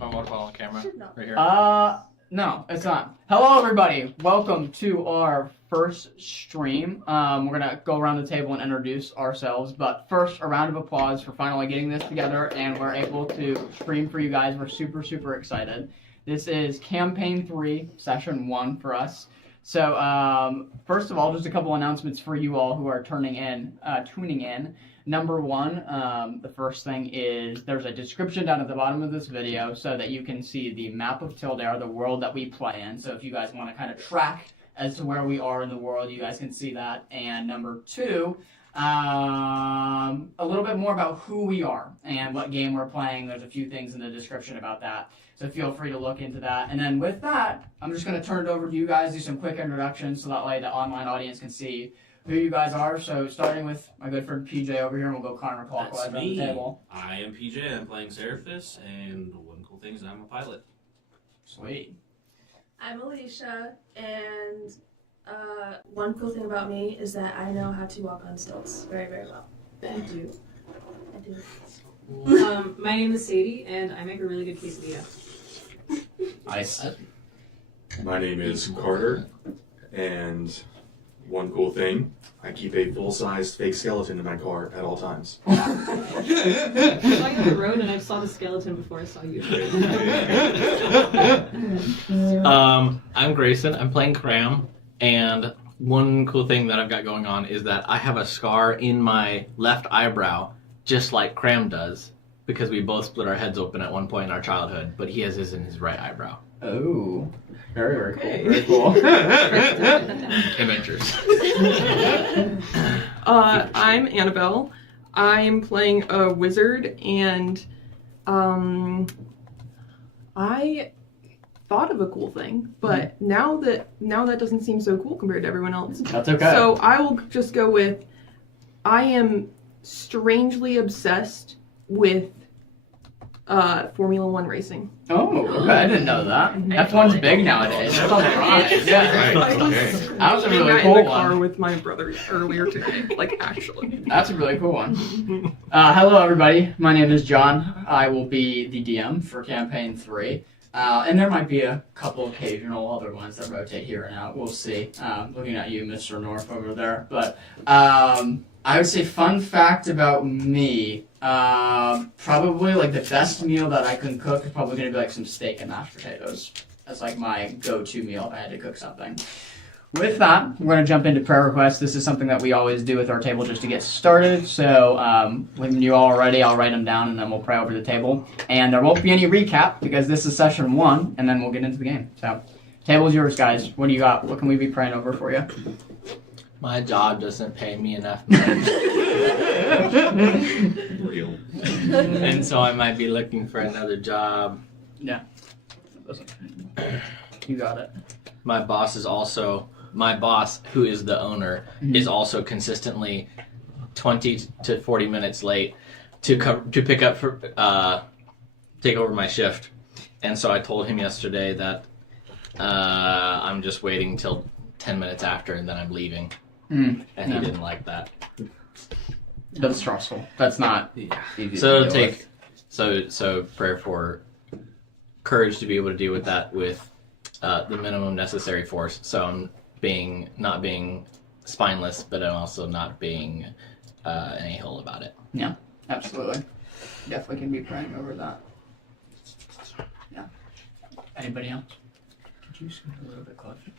my waterfall on camera right here. No, it's not. Hello, everybody. Welcome to our first stream. We're gonna go around the table and introduce ourselves, but first, a round of applause for finally getting this together, and we're able to stream for you guys. We're super, super excited. This is Campaign 3, Session 1 for us. So, first of all, just a couple announcements for you all who are tuning in. Number one, the first thing is there's a description down at the bottom of this video so that you can see the map of Tildare, the world that we play in. So if you guys want to kind of track as to where we are in the world, you guys can see that. And number two, a little bit more about who we are and what game we're playing. There's a few things in the description about that. So feel free to look into that. And then with that, I'm just going to turn it over to you guys, do some quick introductions so that way the online audience can see who you guys are. So starting with my good friend PJ over here, and we'll go counterclockwise around the table. I am PJ, I'm playing Seraphis, and one cool thing is I'm a pilot. Sweet. I'm Alicia, and one cool thing about me is that I know how to walk on stilts very, very well. I do. My name is Sadie, and I make a really good quesadilla. Nice. My name is Carter, and one cool thing, I keep a full-sized fake skeleton in my car at all times. I saw you on the road, and I saw the skeleton before I saw you. I'm Grayson. I'm playing Cram, and one cool thing that I've got going on is that I have a scar in my left eyebrow, just like Cram does, because we both split our heads open at one point in our childhood, but he has his in his right eyebrow. Oh, very, very Okay. cool. Very cool. Adventures. I'm Annabelle. I'm playing a wizard, and I thought of a cool thing, but now that doesn't seem so cool compared to everyone else. That's okay. So I will just go with I am strangely obsessed with Formula One racing. Oh, okay. I didn't know that. F1's big nowadays. That's on the rise. Yeah. Right. That was a Doing really that cool in the car one. with my brother earlier today, like actually. That's a really cool one. Hello, everybody. My name is John. I will be the DM for Campaign 3. And there might be a couple occasional other ones that rotate here and out. We'll see. Looking at you, Mr. North, over there. But I would say fun fact about me, probably like the best meal that I can cook is probably going to be like some steak and mashed potatoes. That's like my go-to meal if I had to cook something. With that, we're going to jump into prayer requests. This is something that we always do with our table just to get started. So when you all are ready, I'll write them down and then we'll pray over the table. And there won't be any recap because this is session 1 and then we'll get into the game. So table's yours, guys. What do you got? What can we be praying over for you? My job doesn't pay me enough money, Real. and so I might be looking for another job. Yeah. You got it. My boss, who is the owner, is also consistently 20 to 40 minutes late to pick up for take over my shift, and so I told him yesterday that I'm just waiting till 10 minutes after, and then I'm leaving. And he didn't like that. That's stressful. That's not easy So to deal with. so prayer for courage to be able to deal with that with the minimum necessary force. So I'm not being spineless, but I'm also not being an a-hole about it. Yeah, absolutely. Definitely can be praying over that. Yeah. Anybody else? Could you scoot a little bit closer?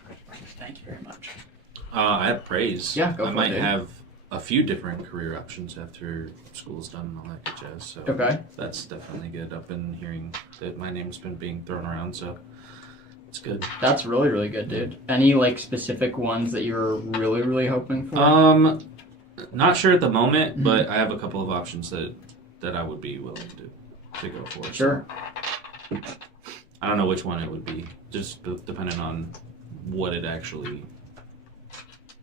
Thank you very much. I have praise. Yeah, go for I it, might dude. have a few different career options after school's done and all that good jazz. So Okay. that's definitely good. I've been hearing that my name's been being thrown around, so it's good. That's really, really good, dude. Any, like, specific ones that you're really, really hoping for? Not sure at the moment, but I have a couple of options that I would be willing to go for. So Sure. I don't know which one it would be, just depending on what it actually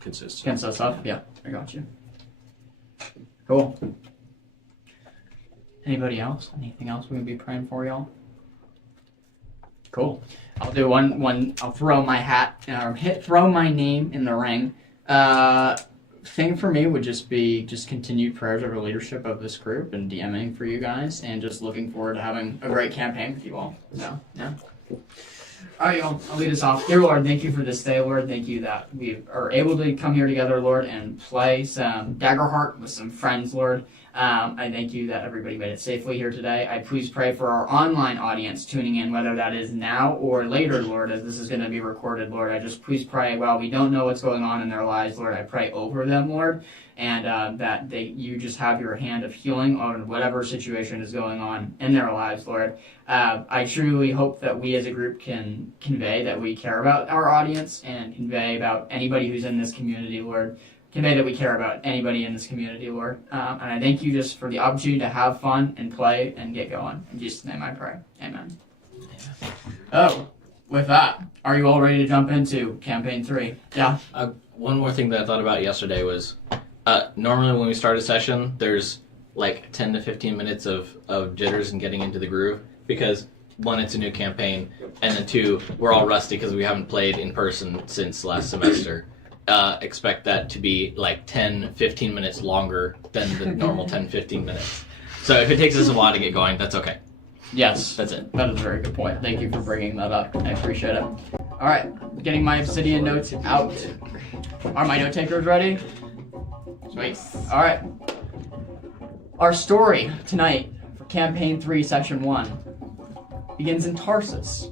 consists of. Consist of? Yeah, I got you. Cool. Anybody else? Anything else we can be praying for, y'all? Cool. I'll do one. I'll throw my hat, throw my name in the ring. thing for me would just be continued prayers over leadership of this group and DMing for you guys, and just looking forward to having a great campaign with you all. So, yeah. All right, y'all. I'll lead us off. Dear Lord, thank you for this day, Lord. Thank you that we are able to come here together, Lord, and play some Daggerheart with some friends, Lord. I thank you that everybody made it safely here today. I please pray for our online audience tuning in, whether that is now or later, Lord, as this is going to be recorded, Lord. I just please pray, while we don't know what's going on in their lives, Lord, I pray over them, Lord, and that you just have your hand of healing on whatever situation is going on in their lives, Lord. I truly hope that we as a group can convey that we care about our audience and convey about anybody who's in this community, Lord. Convey that we care about anybody in this community, Lord. And I thank you just for the opportunity to have fun and play and get going. In Jesus' name I pray. Amen. Oh, with that, are you all ready to jump into Campaign 3? Yeah? One more thing that I thought about yesterday was, normally when we start a session, there's like 10 to 15 minutes of jitters and getting into the groove, because one, it's a new campaign, and then two, we're all rusty because we haven't played in person since last semester. Expect that to be like 10, 15 minutes longer than the normal 10, 15 minutes. So if it takes us a while to get going, that's okay. Yes. That's it. That is a very good point. Thank you for bringing that up. I appreciate it. All right. Getting my obsidian notes out. Are my note takers ready? Sweet. All right. Our story tonight for Campaign 3, Session 1 begins in Tarsus,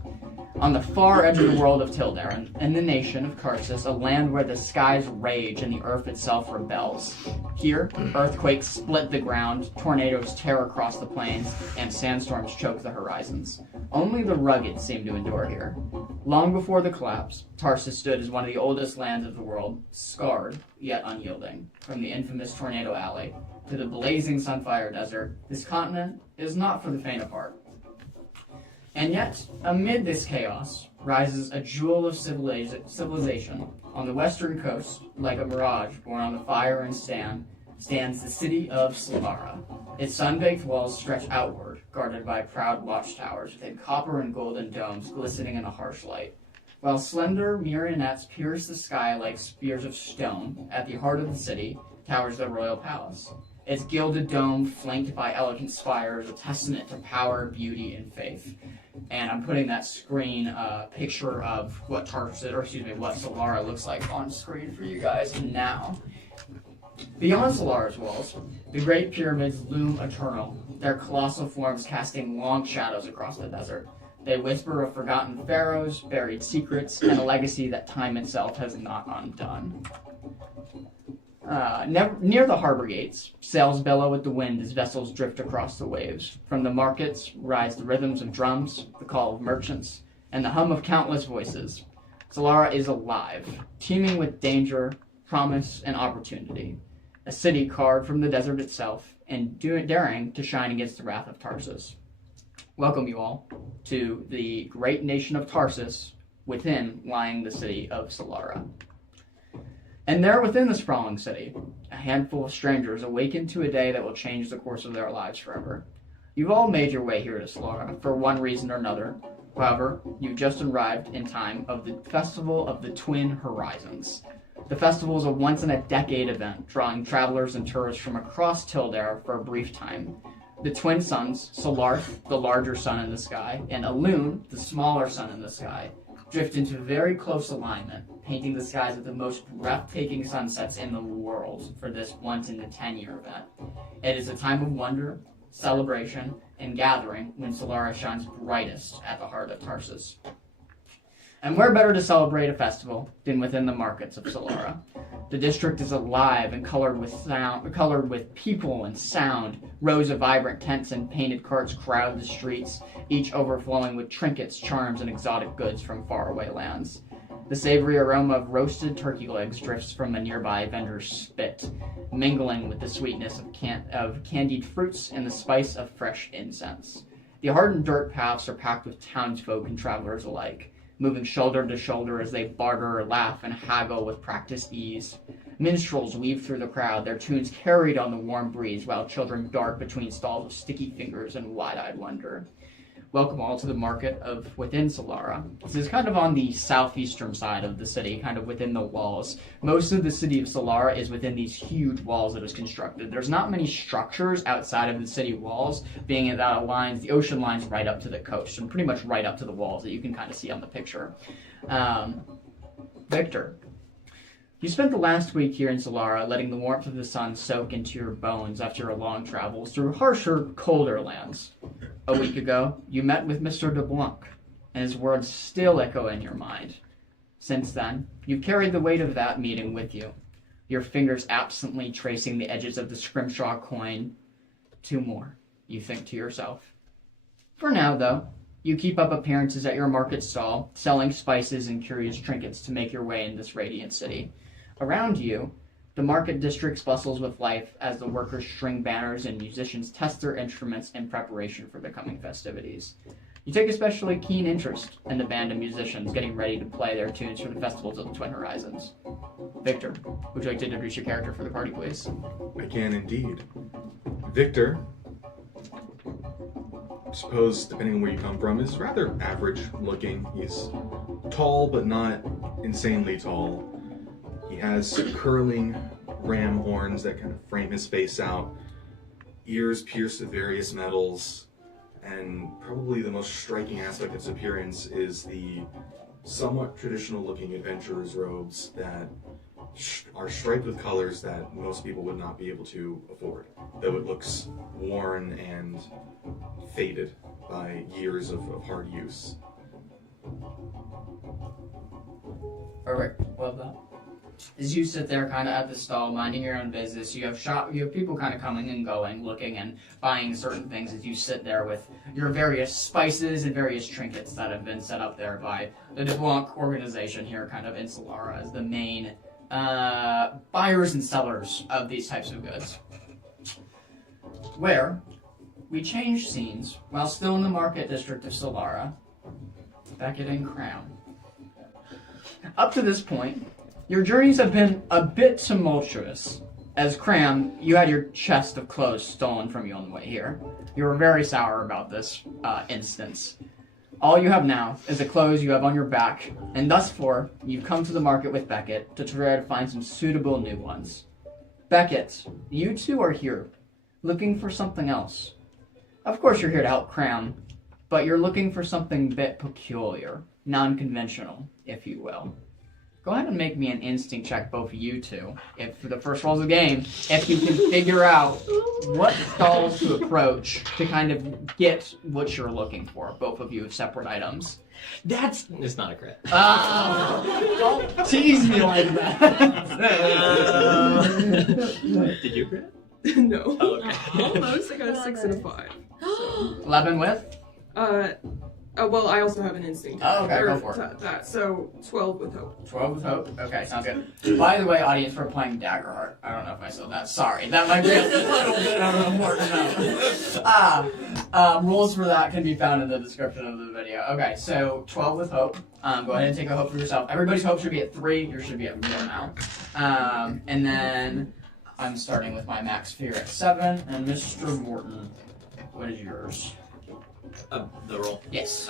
on the far edge of the world of Tildare, in the nation of Tarsus, a land where the skies rage and the earth itself rebels. Here, earthquakes split the ground, tornadoes tear across the plains, and sandstorms choke the horizons. Only the rugged seem to endure here. Long before the collapse, Tarsus stood as one of the oldest lands of the world, scarred yet unyielding. From the infamous Tornado Alley to the blazing Sunfire Desert, this continent is not for the faint of heart. And yet, amid this chaos, rises a jewel of civilization. On the western coast, like a mirage born on the fire and stands the city of Solara. Its sun-baked walls stretch outward, guarded by proud watchtowers within copper and golden domes glistening in a harsh light. While slender marionettes pierce the sky like spears of stone, at the heart of the city towers the royal palace. Its gilded dome, flanked by elegant spires, a testament to power, beauty, and faith. And I'm putting that screen picture of what Solara looks like on screen for you guys now. Beyond Solara's walls, the great pyramids loom eternal, their colossal forms casting long shadows across the desert. They whisper of forgotten pharaohs, buried secrets, and a legacy that time itself has not undone. Near the harbor gates, sails bellow with the wind as vessels drift across the waves. From the markets rise the rhythms of drums, the call of merchants, and the hum of countless voices. Solara is alive, teeming with danger, promise, and opportunity. A city carved from the desert itself, and daring to shine against the wrath of Tarsus. Welcome you all to the great nation of Tarsus, within lying the city of Solara. And there within the sprawling city, a handful of strangers awaken to a day that will change the course of their lives forever. You've all made your way here to Solara for one reason or another. However, you've just arrived in time of the Festival of the Twin Horizons. The festival is a once-in-a-decade event, drawing travelers and tourists from across Tildare for a brief time. The twin suns, Solarth, the larger sun in the sky, and Alun, the smaller sun in the sky, drift into very close alignment, painting the skies with the most breathtaking sunsets in the world for this once-in-a-10-year event. It is a time of wonder, celebration, and gathering when Solara shines brightest at the heart of Tarsus. And where better to celebrate a festival than within the markets of Solara? The district is alive and colored with people and sound. Rows of vibrant tents and painted carts crowd the streets, each overflowing with trinkets, charms, and exotic goods from faraway lands. The savory aroma of roasted turkey legs drifts from a nearby vendor's spit, mingling with the sweetness of candied fruits and the spice of fresh incense. The hardened dirt paths are packed with townsfolk and travelers alike, moving shoulder to shoulder as they barter, laugh, and haggle with practiced ease. Minstrels weave through the crowd, their tunes carried on the warm breeze, while children dart between stalls of sticky fingers and wide-eyed wonder. welcome all to the market of within Solara. This is kind of on the southeastern side of the city, kind of within the walls. Most of the city of Solara is within these huge walls that is constructed. There's not many structures outside of the city walls, being that aligns the ocean lines right up to the coast, and pretty much right up to the walls that you can kind of see on the picture. Victor, you spent the last week here in Solara letting the warmth of the sun soak into your bones after your long travels through harsher, colder lands. A week ago, you met with Mr. de Blanc, and his words still echo in your mind. Since then, you've carried the weight of that meeting with you, your fingers absently tracing the edges of the scrimshaw coin. 2 more, you think to yourself. For now, though, you keep up appearances at your market stall, selling spices and curious trinkets to make your way in this radiant city. Around you, the market district bustles with life as the workers string banners and musicians test their instruments in preparation for the coming festivities. You take especially keen interest in the band of musicians getting ready to play their tunes for the festivals of the Twin Horizons. Victor, would you like to introduce your character for the party, please? I can indeed. Victor, I suppose, depending on where you come from, is rather average looking. He's tall, but not insanely tall. He has curling ram horns that kind of frame his face out, ears pierced with various metals, and probably the most striking aspect of his appearance is the somewhat traditional-looking adventurer's robes that are striped with colors that most people would not be able to afford, though it looks worn and faded by years of hard use. Perfect. Well done. As you sit there kind of at the stall, minding your own business, you have people kind of coming and going, looking and buying certain things as you sit there with your various spices and various trinkets that have been set up there by the de Blanc organization here kind of in Solara as the main buyers and sellers of these types of goods. Where we change scenes while still in the market district of Solara, Beckett and Crown. Up to this point, your journeys have been a bit tumultuous. As Cram, you had your chest of clothes stolen from you on the way here. You were very sour about this instance. All you have now is the clothes you have on your back, and thus far, you've come to the market with Beckett to try to find some suitable new ones. Beckett, you two are here, looking for something else. Of course you're here to help Cram, but you're looking for something a bit peculiar, non-conventional, if you will. Go ahead and make me an instinct check, both of you two. If for the first roll of the game, if you can figure out what stalls to approach to kind of get what you're looking for, both of you with separate items. It's not a crit. Don't tease me like that. Did you crit? No. Oh, okay. Almost. I got a 6 and a 5. So. 11 with? Well, I also have an instinct. Oh, okay, go for it. So 12 with hope. 12 with hope? Okay, sounds good. By the way, audience, we're playing Daggerheart. I don't know if I said that. Sorry. That might be a little bit unimportant now. Rules for that can be found in the description of the video. Okay, so 12 with hope. Go ahead and take a hope for yourself. Everybody's hope should be at 3. Yours should be at 4 now. And then I'm starting with my max fear at 7. And Mr. Morton, what is yours? The roll? Yes.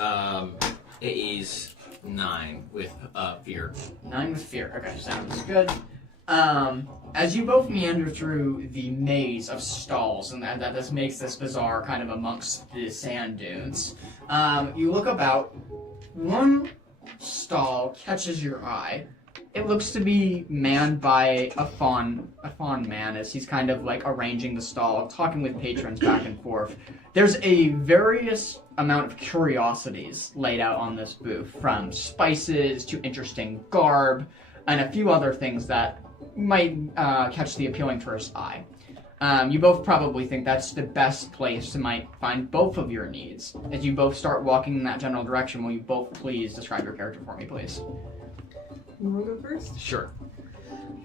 It is 9 with fear. 9 with fear. Okay, sounds good. As you both meander through the maze of stalls, and that this makes this bizarre kind of amongst the sand dunes, you look about. One stall catches your eye. It looks to be manned by a fawn man as he's kind of like arranging the stall, talking with patrons back and forth. There's a various amount of curiosities laid out on this booth, from spices to interesting garb, and a few other things that might catch the appealing tourist's eye. You both probably think that's the best place to might find both of your needs. As you both start walking in that general direction, will you both please describe your character for me, please? You want to go first? Sure.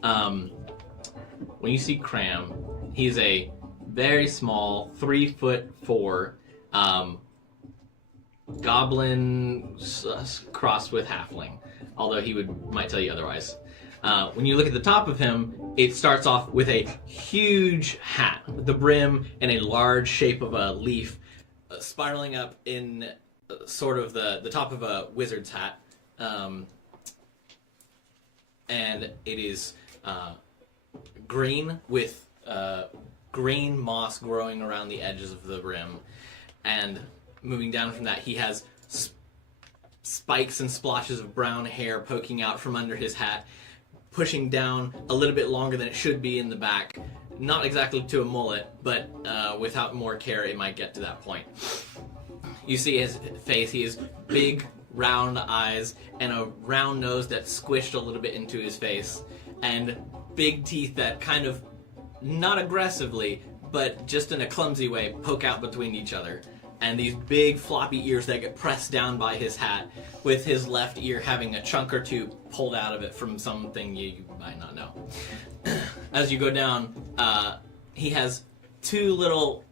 When you see Cram, he's a very small, 3'4", goblin crossed with halfling, although he might tell you otherwise. When you look at the top of him, it starts off with a huge hat with the brim and a large shape of a leaf spiraling up in sort of the top of a wizard's hat, and it is green with green moss growing around the edges of the rim, and moving down from that, he has spikes and splotches of brown hair poking out from under his hat, pushing down a little bit longer than it should be in the back. Not exactly to a mullet, but without more care, it might get to that point. You see his face. He has big, round eyes and a round nose that's squished a little bit into his face, and big teeth that kind of, not aggressively, but just in a clumsy way, poke out between each other. And these big floppy ears that get pressed down by his hat, with his left ear having a chunk or two pulled out of it from something you might not know. As you go down, he has two little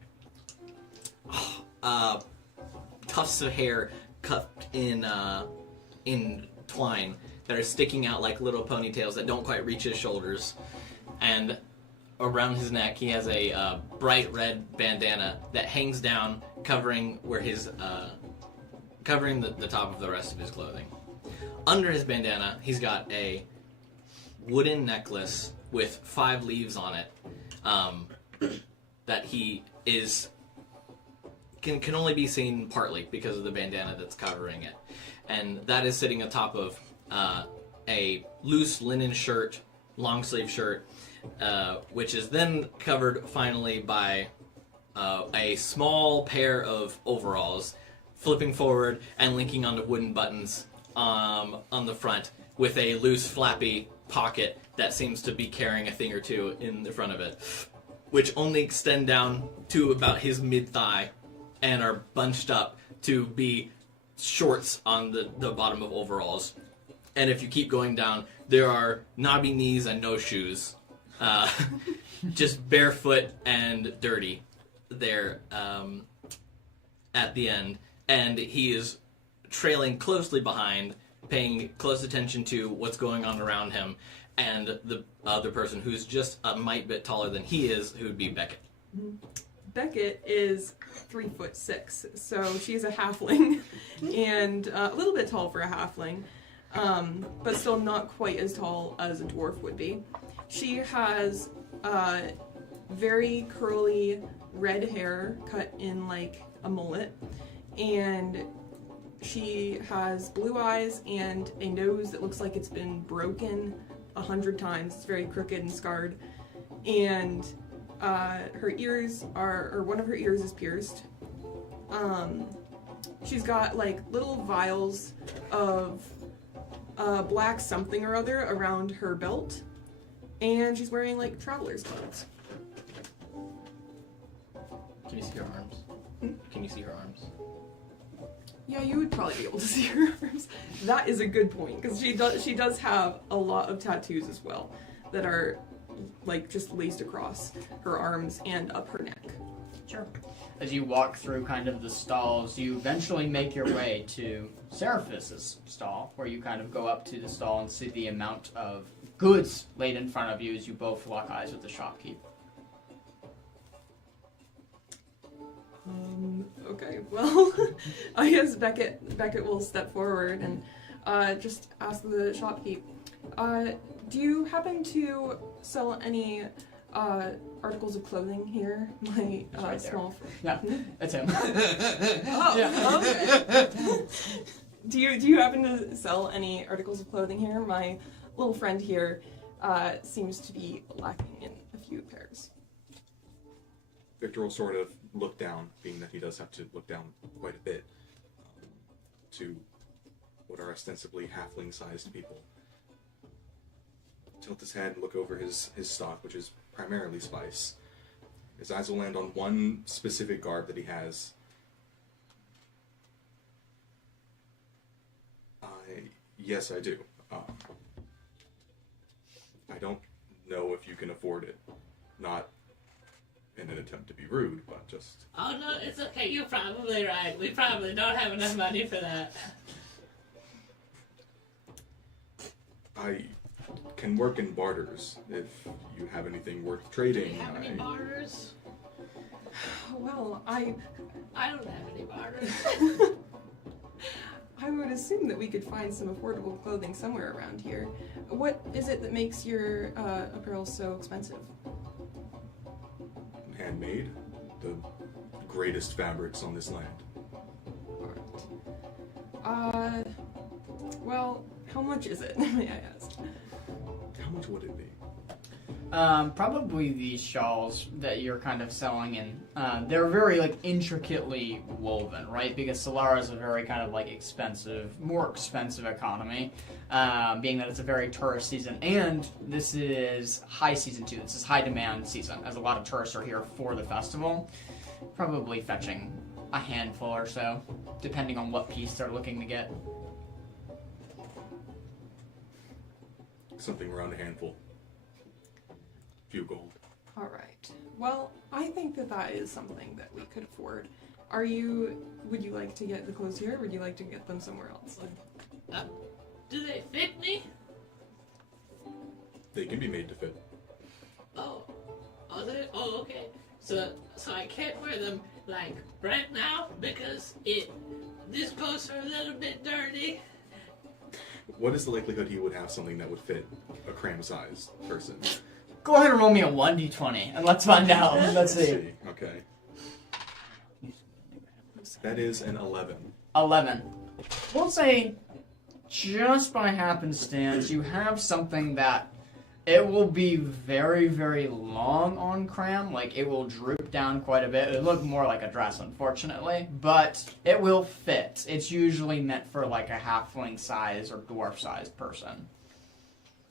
tufts of hair cuffed in twine that are sticking out like little ponytails that don't quite reach his shoulders. And around his neck, he has a bright red bandana that hangs down, covering where his covering the top of the rest of his clothing. Under his bandana, he's got a wooden necklace with 5 leaves on it that he can only be seen partly because of the bandana that's covering it, and that is sitting atop of a loose linen shirt, long sleeve shirt. Which is then covered finally by a small pair of overalls, flipping forward and linking onto wooden buttons on the front, with a loose flappy pocket that seems to be carrying a thing or two in the front of it, which only extend down to about his mid-thigh and are bunched up to be shorts on the bottom of overalls. And if you keep going down, there are knobby knees and no shoes. Just barefoot and dirty there at the end, and he is trailing closely behind, paying close attention to what's going on around him, and the other person who's just a mite bit taller than he is, who would be Beckett. Beckett is 3'6", so she's a halfling, and a little bit tall for a halfling, but still not quite as tall as a dwarf would be. She has very curly red hair cut in like a mullet, and she has blue eyes and a nose that looks like it's been broken 100 times. It's very crooked and scarred, and her ears are, or one of her ears is pierced. She's got like little vials of black something or other around her belt, and she's wearing like traveler's clothes. Can you see her arms? Can you see her arms? Yeah, you would probably be able to see her arms. That is a good point, because she does have a lot of tattoos as well that are like just laced across her arms and up her neck. Sure. As you walk through kind of the stalls, you eventually make your way to Seraphis' stall, where you kind of go up to the stall and see the amount of goods laid in front of you as you both lock eyes with the shopkeep. Okay, well, I guess Beckett will step forward and just ask the shopkeep, do you happen to sell any articles of clothing here? My right small Yeah, that's him. Oh, Yeah. okay. Do you happen to sell any articles of clothing here? My little friend here seems to be lacking in a few pairs. Victor will sort of look down, being that he does have to look down quite a bit, to what are ostensibly halfling-sized people. Tilt his head and look over his stock, which is primarily spice. His eyes will land on one specific garb that he has. Yes, I do. I don't know if you can afford it. Not in an attempt to be rude, but just... Oh, no, it's okay. You're probably right. We probably don't have enough money for that. I can work in barters if you have anything worth trading. Do you have any barters? Well, I I don't have any barters. assume that we could find some affordable clothing somewhere around here. What is it that makes your apparel so expensive? Handmade, the greatest fabrics on this land. Alright. Well, how much is it, may I ask? How much would it be? Probably these shawls that you're kind of selling, and they're very like intricately woven, right? Because Solara is a very kind of like more expensive economy, being that it's a very tourist season, and this is high season too. This is high demand season, as a lot of tourists are here for the festival. Probably fetching a handful or so, depending on what piece they're looking to get. Something around a handful. Few gold. Alright. Well, I think that is something that we could afford. Would you like to get the clothes here, or would you like to get them somewhere else? Do they fit me? They can be made to fit. Oh, okay. So I can't wear them like right now because these clothes are a little bit dirty. What is the likelihood he would have something that would fit a cram-sized person? Go ahead and roll me a 1d20, and let's find out. Let's see. Okay. That is an 11. 11. We'll say, just by happenstance, you have something that it will be very, very long on cram. Like, it will droop down quite a bit. It'll look more like a dress, unfortunately. But it will fit. It's usually meant for, like, a halfling size or dwarf sized person.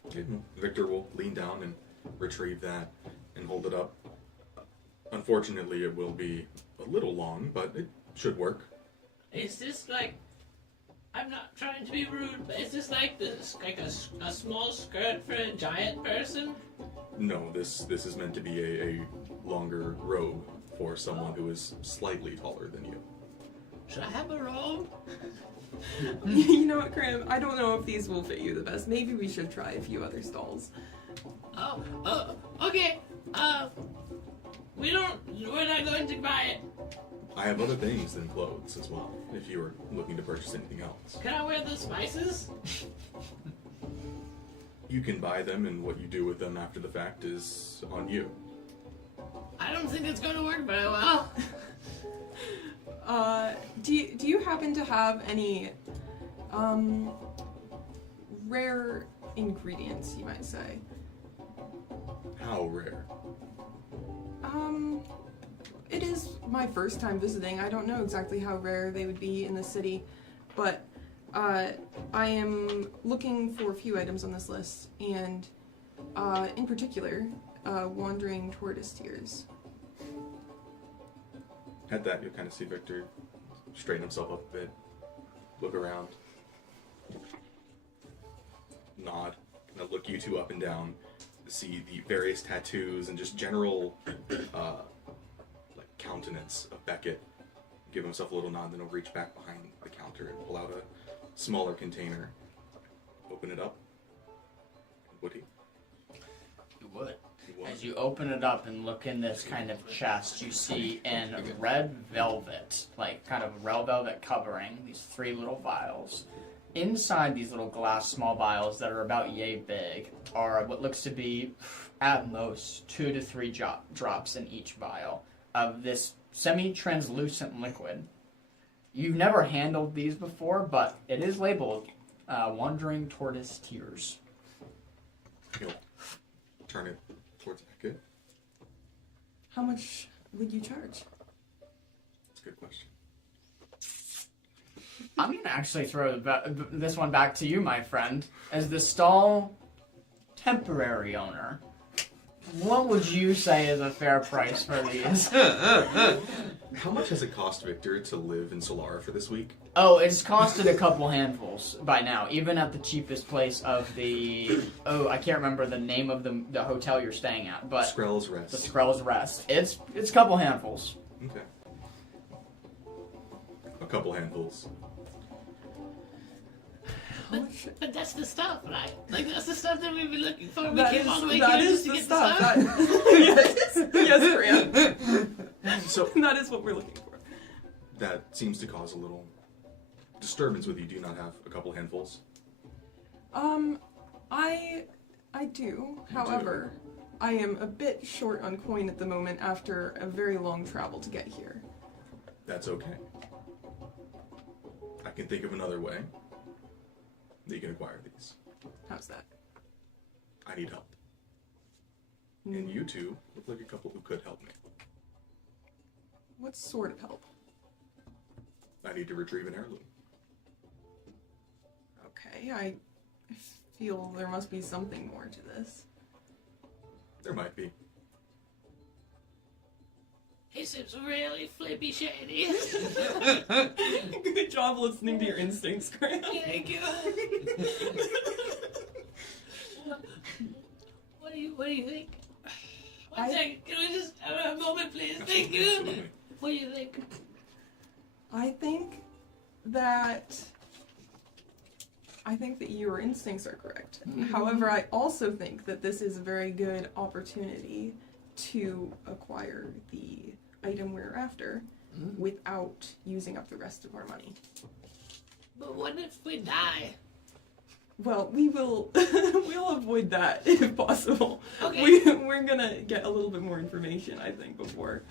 Okay. Victor will lean down and retrieve that and hold it up. Unfortunately, it will be a little long, but it should work. Is this like? I'm not trying to be rude, but is this like a small skirt for a giant person? No, this is meant to be a longer robe for someone who is slightly taller than you. Should I have a robe? You know what, Cram? I don't know if these will fit you the best. Maybe we should try a few other stalls. Okay. We're not going to buy it. I have other things than clothes as well, if you were looking to purchase anything else. Can I wear the spices? You can buy them, and what you do with them after the fact is on you. I don't think it's going to work very well. Do you happen to have any rare ingredients, you might say? How rare? It is my first time visiting. I don't know exactly how rare they would be in the city, but I am looking for a few items on this list, and in particular, wandering tortoise tears. At that, you'll kind of see Victor straighten himself up a bit, look around, nod, kind of look you two up and down, see the various tattoos and just general countenance of Beckett. Give himself a little nod, then he'll reach back behind the counter and pull out a smaller container. Open it up. Would he? You would. He would. As you open it up and look in this kind of chest, you see in red velvet, like kind of red velvet covering, these 3 little vials. Inside these little glass small vials that are about yay big are what looks to be, at most, 2 to 3 drops in each vial of this semi-translucent liquid. You've never handled these before, but it is labeled Wandering Tortoise Tears. He'll turn it towards Beckett. How much would you charge? That's a good question. I'm going to actually throw this one back to you, my friend. As the stall temporary owner, what would you say is a fair price for these? How much has it cost Victor to live in Solara for this week? Oh, it's costed a couple handfuls by now, even at the cheapest place of the... Oh, I can't remember the name of the hotel you're staying at, but... Skrell's Rest. The Skrell's Rest. It's a couple handfuls. Okay. A couple handfuls. But that's the stuff, right? Like, that's the stuff that we've been looking for. We That came is- all the way that here is just to the get stuff. the stuff. Yes, Graham. So That is what we're looking for. that seems to cause a little disturbance with you. Do you not have a couple handfuls? I do. However, I am a bit short on coin at the moment after a very long travel to get here. That's okay. I can think of another way that you can acquire these. How's that? I need help. And you two look like a couple who could help me. What sort of help? I need to retrieve an heirloom. Okay, I feel there must be something more to this. There might be. He seems really flippy shady. Good job listening to your instincts, Graham. Thank you. What do you think? One second, can we just have a moment, please? Thank you. Absolutely. What do you think? I think that your instincts are correct. However, I also think that this is a very good opportunity to acquire the item we're after without using up the rest of our money. But what if we die? Well, we will we'll avoid that if possible. Okay. We're gonna get a little bit more information, I think, before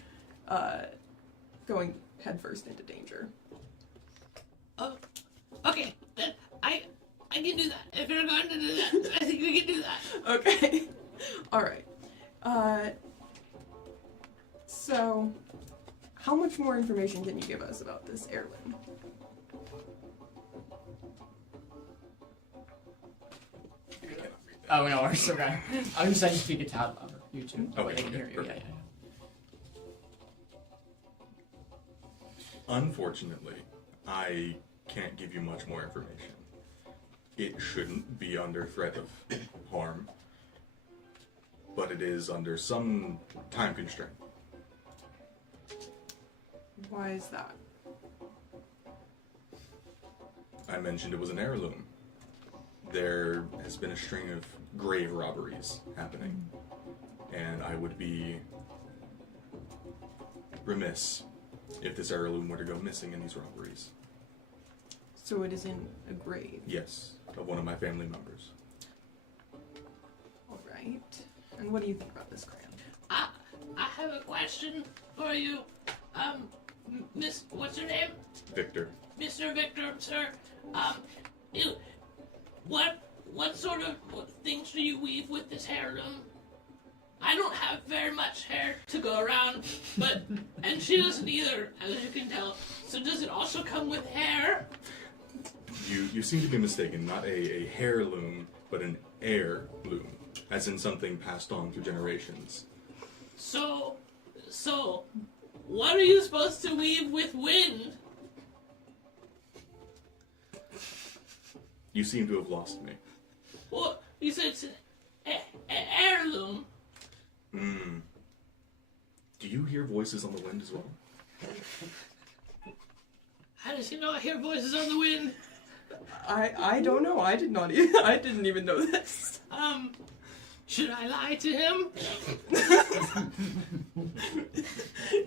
going headfirst into danger. Oh, okay. Then I can do that. If you're going to do that, I think we can do that. Okay. All right. So, how much more information can you give us about this heirloom? You cannot read that. Oh, no, it's okay. I was just saying speak it out louder. You too. Okay, They can okay, hear you. Yeah, perfect. yeah. Unfortunately, I can't give you much more information. It shouldn't be under threat of harm, but it is under some time constraint. Why is that? I mentioned it was an heirloom. There has been a string of grave robberies happening, and I would be remiss if this heirloom were to go missing in these robberies. So it is in a grave. Yes, of one of my family members. All right. And what do you think about this, Cram? I have a question for you. Miss, what's your name? Victor. Mr. Victor, sir. What sort of things do you weave with this heirloom? I don't have very much hair to go around, and she doesn't either, as you can tell. So does it also come with hair? You seem to be mistaken. Not a heirloom, but an heirloom, as in something passed on through generations. So, what are you supposed to weave with wind? You seem to have lost me. Well, you said it's an heirloom. Do you hear voices on the wind as well? How does he know I hear voices on the wind? I don't know. I didn't even know this. Should I lie to him?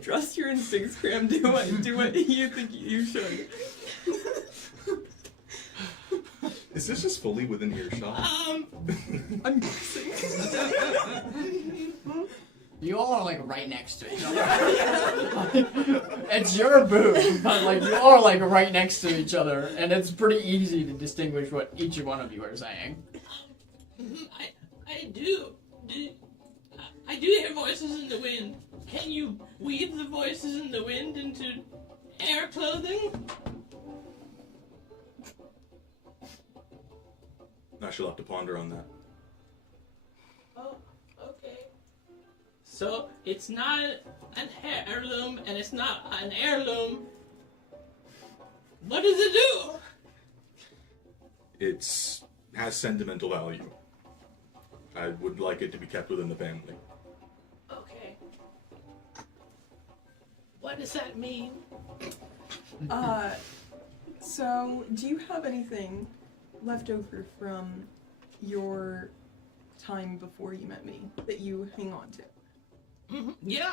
Trust your instincts, Cram. Do what you think you should. Is this just fully within earshot? I'm guessing. You all are like right next to each other. It's your booth, but like you all are like right next to each other, and it's pretty easy to distinguish what each one of you are saying. I do hear voices in the wind. Can you weave the voices in the wind into air clothing? I shall have to ponder on that. Oh, okay. So it's not an heirloom, and it's not an heirloom. What does it do? It has sentimental value. I would like it to be kept within the family. Okay. What does that mean? So do you have anything left over from your time before you met me that you hang on to? Yeah,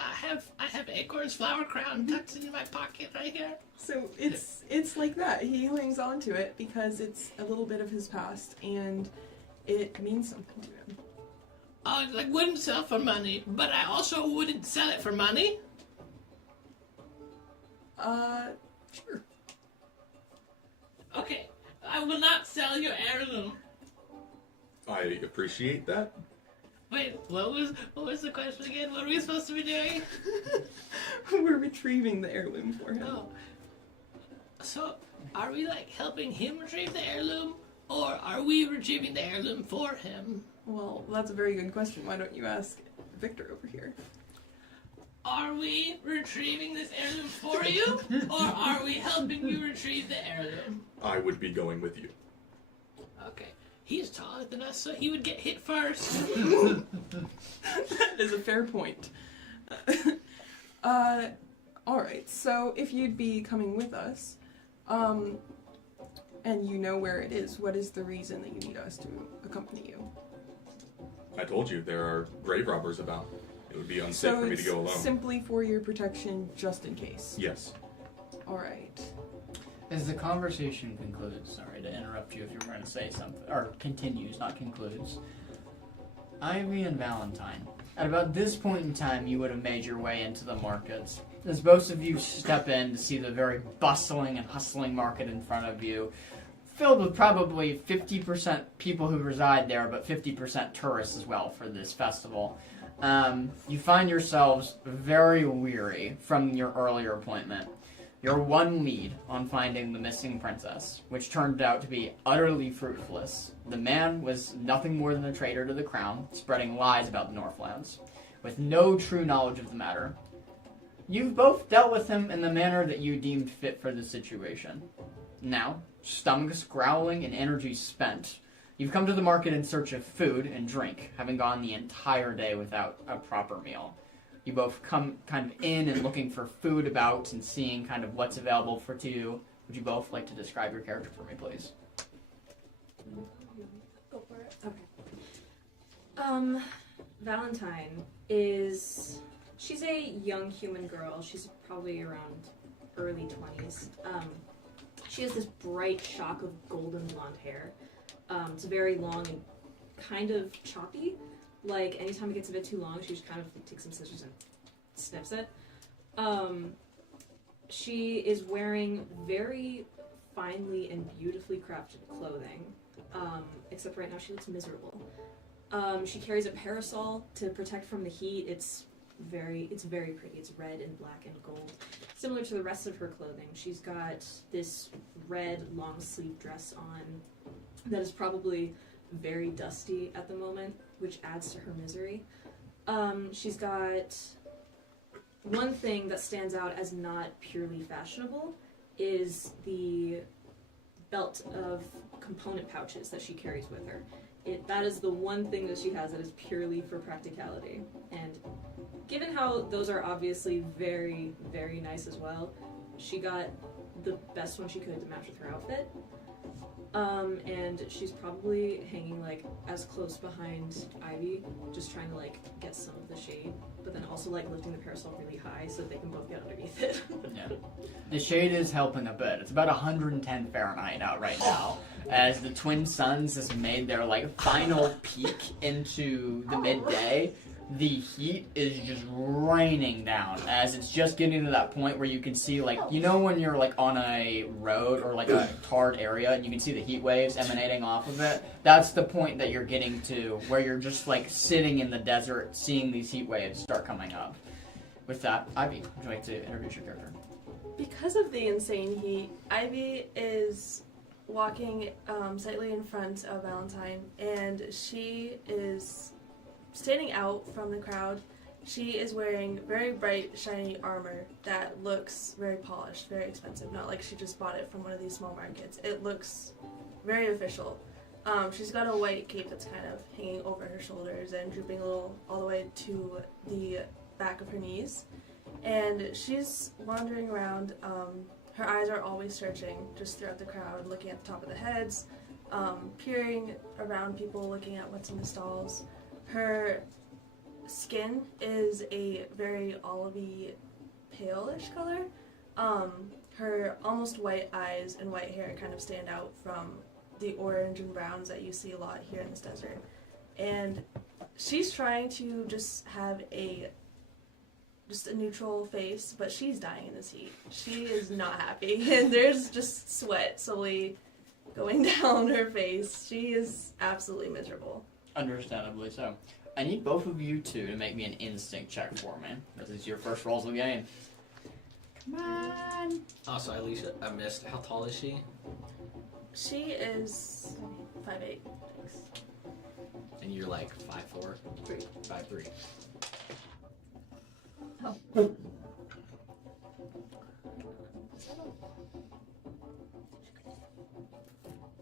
I have acorns, flower crown tucked in my pocket right here. So it's like that. He hangs on to it because it's a little bit of his past and it means something to him. I wouldn't sell for money, but I also wouldn't sell it for money. Sure. Okay, I will not sell your heirloom. I appreciate that. Wait, what was the question again? What are we supposed to be doing? We're retrieving the heirloom for him. Oh. So, are we helping him retrieve the heirloom, or are we retrieving the heirloom for him? Well, that's a very good question. Why don't you ask Victor over here? Are we retrieving this heirloom for you, or are we helping you retrieve the heirloom? I would be going with you. Okay. He's taller than us, so he would get hit first. That is a fair point. Alright, so if you'd be coming with us, and you know where it is, what is the reason that you need us to accompany you? I told you, there are grave robbers about. It would be unsafe So for me to it's go alone. simply for your protection, just in case. Yes. Alright. As the conversation concludes, sorry to interrupt you if you're going to say something, or continues, not concludes. Ivy and Valentine. At about this point in time, you would have made your way into the markets. As both of you step in to see the very bustling and hustling market in front of you, filled with probably 50% people who reside there, but 50% tourists as well for this festival. You find yourselves very weary from your earlier appointment. Your one lead on finding the missing princess, which turned out to be utterly fruitless. The man was nothing more than a traitor to the crown, spreading lies about the Northlands, with no true knowledge of the matter. You've both dealt with him in the manner that you deemed fit for the situation. Now, stomachs growling and energy spent, you've come to the market in search of food and drink, having gone the entire day without a proper meal. You both come kind of in and looking for food about and seeing kind of what's available for you. Would you both like to describe your character for me, please? Go for it. Okay. Valentine is... She's a young human girl. She's probably around early 20s. She has this bright shock of golden blonde hair. It's very long and kind of choppy. Like, anytime it gets a bit too long, she just kind of takes some scissors and snips it. She is wearing very finely and beautifully crafted clothing. Except right now she looks miserable. She carries a parasol to protect from the heat. It's very pretty. It's red and black and gold. Similar to the rest of her clothing. She's got this red long sleeve dress on that is probably very dusty at the moment, which adds to her misery. She's got one thing that stands out as not purely fashionable is the belt of component pouches that she carries with her. That is the one thing that she has that is purely for practicality. And given how those are obviously very, very nice as well, she got the best one she could to match with her outfit. And she's probably hanging as close behind Ivy, just trying to get some of the shade, but then also lifting the parasol really high so that they can both get underneath it. Yeah. The shade is helping a bit. It's about 110 Fahrenheit out right now, as the twin suns has made their final peak into the midday. The heat is just raining down as it's just getting to that point where you can see, when you're on a road or a tarred area and you can see the heat waves emanating off of it. That's the point that you're getting to, where you're just sitting in the desert, seeing these heat waves start coming up. With that, Ivy, would you like to introduce your character? Because of the insane heat, Ivy is walking slightly in front of Valentine, and she is standing out from the crowd. She is wearing very bright, shiny armor that looks very polished, very expensive. Not like she just bought it from one of these small markets. It looks very official. She's got a white cape that's kind of hanging over her shoulders and drooping a little all the way to the back of her knees. And she's wandering around. Her eyes are always searching just throughout the crowd, looking at the top of the heads, peering around people, looking at what's in the stalls. Her skin is a very olivey, pale-ish color. Her almost white eyes and white hair kind of stand out from the orange and browns that you see a lot here in this desert. And she's trying to just have a neutral face, but she's dying in this heat. She is not happy, and there's just sweat slowly going down her face. She is absolutely miserable. Understandably so. I need both of you two to make me an instinct check for me. This is your first rolls of the game. Come on. Also, Alicia, I missed. How tall is she? She is 5'8". And you're like 5'4", 5'3".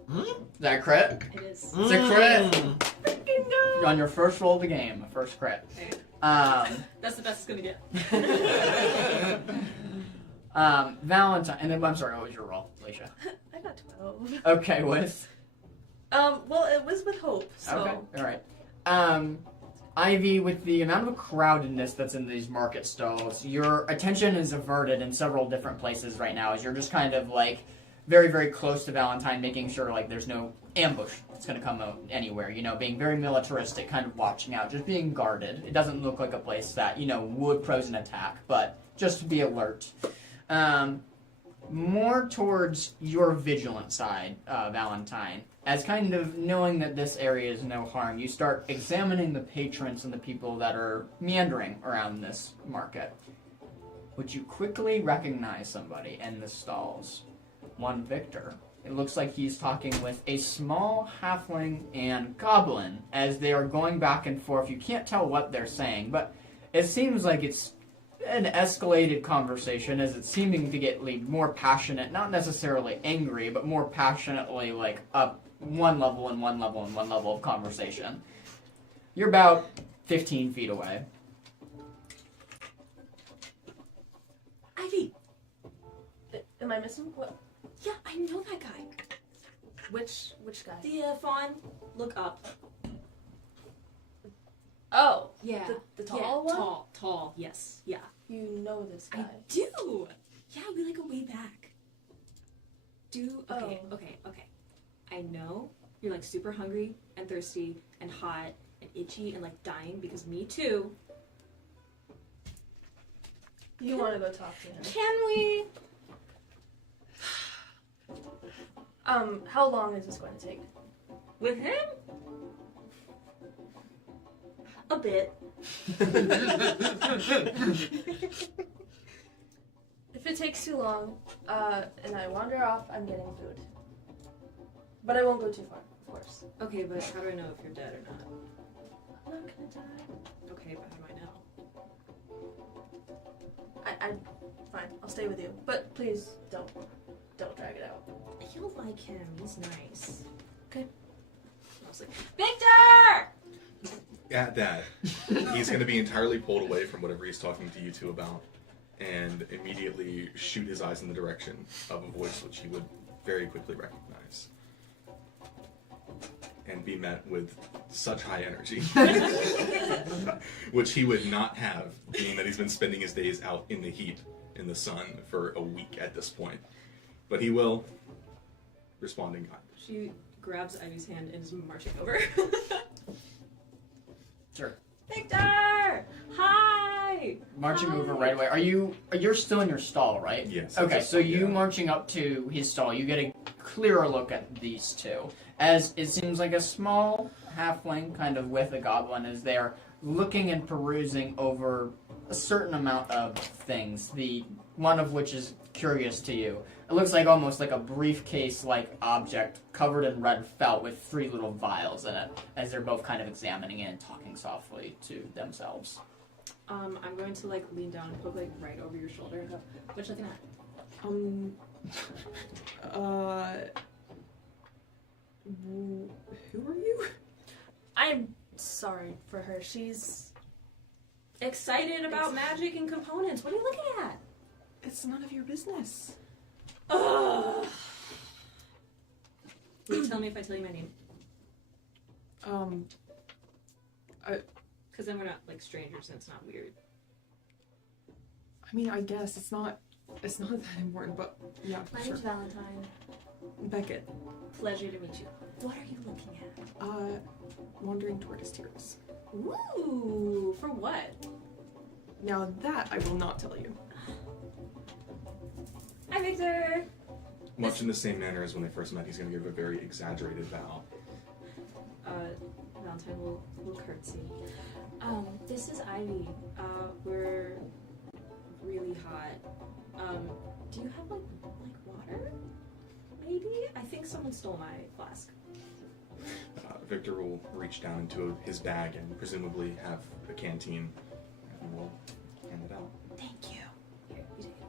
Is that a crit? It is. It's a crit! Freaking go! On your first roll of the game, a first crit. That's the best it's gonna get. Valentine, and then I'm sorry, what was your roll, Alicia? I got 12. Okay, with? Well, it was with hope, so. Okay, alright. Ivy, with the amount of crowdedness that's in these market stalls, your attention is averted in several different places right now as you're just kind of like very, very close to Valentine, making sure like there's no ambush that's going to come out anywhere, you know, being very militaristic, kind of watching out, just being guarded. It doesn't look like a place that, you know, would pose an attack, but just to be alert. More towards your vigilant side, Valentine. As kind of knowing that this area is no harm, you start examining the patrons and the people that are meandering around this market. Would you quickly recognize somebody in the stalls? One Victor. It looks like he's talking with a small halfling and goblin as they are going back and forth. You can't tell what they're saying, but it seems like it's an escalated conversation as it's seeming to get more passionate, not necessarily angry, but more passionately like up one level and one level and one level of conversation. You're about 15 feet away. Ivy! Am I missing? What? Yeah, I know that guy. Which guy? The fawn. Look up. Oh, Yeah. the tall one? Tall, yes. Yeah. You know this guy. I do! Yeah, we like go way back. Okay. I know you're like super hungry and thirsty and hot and itchy and like dying because me too. You want to go talk to him? Can we? How long is this going to take? With him? A bit. If it takes too long, and I wander off, I'm getting food. But I won't go too far, of course. Okay, but how do I know if you're dead or not? I'm not gonna die. Okay, but how do I know? Fine, I'll stay with you. But please, don't drag it out. You'll like him. He's nice. Okay. I was like, Victor! At that, he's going to be entirely pulled away from whatever he's talking to you two about, and immediately shoot his eyes in the direction of a voice which he would very quickly recognize. And be met with such high energy, which he would not have, being that he's been spending his days out in the heat, in the sun, for a week at this point. But he will, responding kindly. She grabs Ivy's hand and is marching over. Sure. Victor! Hi! Marching Hi. over right away. You're still in your stall, right? Yes. Okay, Just- so you yeah. marching up to his stall, you get a clearer look at these two. As it seems like a small halfling, kind of with a goblin, as they're looking and perusing over a certain amount of things, the one of which is curious to you. It looks like almost like a briefcase-like object covered in red felt with 3 little vials in it, as they're both kind of examining it and talking softly to themselves. I'm going to like lean down and poke like right over your shoulder and go, what you looking at? Who are you? I'm sorry for her. She's Excited about magic and components. What are you looking at? It's none of your business. Ugh. Will you tell me if I tell you my name? Because then we're not like strangers and it's not weird. I mean, I guess it's not that important, but yeah, My sure. name's Valentine. Beckett, Pleasure to meet you. What are you looking at? wandering tortoise tears. Ooh, for what? Now that I will not tell you. Hi, Victor. Much in the same manner as when they first met, he's going to give a very exaggerated bow. Valentine will curtsy. This is Ivy. We're really hot. Do you have like water? Maybe? I think someone stole my flask. Victor will reach down into his bag and presumably have a canteen and will hand it out. Thank you. Here, you take it.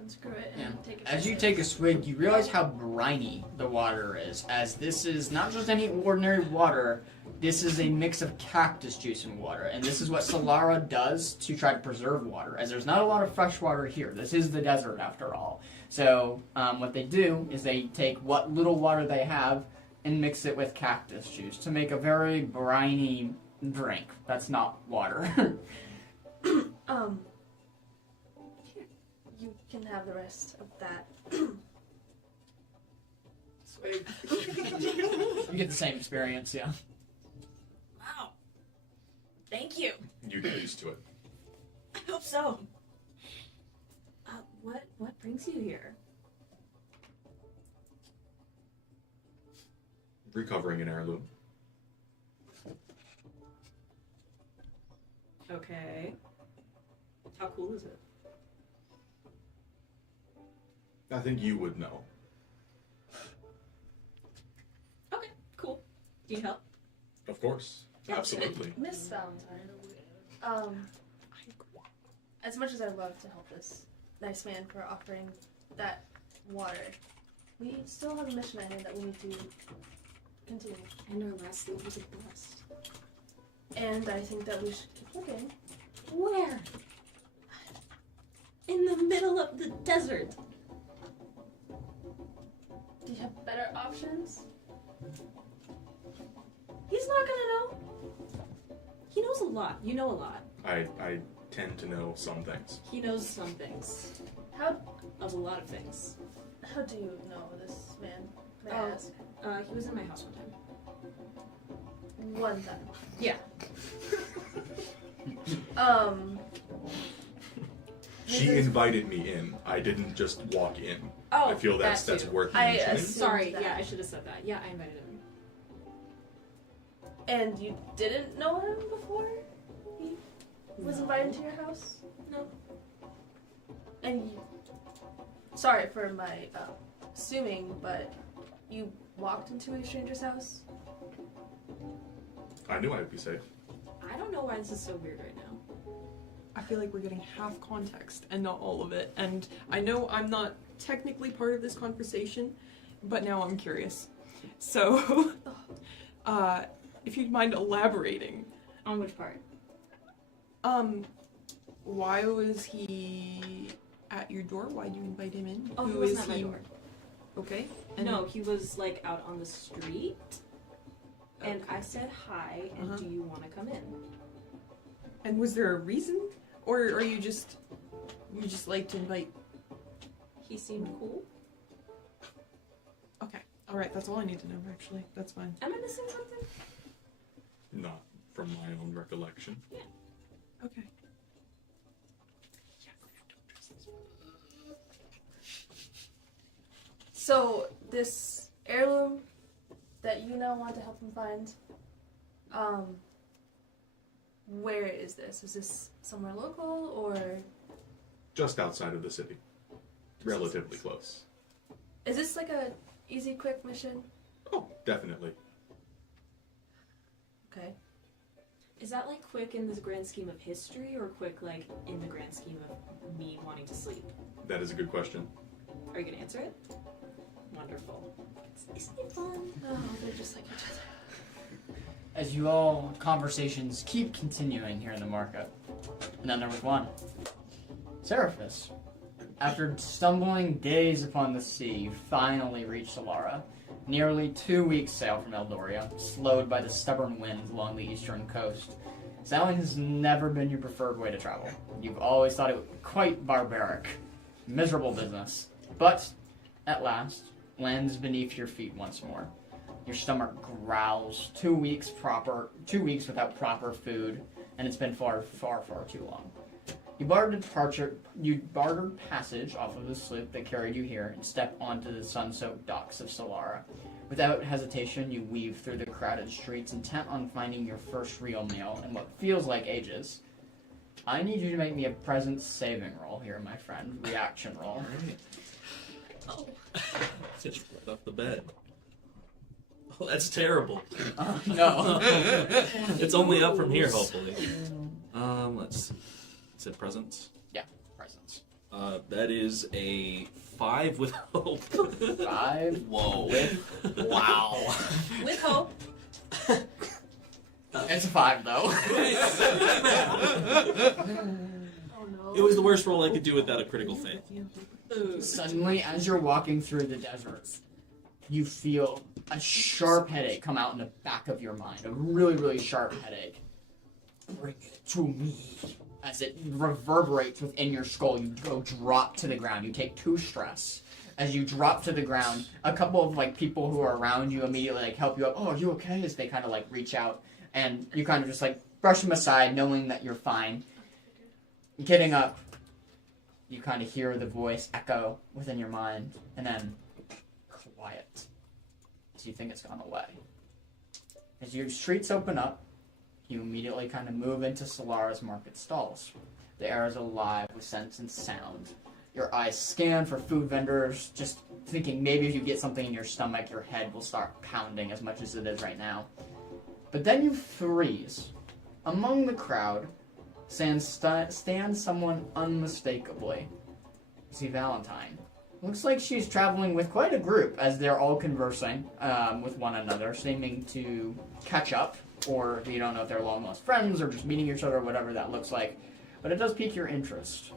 Unscrew it Yeah. and take it. As you take a swig, you realize how briny the water is, as this is not just any ordinary water, this is a mix of cactus juice and water, and this is what Solara does to try to preserve water, as there's not a lot of fresh water here. This is the desert, after all. So what they do is they take what little water they have and mix it with cactus juice to make a very briny drink. That's not water. Here, you can have the rest of that. Swig. You get the same experience, yeah. Wow. Thank you. You get used to it. I hope so. What brings you here? Recovering an heirloom. Okay. How cool is it? I think you would know. Okay, cool. Do you help? Of course. Absolutely. Miss Valentine, as much as I'd love to help this nice man for offering that water, we still have a mission at hand that we need to continue. And our last leave was blessed. And I think that we should keep looking. Where? In the middle of the desert. Do you have better options? He's not gonna know. He knows a lot. You know a lot. I tend to know some things. He knows some things. How Of a lot of things. do you know this man? May I Oh. ask? He was in my house one time. One time. Yeah. She Mrs. invited me in. I didn't just walk in. Oh, I feel that's that too. worth I mentioning. assumed Sorry, that. yeah, I should have said that. Yeah, I invited him. And you didn't know him before he was No. invited to your house? No. And you, sorry for my assuming, but you walked into a stranger's house? I knew I would be safe. I don't know why this is so weird right now. I feel like we're getting half context and not all of it. And I know I'm not technically part of this conversation, but now I'm curious. So, if you'd mind elaborating. On which part? Why was he at your door? Why'd you invite him in? Oh, he Who wasn't is at my he? door. Okay. No, he was like out on the street. And Okay. I said hi, and Uh-huh. do you want to come in? And was there a reason? Or are you just like to invite? He seemed cool. Okay. Alright, that's all I need to know actually. That's fine. Am I missing something? Not from my own recollection. Okay. So this heirloom that you now want to help him find, where is this? Is this somewhere local or Just outside of the city. Relatively close. is this like a easy, quick mission? Oh, definitely. Okay. Is that like quick in the grand scheme of history, or quick like in the grand scheme of me wanting to sleep? That is a good question. Are you gonna answer it? Wonderful. Isn't it fun? Oh, they're just like each other. As you all conversations keep continuing here in the market. And then there was one. Seraphis. After stumbling days upon the sea, you finally reach Solara. Nearly 2 weeks sail from Eldoria, slowed by the stubborn winds along the eastern coast. Sailing has never been your preferred way to travel. You've always thought it was quite barbaric. Miserable business. But, at last, lands beneath your feet once more. Your stomach growls. 2 weeks without proper food, and it's been far, far, far too long. You bartered passage off of the sloop that carried you here and step onto the sun-soaked docks of Solara. Without hesitation, you weave through the crowded streets, intent on finding your first real meal in what feels like ages. I need you to make me a presence saving roll here, my friend. Reaction roll. Oh. Just right off the bed. Oh, that's terrible. No. It's only up from here, hopefully. Let's see. Is it presence? Yeah, presence. That is a 5 with hope. 5? Whoa. Wow. With hope. It's a 5, though. Oh no. It was the worst roll I could do without a critical fail. Suddenly, as you're walking through the desert, you feel a sharp headache come out in the back of your mind. A really, really sharp headache. Bring it to me. As it reverberates within your skull, you go drop to the ground. You take 2 stress. As you drop to the ground, a couple of people who are around you immediately help you up. Oh, are you okay? As they kind of reach out, and you kind of just brush them aside, knowing that you're fine. Getting up, you kind of hear the voice echo within your mind, and then quiet. So you think it's gone away. As your streets open up, you immediately kind of move into Solara's market stalls. The air is alive with scents and sound. Your eyes scan for food vendors, just thinking maybe if you get something in your stomach, your head will start pounding as much as it is right now. But then you freeze. Among the crowd stands someone unmistakably. You see Valentine. Looks like she's traveling with quite a group as they're all conversing with one another, seeming to catch up. Or you don't know if they're long-lost friends or just meeting each other or whatever that looks like. But it does pique your interest.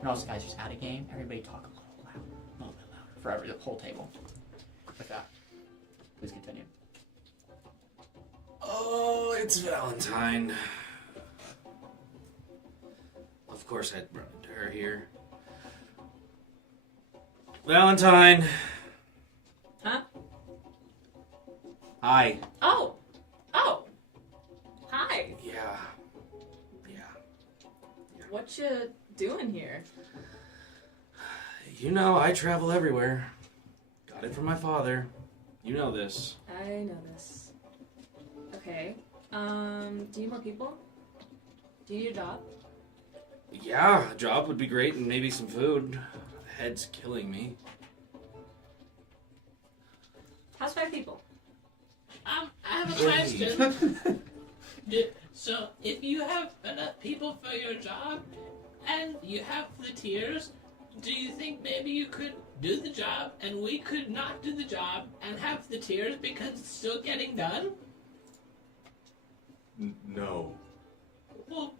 And also, guys, just out of game, everybody talk a little bit louder for the whole table. Like that. Please continue. Oh, it's Valentine. Of course I'd run into her here. Valentine. Huh? Hi. Oh. Oh. Hi. Yeah. What you doing here? You know, I travel everywhere. Got it from my father. You know this. I know this. Okay. Do you need more people? Do you need a job? Yeah, a job would be great and maybe some food. The head's killing me. How's 5 people? I have a question. So, if you have enough people for your job, and you have the tiers, do you think maybe you could do the job, and we could not do the job, and have the tiers because it's still getting done? No. Well,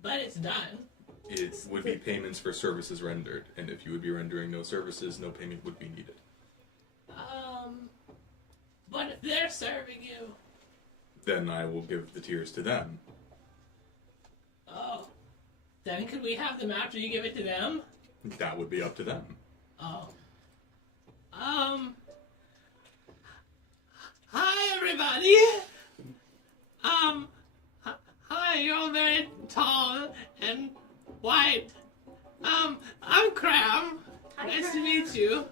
but it's done. It would be payments for services rendered, and if you would be rendering no services, no payment would be needed. But if they're serving you... Then I will give the tiers to them. Oh. Then could we have them after you give it to them? That would be up to them. Oh. Hi, everybody! Hi, you're all very tall and white. I'm Cram. Hi, Nice Cram. to meet you.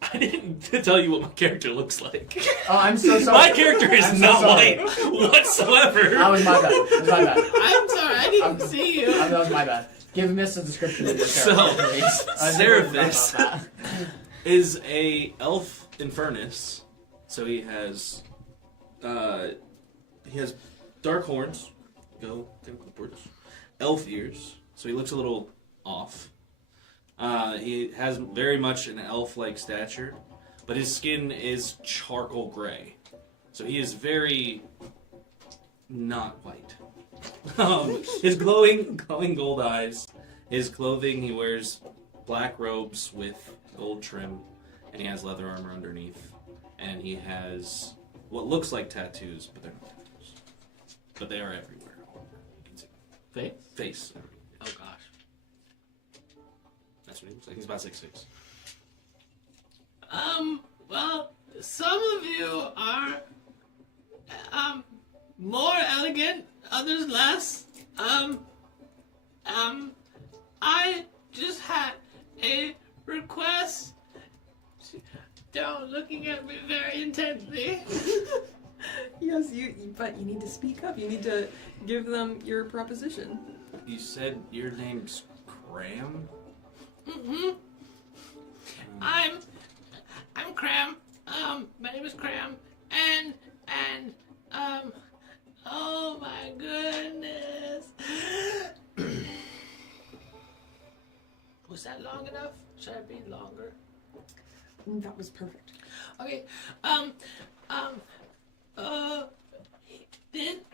I didn't tell you what my character looks like. Oh, I'm so sorry. My character is I'm so not sorry. white whatsoever. That was my bad. That was my bad. I'm sorry, I didn't see you. That was my bad. Give me a description of your So, character, please. Seraphis About that. is a elf in furnace. So he has dark horns. Go upwards. Elf ears. So he looks a little off. He has very much an elf-like stature, but his skin is charcoal gray. So he is very not white. His glowing gold eyes His clothing, he wears black robes with gold trim, and he has leather armor underneath. And he has what looks like tattoos, but they're not tattoos. But they are everywhere. You can see. Face? Face. Oh gosh. That's what he looks like. He's about 6'6". Well, some of you are, more elegant, others less. I just had a request. Don't looking at me very intently. Yes, but you need to speak up. You need to give them your proposition. You said your name's Cram? Mm-hmm. I'm Cram. My name is Cram. And, oh my goodness. Was that long enough? Should I be longer? That was perfect. Okay,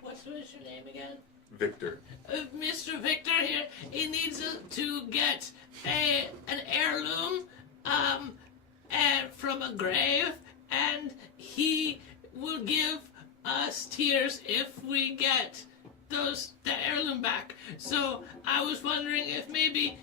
what's your name again? Victor. Mr. Victor here, he needs to get an heirloom, and from a grave, and he will give us tears if we get the heirloom back. So I was wondering if maybe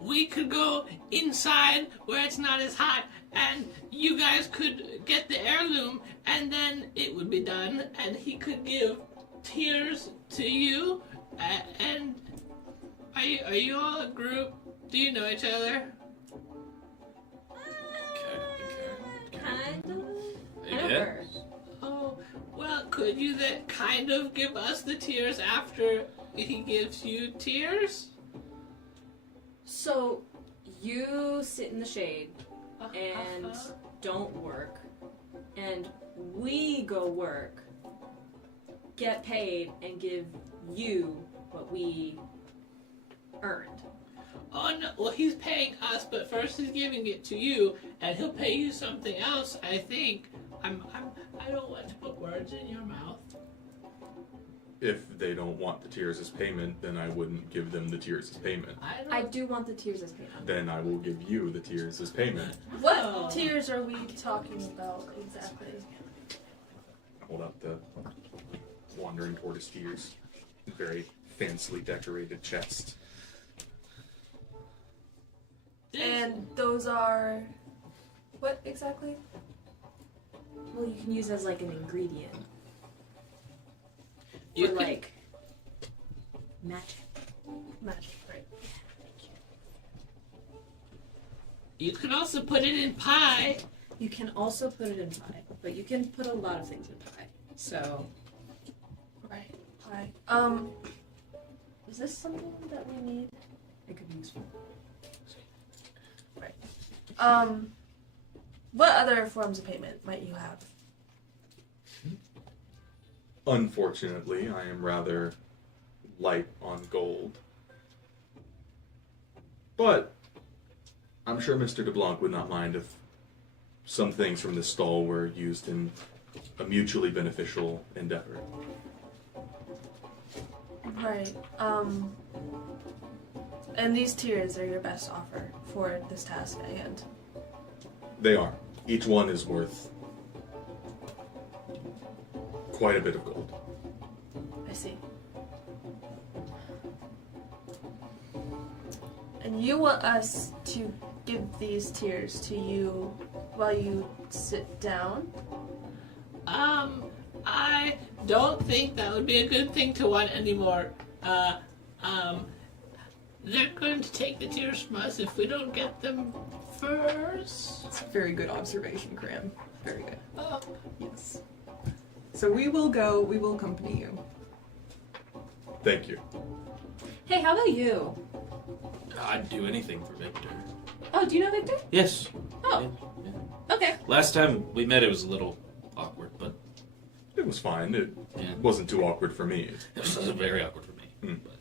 we could go inside where it's not as hot, and you guys could get the heirloom, and then it would be done, and he could give tears to you. And are you all a group? Do you know each other? Kind of. Yeah. Oh, well, could you then kind of give us the tears after he gives you tears? So, you sit in the shade and don't work, and we go work, get paid, and give you what we earned. Oh no! Well, he's paying us, but first he's giving it to you, and he'll pay you something else. I think. I don't want to put words in your mouth. If they don't want the tears as payment, then I wouldn't give them the tears as payment. I do want the tears as payment. Then I will give you the tears as payment. What tears are we talking about exactly? Hold up the wandering tortoise tears. Very fancily decorated chest. And those are what exactly? Well, you can use as like an ingredient. You For could- like magic. Magic, right? You can also put it in pie. You can also put it in pie, but you can put a lot of things in pie. So, Right. Pie. Is this something that we need? it could be useful. What other forms of payment might you have? Unfortunately, I am rather light on gold. But I'm sure Mr. DeBlanc would not mind if some things from this stall were used in a mutually beneficial endeavor. Right. And these tiers are your best offer for this task at hand. They are. Each one is worth quite a bit of gold. I see. And you want us to give these tiers to you while you sit down? I don't think that would be a good thing to want anymore. They're going to take the tears from us if we don't get them first. It's a very good observation, Cram. Very good. Oh, Yes. So we will accompany you. Thank you. Hey, how about you? I'd do anything for Victor. Oh, do you know Victor? Yes. Oh. Yeah. Okay. Last time we met, it was a little awkward, but It was fine. It yeah, wasn't too awkward for me. it was very awkward for me. Hmm. But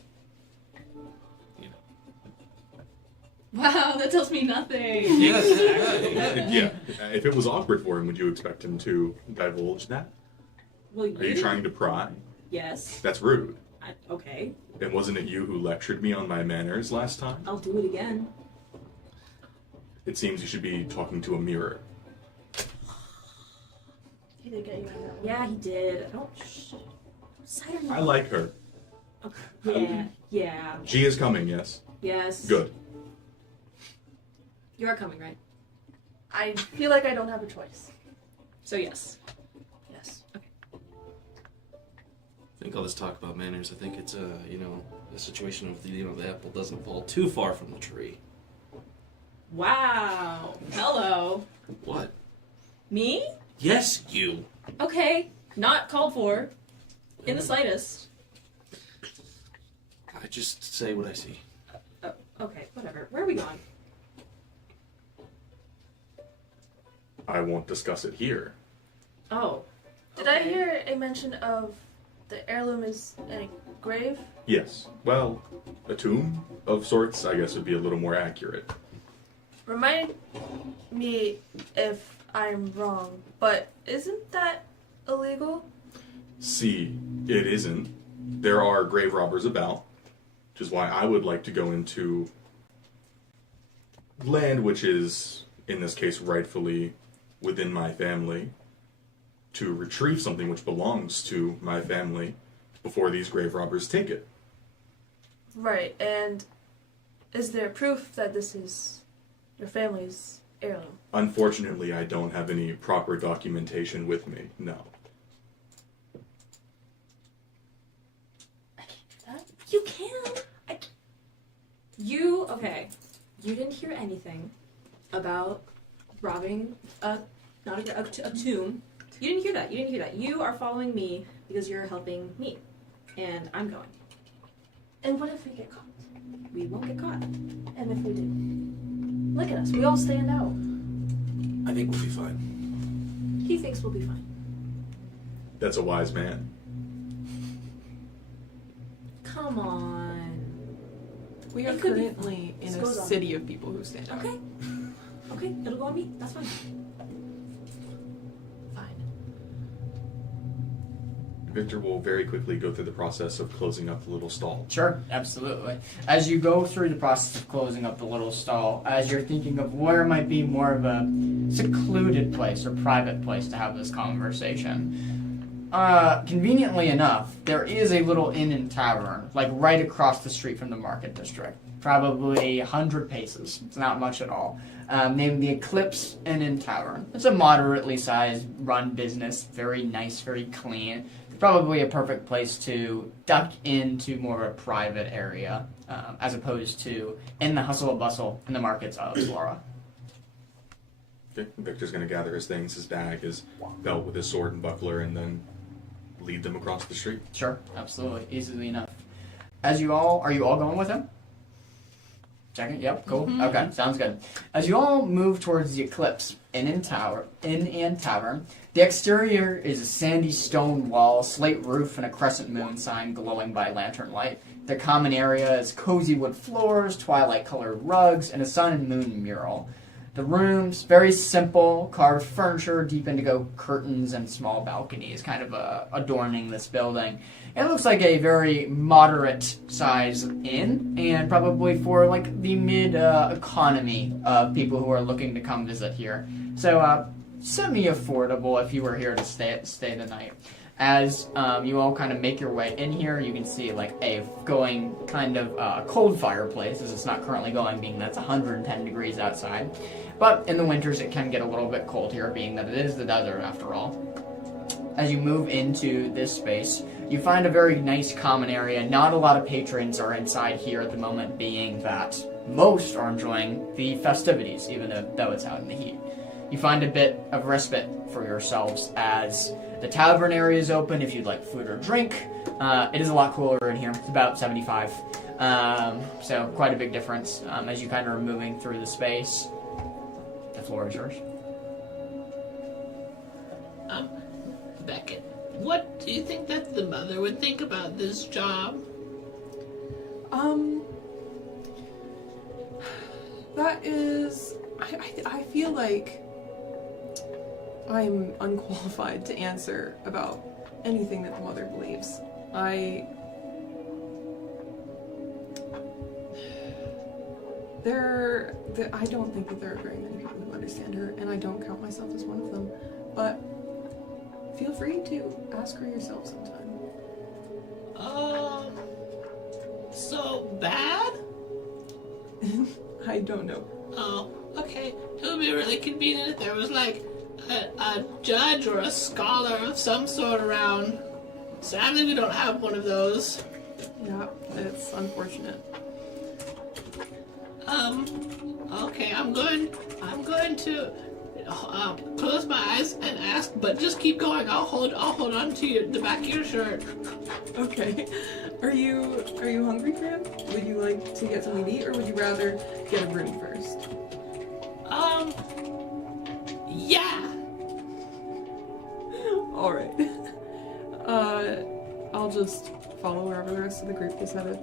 you know, Wow, that tells me nothing. Yeah. If it was awkward for him, would you expect him to divulge that? Well, Are you trying to pry? Yes. That's rude. Okay, And wasn't it you who lectured me on my manners last time? I'll do it again. It seems you should be talking to a mirror. He did get you on that one. Yeah, he did. I don't. Shh. Side I like her. Okay. Yeah. She is coming, yes? Yes. Good. You are coming, right? I feel like I don't have a choice. So yes. Yes. I think all this talk about manners, I think it's a situation of the apple doesn't fall too far from the tree. Wow. Hello. What? Me? Yes, you. Okay. Not called for. In the slightest. I just say what I see. Oh, okay. Whatever. Where are we going? I won't discuss it here. Oh. Did I hear a mention of the heirloom is in a grave? Yes. Well, a tomb of sorts, I guess, would be a little more accurate. Remind me if I'm wrong, but isn't that illegal? See, it isn't. There are grave robbers about, which is why I would like to go into land which is, in this case, rightfully within my family, to retrieve something which belongs to my family before these grave robbers take it. Right, and is there proof that this is your family's heirloom? Unfortunately, I don't have any proper documentation with me, no. I can't do that. You can. Okay. You didn't hear anything about robbing a tomb. You didn't hear that. You are following me because you're helping me. And I'm going. And what if we get caught? We won't get caught. And if we do? Look at us, we all stand out. I think we'll be fine. He thinks we'll be fine. That's a wise man. Come on. We are It could be currently in This a goes on. city of people who stand out. Okay. Okay, it'll go on me. That's fine. Fine. Victor will very quickly go through the process of closing up the little stall. Sure, absolutely. As you go through the process of closing up the little stall, as you're thinking of where might be more of a secluded place or private place to have this conversation, conveniently enough, there is a little inn and tavern, like right across the street from the market district. Probably 100 paces. It's not much at all. Named the Eclipse Inn and Tavern. It's a moderately sized run business, very nice, very clean. Probably a perfect place to duck into more of a private area, as opposed to in the hustle and bustle in the markets of Solara. Victor's going to gather his things, his bag, his belt with his sword and buckler, and then lead them across the street. Sure, absolutely, easily enough. Are you all going with him? Second, yep, cool. Mm-hmm. Okay, sounds good. As you all move towards the Eclipse Inn and Tavern, the exterior is a sandy stone wall, slate roof, and a crescent moon sign glowing by lantern light. The common area is cozy wood floors, twilight-colored rugs, and a sun and moon mural. The rooms, very simple, carved furniture, deep indigo curtains, and small balconies kind of adorning this building. It looks like a very moderate size inn, and probably for like the mid economy of people who are looking to come visit here. So semi-affordable if you were here to stay the night. As you all kind of make your way in here, you can see like a going kind of cold fireplace, as it's not currently going, being that's 110 degrees outside. But in the winters, it can get a little bit cold here, being that it is the desert after all. As you move into this space, you find a very nice common area. Not a lot of patrons are inside here at the moment, being that most are enjoying the festivities, even though it's out in the heat. You find a bit of respite for yourselves as the tavern area is open if you'd like food or drink. It is a lot cooler in here. It's about 75. So quite a big difference as you kind of are moving through the space. The floor is yours. Beckett, what do you think that the mother would think about this job? That is... I feel like I'm unqualified to answer about anything that the mother believes. I I don't think that there are very many people who understand her, and I don't count myself as one of them. But feel free to ask her yourself sometime. So bad? I don't know. Oh, okay. It would be really convenient if there was like a judge or a scholar of some sort around. Sadly, we don't have one of those. Yeah, it's unfortunate. Okay, I'm going to close my eyes and ask, but just keep going. I'll hold on to the back of your shirt. Okay. Are you hungry, Graham? Would you like to get something to eat, or would you rather get a room first? Yeah. All right. I'll just follow wherever the rest of the group is headed.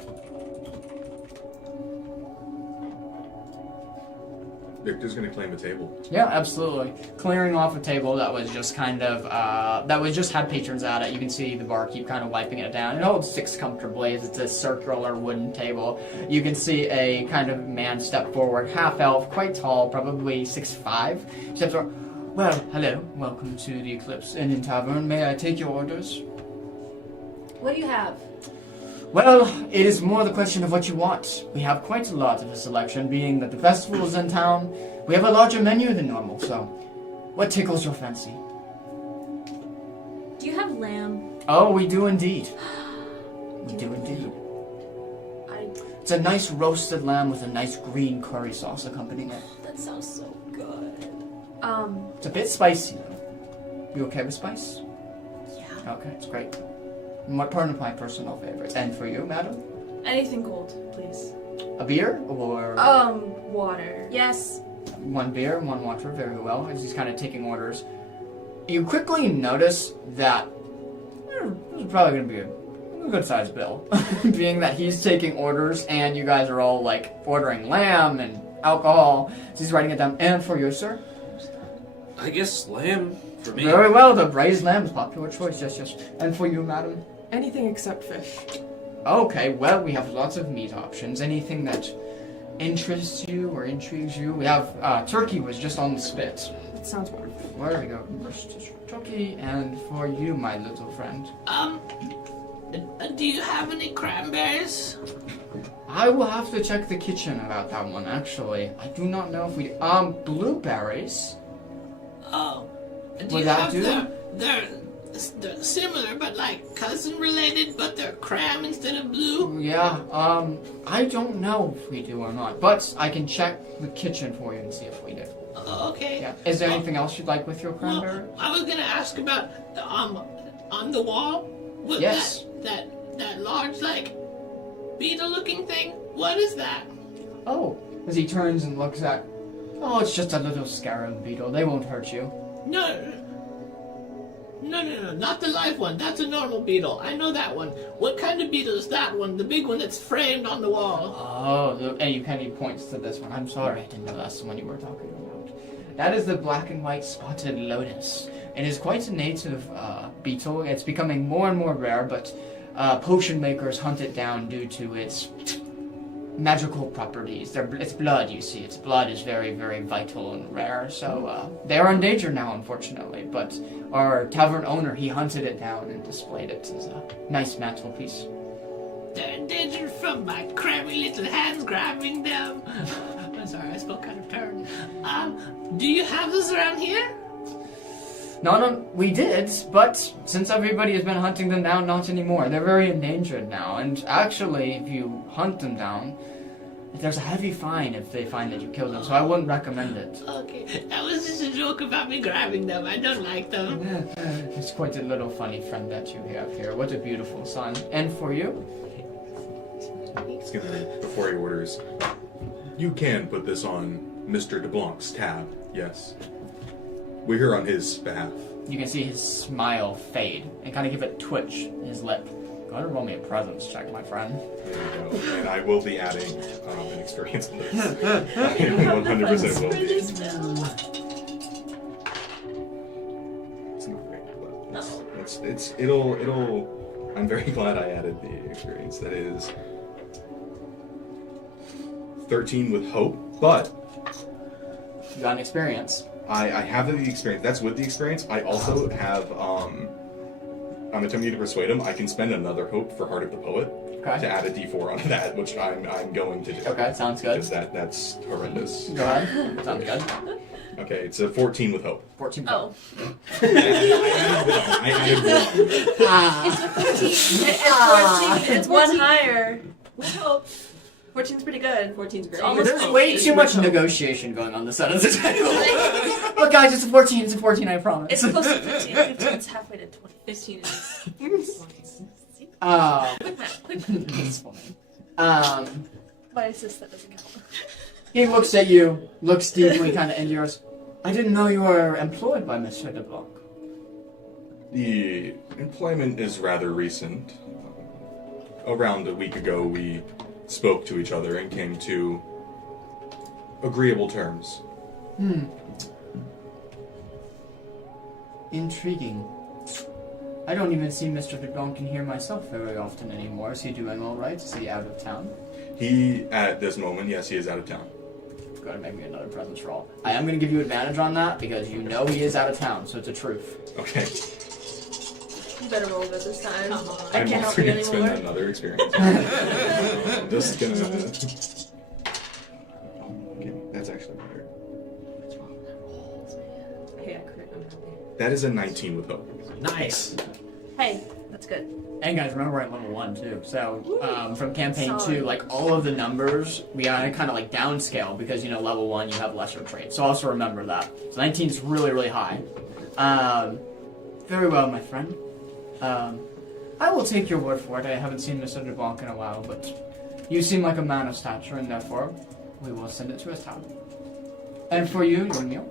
Victor's gonna claim a table. Yeah, absolutely. Clearing off a table that was just kind of, had patrons at it. You can see the barkeep kind of wiping it down. It holds 6 comfortably. It's a circular wooden table. You can see a kind of man step forward, half elf, quite tall, probably 6'5". Steps forward. Well, hello. Welcome to the Eclipse Inn and Tavern. May I take your orders? What do you have? Well, it is more the question of what you want. We have quite a lot of a selection, being that the festival is in town. We have a larger menu than normal, so what tickles your fancy? Do you have lamb? Oh, we do indeed. We do indeed. It's a nice roasted lamb with a nice green curry sauce accompanying it. That sounds so good. It's a bit spicy, though. You okay with spice? Yeah. Okay, it's great. One of my personal favorites. And for you, madam? Anything cold, please. A beer or? Water. Yes. 1 beer, 1 water, very well, as he's kind of taking orders. You quickly notice that this is probably going to be a good-sized bill, being that he's taking orders and you guys are all, like, ordering lamb and alcohol. So he's writing it down. And for you, sir? I guess lamb for me. Very well, the braised lamb is popular choice, yes, yes. And for you, madam? Anything except fish. Okay, well, we have lots of meat options. Anything that interests you or intrigues you? We have, turkey was just on the spit. That sounds wonderful. There we go. Roasted turkey, and for you, my little friend. Do you have any cranberries? I will have to check the kitchen about that one, actually. I do not know if we... blueberries? Oh. Do Would you that have do? They're similar, but like cousin related, but they're cram instead of blue? Yeah, I don't know if we do or not, but I can check the kitchen for you and see if we do. Okay. Yeah. Is there anything else you'd like with your cranberry? Well, I was gonna ask about on the wall. With Yes. That large like beetle-looking thing. What is that? Oh, as he turns and looks at... Oh, it's just a little scarab beetle. They won't hurt you. No, not the live one. That's a normal beetle. I know that one. What kind of beetle is that one? The big one that's framed on the wall. Oh, and you kind of points to this one. I'm sorry, I didn't know that's the one you were talking about. That is the black and white spotted lotus. It is quite a native beetle. It's becoming more and more rare, but potion makers hunt it down due to its magical properties. Its blood, you see. Its blood is very, very vital and rare, so they are in danger now, unfortunately. But our tavern owner, he hunted it down and displayed it as a nice mantelpiece. They're in danger from my crabby little hands grabbing them. I'm sorry, I spoke kind of turned. Do you have this around here? We did, but since everybody has been hunting them down, not anymore. They're very endangered now, and actually, if you hunt them down, there's a heavy fine if they find that you killed them, so I wouldn't recommend it. Okay, that was just a joke about me grabbing them. I don't like them. It's quite a little funny friend that you have here. What a beautiful son. And for you? He's gonna, before he orders, you can put this on Mr. DeBlanc's tab, yes. We're here on his behalf. You can see his smile fade and kind of give it twitch in his lip. Go ahead and roll me a presence check, my friend. There you go. And I will be adding an experience on this. I 100% will be. It's not great, but it'll. I'm very glad I added the experience. That is 13 with hope, but You got an experience. I have the experience. That's with the experience. I also have, I'm attempting to persuade him. I can spend another hope for Heart of the Poet Okay. to add a d4 onto that, which I'm going to do. Okay, sounds good. Because that's horrendous. Go ahead. Sounds good. Okay, it's a 14 with hope. 14. Oh. I added one. Ah. It's one higher. With hope. 14's pretty good. 14's great. Almost There's 15. way too much negotiation going on this side of the table. Look, guys, it's a 14. It's a 14, I promise. It's close to 15. 15's halfway to 20. 15 is. Quick math. It's funny. My assist, that doesn't count. He looks at you, looks deeply kind of into yours. I didn't know you were employed by Mr. DeBlanc. The employment is rather recent. Around a week ago, we spoke to each other and came to agreeable terms. Intriguing. I don't even see Mr. DeBlanc in here myself very often anymore. Is he doing all right? Is he out of town? He, at this moment, yes, he is out of town. Go ahead and make me another presence roll. I am going to give you advantage on that because you know he is out of town, so it's a truth. Okay. You better roll good this time. Come on. I I'm can't also help you going to spend anymore. another experience. Just gonna... Okay, that's actually better. Hey, I crit. I'm happy. That is a 19 with hope. Nice. Hey, that's good. And guys, remember we're at level 1 too. So from campaign Solid. 2, like all of the numbers, we gotta kind of like downscale because you know level 1 you have lesser traits. So also remember that. So 19 is really, really high. Very well, my friend. I will take your word for it. I haven't seen Mr. DeBlanc in a while, but you seem like a man of stature, and therefore we will send it to his town. And for you, your meal.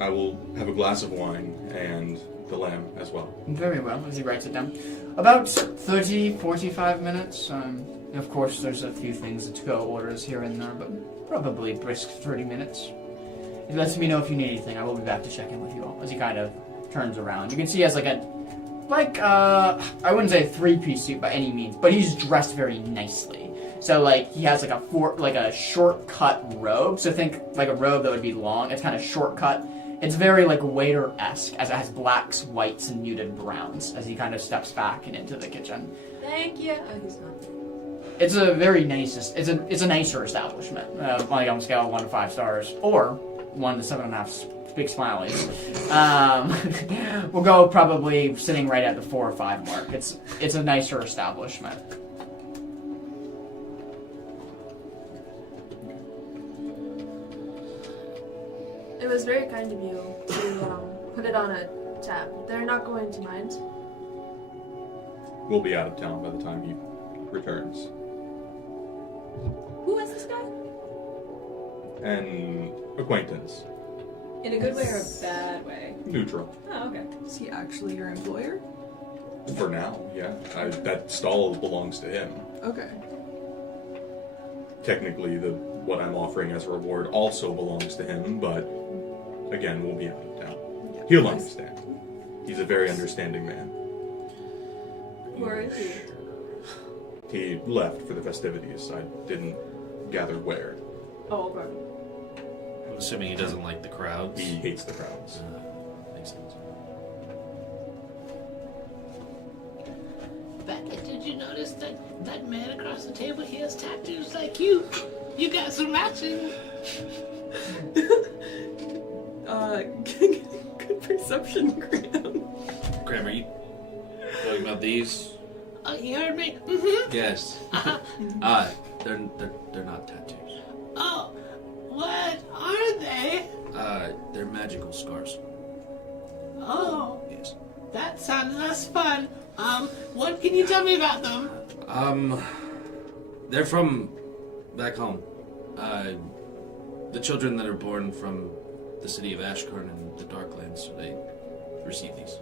I will have a glass of wine and the lamb as well. Very well, as he writes it down. About 30, 45 minutes. Of course, there's a few things to go orders here and there, but probably brisk 30 minutes. He lets me know if you need anything. I will be back to check in with you all. As he kind of turns around. You can see he has I wouldn't say a 3-piece suit by any means, but he's dressed very nicely. So he has a short cut robe. So think like a robe that would be long. It's kind of shortcut. It's very waiter-esque, as it has blacks, whites, and muted browns. As he kind of steps back and into the kitchen. Thank you. Oh, he's not. It's a very nice. It's a nicer establishment. On a scale of 1 to 5 stars, or 1 to 7.5 big smileys. We'll go probably sitting right at the 4 or 5 mark. It's a nicer establishment. It was very kind of you to put it on a tab. They're not going to mind. We'll be out of town by the time he returns. Who is this guy? An acquaintance. In a good way or a bad way? Neutral. Oh, okay. Is he actually your employer? For now, yeah. That stall belongs to him. Okay. Technically, what I'm offering as a reward also belongs to him, but again, we'll be out of town. Yeah. He'll understand. He's a very understanding man. Where is he? He left for the festivities. I didn't gather where. Oh, okay. I'm assuming he doesn't like the crowds. He hates the crowds. Makes sense. Beckett, did you notice that man across the table, he has tattoos like you? You got some matching. Good perception, Graham. Graham, are you talking about these? Oh, you heard me? Mm-hmm. Yes. They're not tattoos. Oh, what are they? They're magical scars. Oh, Yes. that sounds less fun. What can you tell me about them? They're from back home. The children that are born from the city of Ashkarn and the Darklands, they receive these.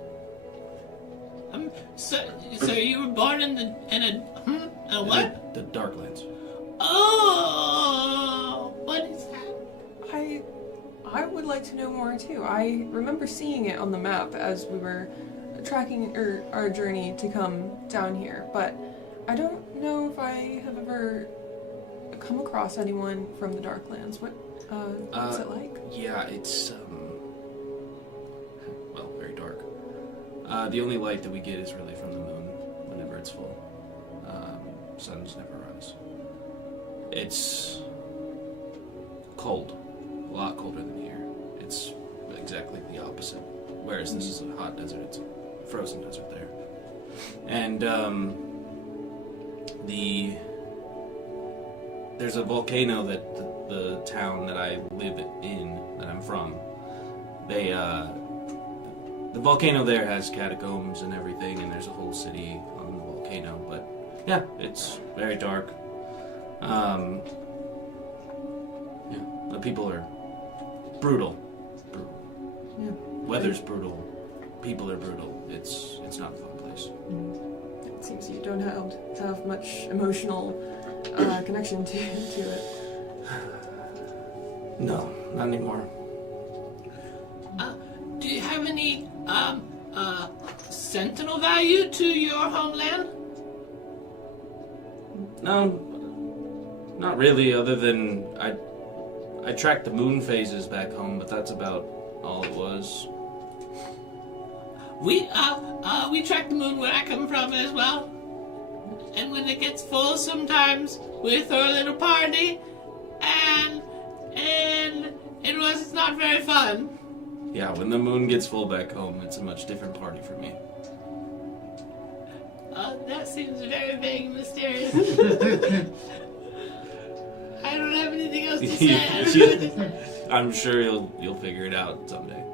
So you were born in a what? The Darklands. Oh, what is that? I would like to know more too. I remember seeing it on the map as we were tracking our journey to come down here, but I don't know if I have ever come across anyone from the Darklands. What's it like? Yeah, it's well, very dark. The only light that we get is really from the moon whenever it's full. Suns never rise. It's cold, a lot colder than here. It's exactly the opposite. Whereas this is a hot desert, it's a frozen desert there. And there's a volcano that the town that I live in, that I'm from, the volcano there has catacombs and everything, and there's a whole city on the volcano. But yeah, it's very dark. Yeah, the people are brutal. Yeah. Weather's brutal. People are brutal. It's not a fun place. It seems you don't have much emotional connection to it. No, not anymore. Do you have any sentinel value to your homeland? No, not really. Other than I tracked the moon phases back home, but that's about all it was. We track the moon where I come from as well. And when it gets full, sometimes we throw a little party, and it's not very fun. Yeah, when the moon gets full back home, it's a much different party for me. That seems very vague and mysterious. I don't have anything else to say. I'm sure you'll figure it out someday.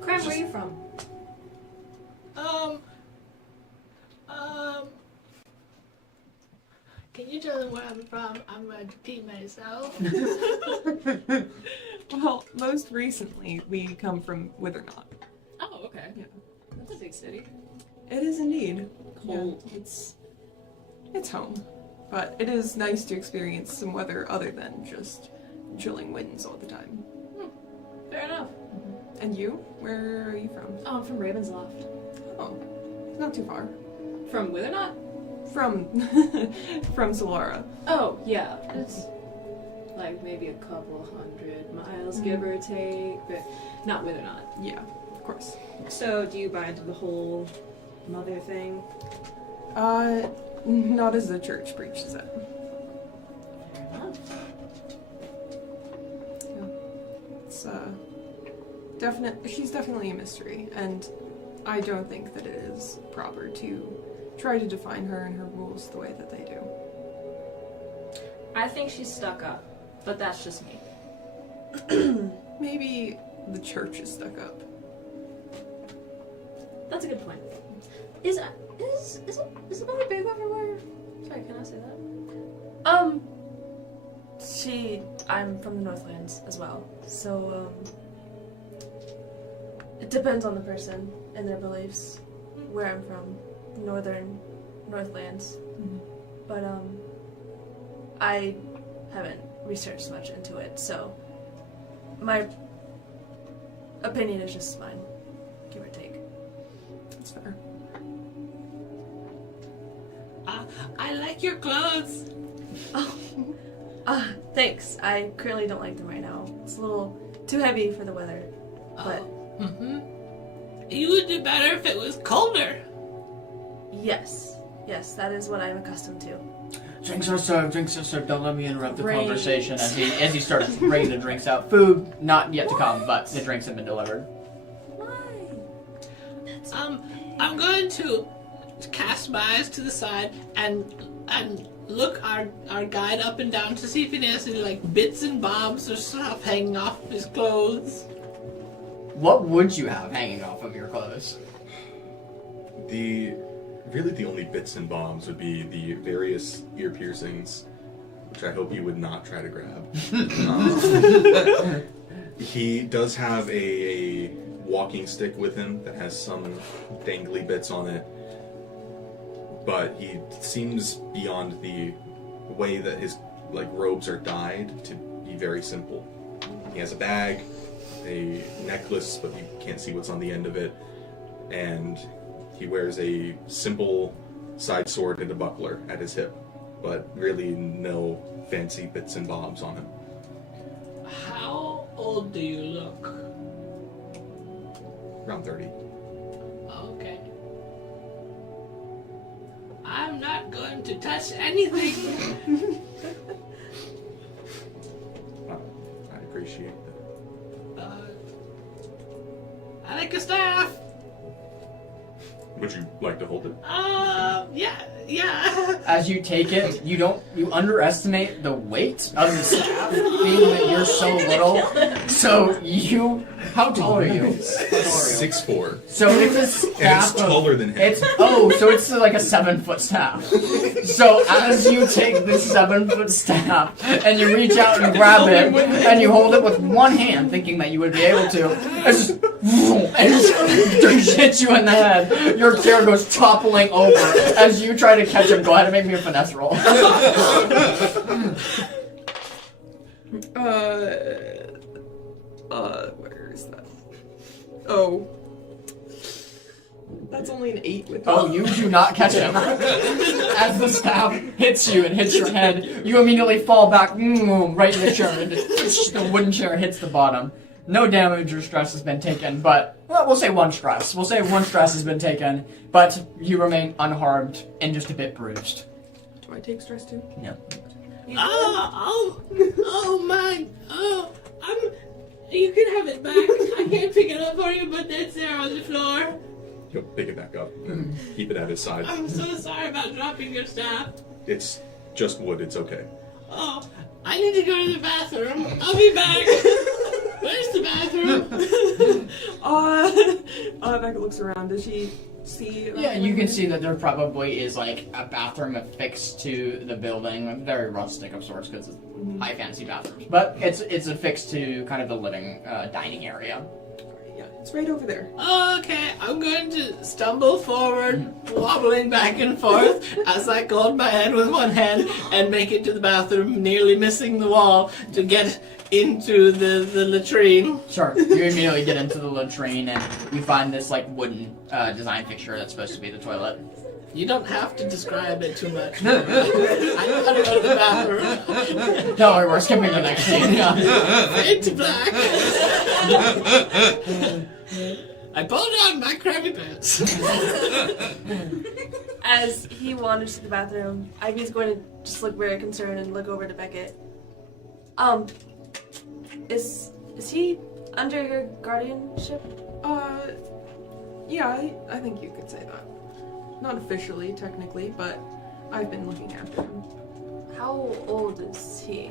Cram, where are you from? Can you tell them where I'm from? I'm going to pee myself. Well, most recently we come from Withernot. Oh, okay. Yeah. That's a big city. It is indeed Cold. Yeah, it's home, but it is nice to experience some weather other than just chilling winds all the time. Fair enough. And you? Where are you from? Oh, I'm from Ravensloft. Oh, not too far. From Withernot? From Solara. Oh, yeah. It's like maybe a couple 100 miles, give or take, but not Withernot. Yeah, of course. So, do you buy into the whole mother thing? Not as the church preaches it. Yeah. It's she's definitely a mystery, and I don't think that it is proper to try to define her and her rules the way that they do. I think she's stuck up, but that's just me. Maybe the church is stuck up. That's a good point. Is the mother big everywhere? Sorry, can I say that? I'm from the Northlands as well, so it depends on the person and their beliefs. Where I'm from, Northlands, but I haven't researched much into it, so my opinion is just mine, give or take. That's fair. I like your clothes. Thanks. I currently don't like them right now. It's a little too heavy for the weather, but You would do better if it was colder. yes, that is what I'm accustomed to. Drinks are served. Don't let me interrupt the Great. conversation as he starts bringing the drinks out. Food not yet to come, but the drinks have been delivered. Why? I'm going to cast my eyes to the side and look our guide up and down to see if he has any like bits and bobs or stuff hanging off his clothes. What would you have hanging off of your clothes? The only bits and bombs would be the various ear piercings, which I hope you would not try to grab. He does have a walking stick with him that has some dangly bits on it, but he seems beyond the way that his robes are dyed to be very simple. He has a bag, a necklace, but you can't see what's on the end of it, and he wears a simple side sword and a buckler at his hip. but really no fancy bits and bobs on him. How old do you look? Around 30. Okay. I'm not going to touch anything. I appreciate that. I like a staff. Would you like to hold it? Yeah. As you take it, you underestimate the weight of the staff, being that you're so little. So how tall are you? 6'4". So it's a And staff. it's taller than him. So it's like a 7-foot staff. So as you take this 7-foot staff and you reach out and grab it and you hold it with one hand, thinking that you would be able to, it just hits you in the head. Your chair goes toppling over as you try to catch him. Go ahead and make me a finesse roll. Where is that? Oh. That's only an 8 with Oh, you do not catch him. As the staff hits you and hits your head, you immediately fall back right in the chair. And the wooden chair hits the bottom. No damage or stress has been taken, but we'll say one stress. We'll say one stress has been taken, but you remain unharmed and just a bit bruised. Do I take stress too? No. You can have it back. I can't pick it up for you, but it's there on the floor. He'll pick it back up and keep it at his side. I'm so sorry about dropping your staff. It's just wood, it's okay. Oh, I need to go to the bathroom. I'll be back. Where's the bathroom? Becca looks around. Does she see? Yeah, you can see that there probably is like a bathroom affixed to the building, very rustic of sorts because it's high fantasy bathrooms. But it's affixed to kind of the living dining area. Yeah, it's right over there. Okay, I'm going to stumble forward, wobbling back and forth as I hold my head with one hand and make it to the bathroom, nearly missing the wall to get into the latrine. Sure. You immediately get into the latrine and you find this like wooden design fixture that's supposed to be the toilet. You don't have to describe it too much. I know how to go to the bathroom. Don't worry, we're skipping the next scene. Fade to black. I pulled on my crappy pants. As he wanders to the bathroom, Ivy's going to just look very concerned and look over to Beckett. Is he under your guardianship? Yeah, I think you could say that. Not officially, technically, but I've been looking after him. How old is he?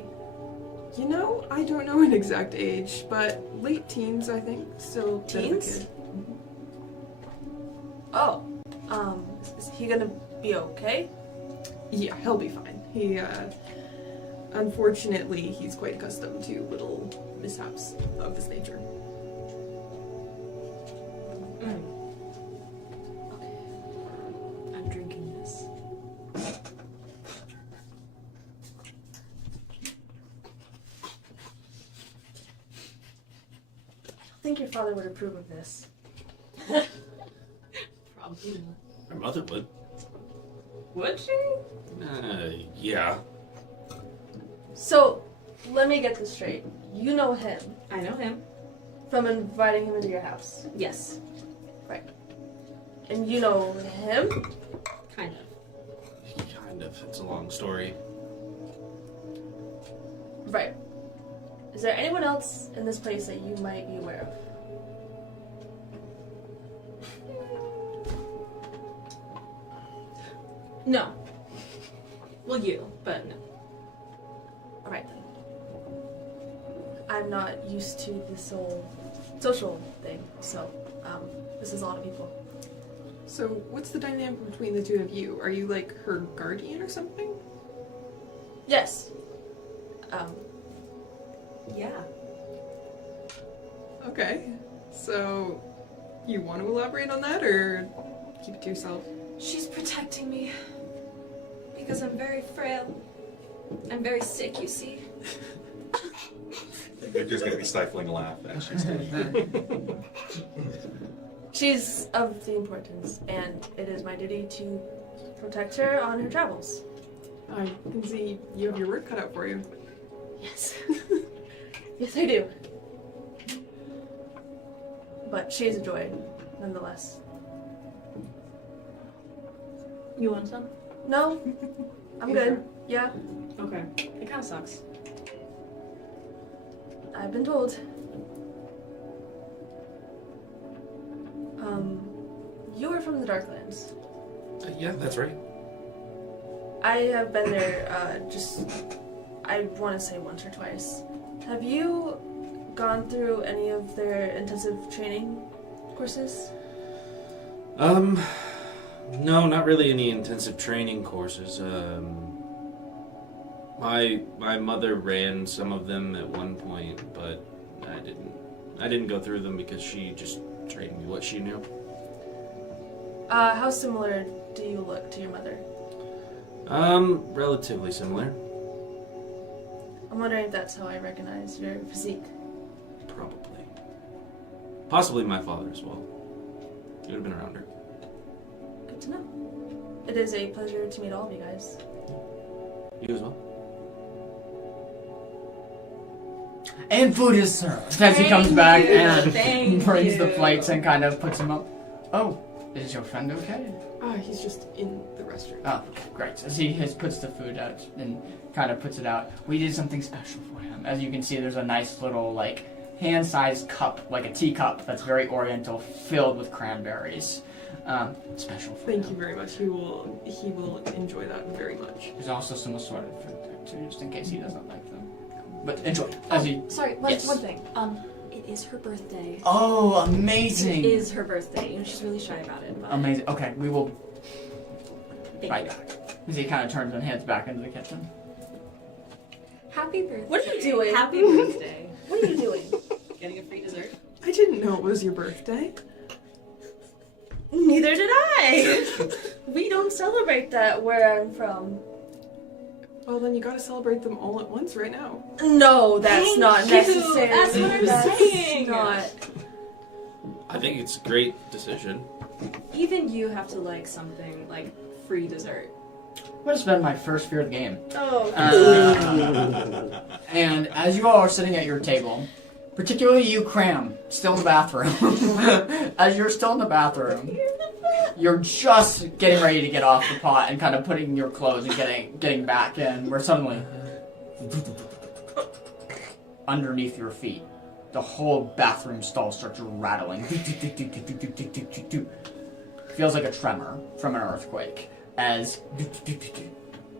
You know, I don't know an exact age, but late teens, I think. Still a bit of a Teens? kid. Oh, is he gonna be okay? Yeah, he'll be fine. He, unfortunately, he's quite accustomed to little mishaps of this nature. I'm drinking this. I think your father would approve of this. Probably not. My mother would. Would she? Yeah. So, let me get this straight. You know him I know him. from inviting him into your house. Yes. And you know him? Kind of. Kind of. It's a long story. Right. Is there anyone else in this place that you might be aware of? No. Well, you, but no. Alright then. I'm not used to this whole social thing, so this is a lot of people. So, what's the dynamic between the two of you? Are you like her guardian or something? Yes. Yeah. Okay. So, you want to elaborate on that or keep it to yourself? She's protecting me because I'm very frail. I'm very sick, you see. They're just going to be stifling a laugh as she's doing. She's of the importance, and it is my duty to protect her on her travels. I can see you have your work cut out for you. Yes. Yes, I do. But she is a joy, nonetheless. You want some? No, I'm You good. sure? Yeah, Okay. It kind of sucks. I've been told. You are from the Darklands. Yeah, that's right. I have been there, I want to say once or twice. Have you gone through any of their intensive training courses? No, not really any intensive training courses. My mother ran some of them at one point, but I didn't go through them because she just trained me what she knew. How similar do you look to your mother? Relatively similar. I'm wondering if that's how I recognize your physique. Probably. Possibly my father as well. He would have been around her. Good to know. It is a pleasure to meet all of you guys. You as well? And food is served. As he comes back and Thank brings the you. plates and kind of puts them up. Oh, is your friend okay? He's just in the restroom. Oh, great. As he puts the food out and kind of puts it out, we did something special for him. As you can see, there's a nice little, like, hand-sized cup, like a teacup that's very oriental, filled with cranberries. Special for him. Thank you very much. He will enjoy that very much. There's also some assorted fruit there, too, just in case he doesn't like them. But enjoy. As he... Sorry, Yes. one thing. It is her birthday. Oh, amazing! It is her birthday. You know, she's really shy about it. But Amazing. Okay, we will... Thank Right you. back. As he kind of turns and heads back into the kitchen. Happy birthday. What are you doing? Happy birthday. What are you doing? Getting a free dessert. I didn't know it was your birthday. Neither did I. We don't celebrate that where I'm from. Well, then you gotta celebrate them all at once right now. No, that's not Thank you. necessary. That's what I'm That's saying. Not. I think it's a great decision. Even you have to like something like free dessert. I'm gonna spend my first fear of the game. Oh. And as you all are sitting at your table, particularly you, Cram, still in the bathroom. As you're still in the bathroom, you're just getting ready to get off the pot and kind of putting your clothes and getting back in, where suddenly, underneath your feet, the whole bathroom stall starts rattling. Feels like a tremor from an earthquake as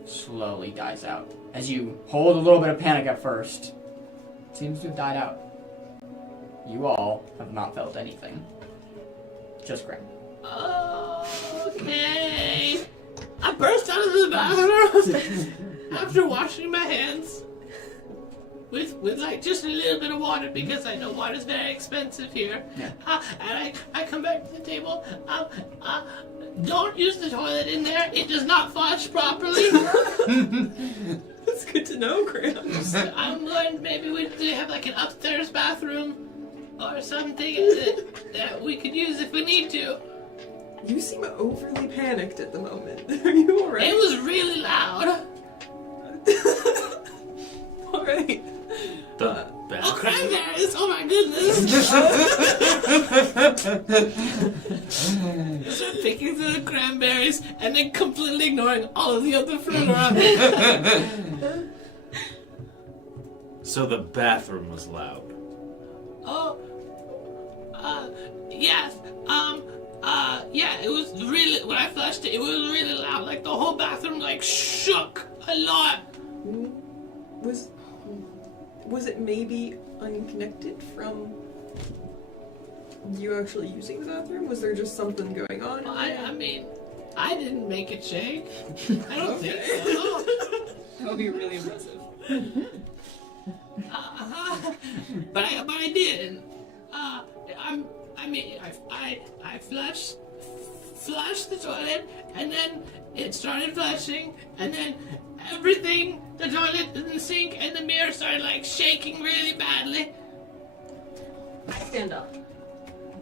slowly dies out. As you hold a little bit of panic at first, seems to have died out. You all have not felt anything. Just Graham. Okay. I burst out of the bathroom after washing my hands with like just a little bit of water because I know water's very expensive here. Yeah. And I come back to the table. Don't use the toilet in there. It does not flush properly. That's good to know, Grams. I'm going. Maybe we have like an upstairs bathroom or something that we could use if we need to. You seem overly panicked at the moment. Are you alright? It was really loud. Alright. The Oh, cranberries! Oh my goodness! Start picking through the cranberries and then completely ignoring all of the other fruit around it. So the bathroom was loud. Oh, yes. Yeah, it was really, when I flushed it, it was really loud. Like the whole bathroom like shook a lot. Was it maybe unconnected from you actually using the bathroom? Was there just something going on? I mean, I didn't make it shake. I don't think so. That would be really impressive. But I did. I flushed the toilet, and then it started flushing, and then everything, the toilet and the sink and the mirror started like shaking really badly. I stand up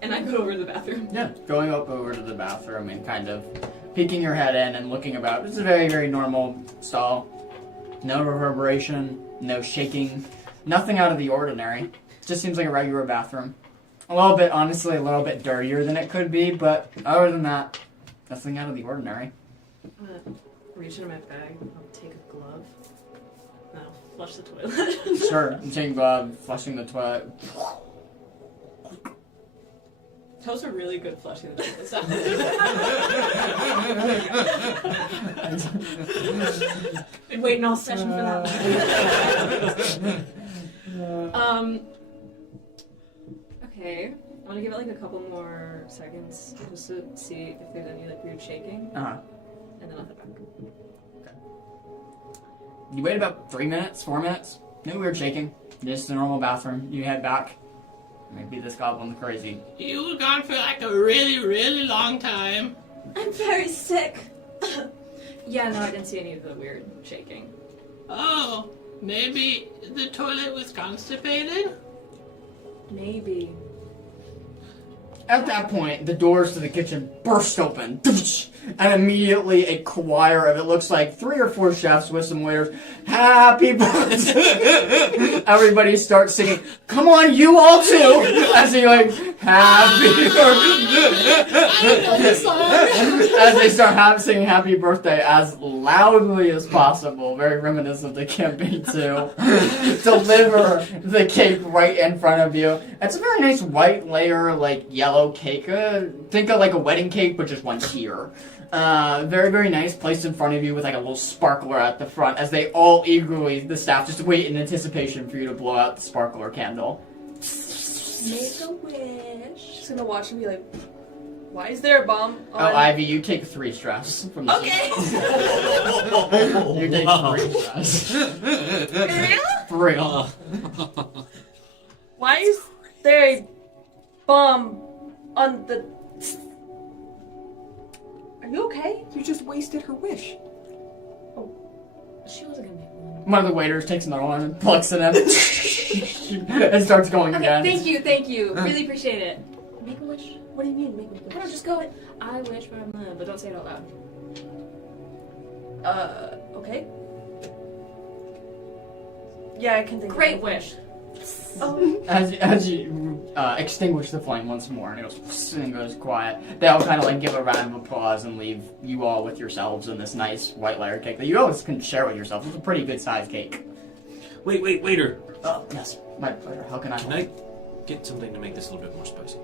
and I go over to the bathroom. Yeah, going up over to the bathroom and kind of peeking your head in and looking about. It's a very, very normal stall. No reverberation, no shaking, nothing out of the ordinary. Just seems like a regular bathroom. A little bit, honestly, a little bit dirtier than it could be, but other than that, nothing out of the ordinary. I'm gonna reach into my bag. I'll take a glove. And I'll flush the toilet. Sure, I'm taking flushing the toilet. Toes are really good flushing the toilet. Been waiting all session for that. Okay. I'm gonna give it like a couple more seconds just to see if there's any like weird shaking, Uh-huh. and then I'll head back. You wait about 3 minutes, 4 minutes. No weird shaking. Just a normal bathroom. You head back. Maybe this goblin's crazy. You were gone for like a really, really long time. I'm very sick. Yeah, no, I didn't see any of the weird shaking. Oh, maybe the toilet was constipated? Maybe. At that point, the doors to the kitchen burst open, and immediately a choir of, it looks like 3 or 4 chefs with some waiters, happy birthday! Everybody starts singing, come on, you all too! As they like, happy birthday! As they start singing happy birthday as loudly as possible, very reminiscent of Campaign 2. Deliver the cake right in front of you. It's a very nice white layer, like yellow cake. Think of like a wedding cake, but just one tier. Very, very nice, placed in front of you with like a little sparkler at the front as they all eagerly, the staff, just wait in anticipation for you to blow out the sparkler candle. Make a wish. Just gonna watch and be like, why is there a bomb on... Oh, Ivy, you take 3 stress from this. Okay. You take 3 stress. For real. Why is there a bomb on the... Are you okay? You just wasted her wish. She wasn't gonna make one. One of the waiters takes another one and plucks it in. And starts going Okay, again. thank you. Really appreciate it. Make a wish. What do you mean, make me I don't just go it. I wish, but don't say it out loud. Okay. Yeah, I can think Great of wish. Oh. As you extinguish the flame once more, and it goes quiet, they all kind of like give a round of applause and leave you all with yourselves in this nice white layer cake that you always can share with yourself. It's a pretty good sized cake. Wait, waiter. Oh, yes, my pleasure. How can I Can help? I get something to make this a little bit more spicy?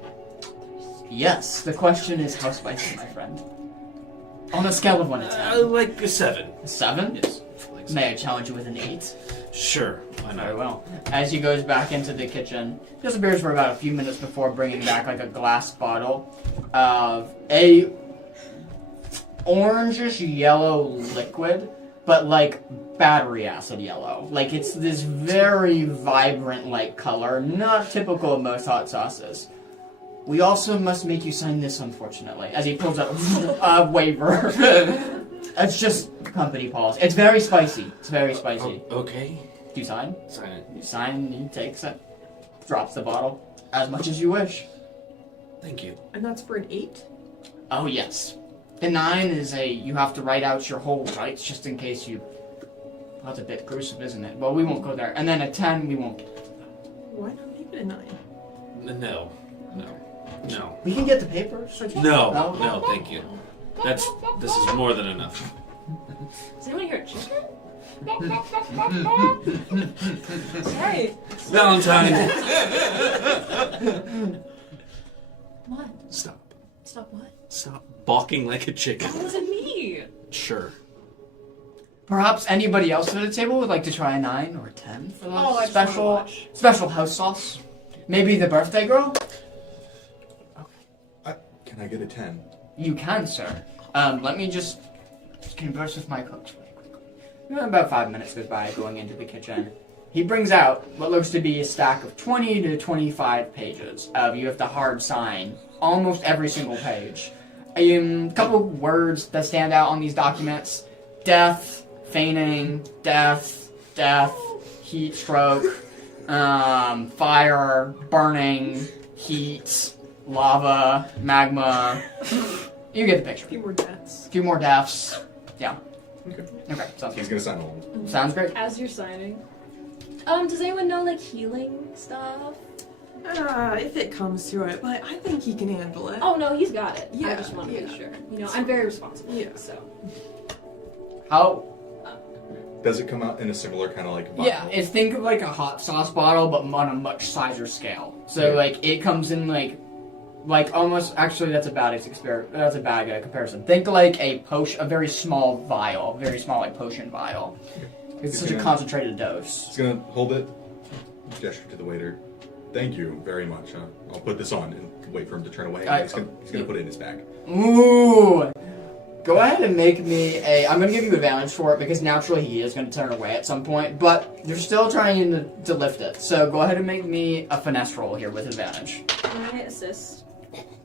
Yes, the question is how spicy, my friend. On a scale of 1 to 10. Like a 7. 7? Yes. Like May I challenge you with an 8? Sure. Why Very not? well. As he goes back into the kitchen, disappears for about a few minutes before bringing back like a glass bottle of a orangish yellow liquid, but like battery acid yellow. Like it's this very vibrant like color, not typical of most hot sauces. We also must make you sign this, unfortunately, as he pulls out a waiver. It's just company policy. It's very spicy. It's very spicy. Okay. Do you sign? Sign it. You sign, he takes it, drops the bottle, as much as you wish. Thank you. And that's for an 8? Oh, yes. The 9 is you have to write out your whole rights just in case you... That's a bit gruesome, isn't it? Well, we won't go there. And then a 10, we won't. Why not make it a 9? No. We can get the papers. No, thank you. This is more than enough. Does anyone hear a chicken? Hey! Valentine! What? Stop. Stop what? Stop balking like a chicken. That wasn't me! Sure. Perhaps anybody else at the table would like to try a 9 or a 10 for the Oh, I just wanna watch. special house sauce. Maybe the birthday girl? Can I get a 10? You can, sir. Let me just converse with my cooks really quickly. About 5 minutes goes by going into the kitchen. He brings out what looks to be a stack of 20 to 25 pages of you have to hard sign almost every single page. A couple of words that stand out on these documents: death, feigning, death, heat stroke, fire, burning, heat, lava, magma, You get the picture. A few more deaths. A few more deaths. Yeah. Okay. Okay, sounds He's good. gonna sign all of them. Sounds great. As you're signing, Does anyone know like healing stuff? If it comes to it, but I think he can handle it. oh no, he's got it. I Yeah, just want to yeah. make sure. You know, I'm very responsible. Yeah. So How? Does it come out in a similar kind of like bottle? Yeah, it's think of like a hot sauce bottle, but on a much sizer scale. So Yeah. like it comes in like almost. Actually, that's a bad That's a bad comparison. Think like a very small vial, very small like potion vial. It's such a concentrated dose. He's gonna hold it, gesture to the waiter. Thank you very much. I'll put this on and wait for him to turn away. And he's gonna put it in his bag. Ooh. Go ahead and make me a. I'm gonna give you advantage for it because naturally he is gonna turn away at some point, but you're still trying to lift it. So go ahead and make me a finesse roll here with advantage. can I assist?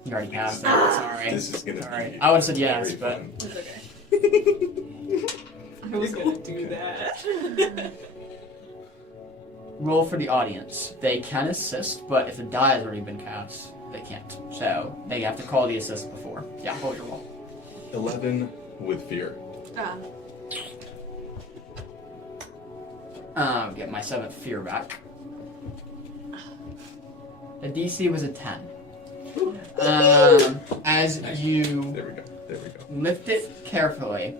You already passed it. Sorry. This is gonna Sorry. be I would have said yes, very but fun. It's okay. I was gonna do that. roll for the audience. They can assist, but if the die has already been cast, they can't. So they have to call the assist before. Yeah, hold your roll. 11 with fear. Get my 7th fear back. The DC was a 10. As you There we go. lift it carefully,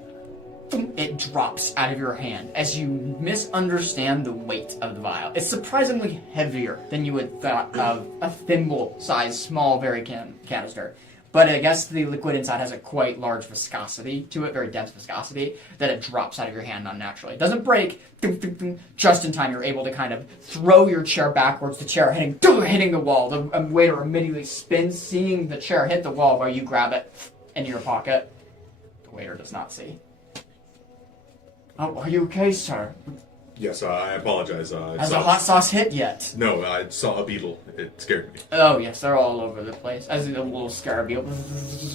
it drops out of your hand as you misunderstand the weight of the vial. It's surprisingly heavier than you would thought of a thimble-sized, small, very canister. But I guess the liquid inside has a quite large viscosity to it, very dense viscosity, that it drops out of your hand unnaturally. It doesn't break. Just in time, you're able to kind of throw your chair backwards, the chair hitting the wall. The waiter immediately spins, seeing the chair hit the wall while you grab it into your pocket. The waiter does not see. Oh, are you okay, sir? Yes, I apologize. Has the hot sauce hit yet? No, I saw a beetle. It scared me. Oh, yes, they're all over the place. As the little scarabee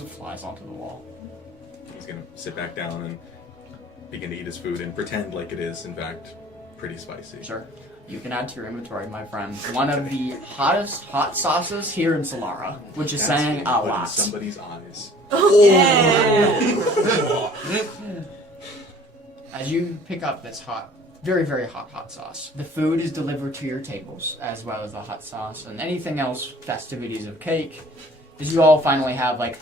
flies onto the wall. He's gonna sit back down and begin to eat his food and pretend like it is, in fact, pretty spicy. Sure. You can add to your inventory, my friend. One of the hottest hot sauces here in Solara, which is saying a Put in lot. somebody's eyes. As you pick up this very, very hot sauce, the food is delivered to your tables, as well as the hot sauce and anything else, festivities of cake, as you all finally have, like,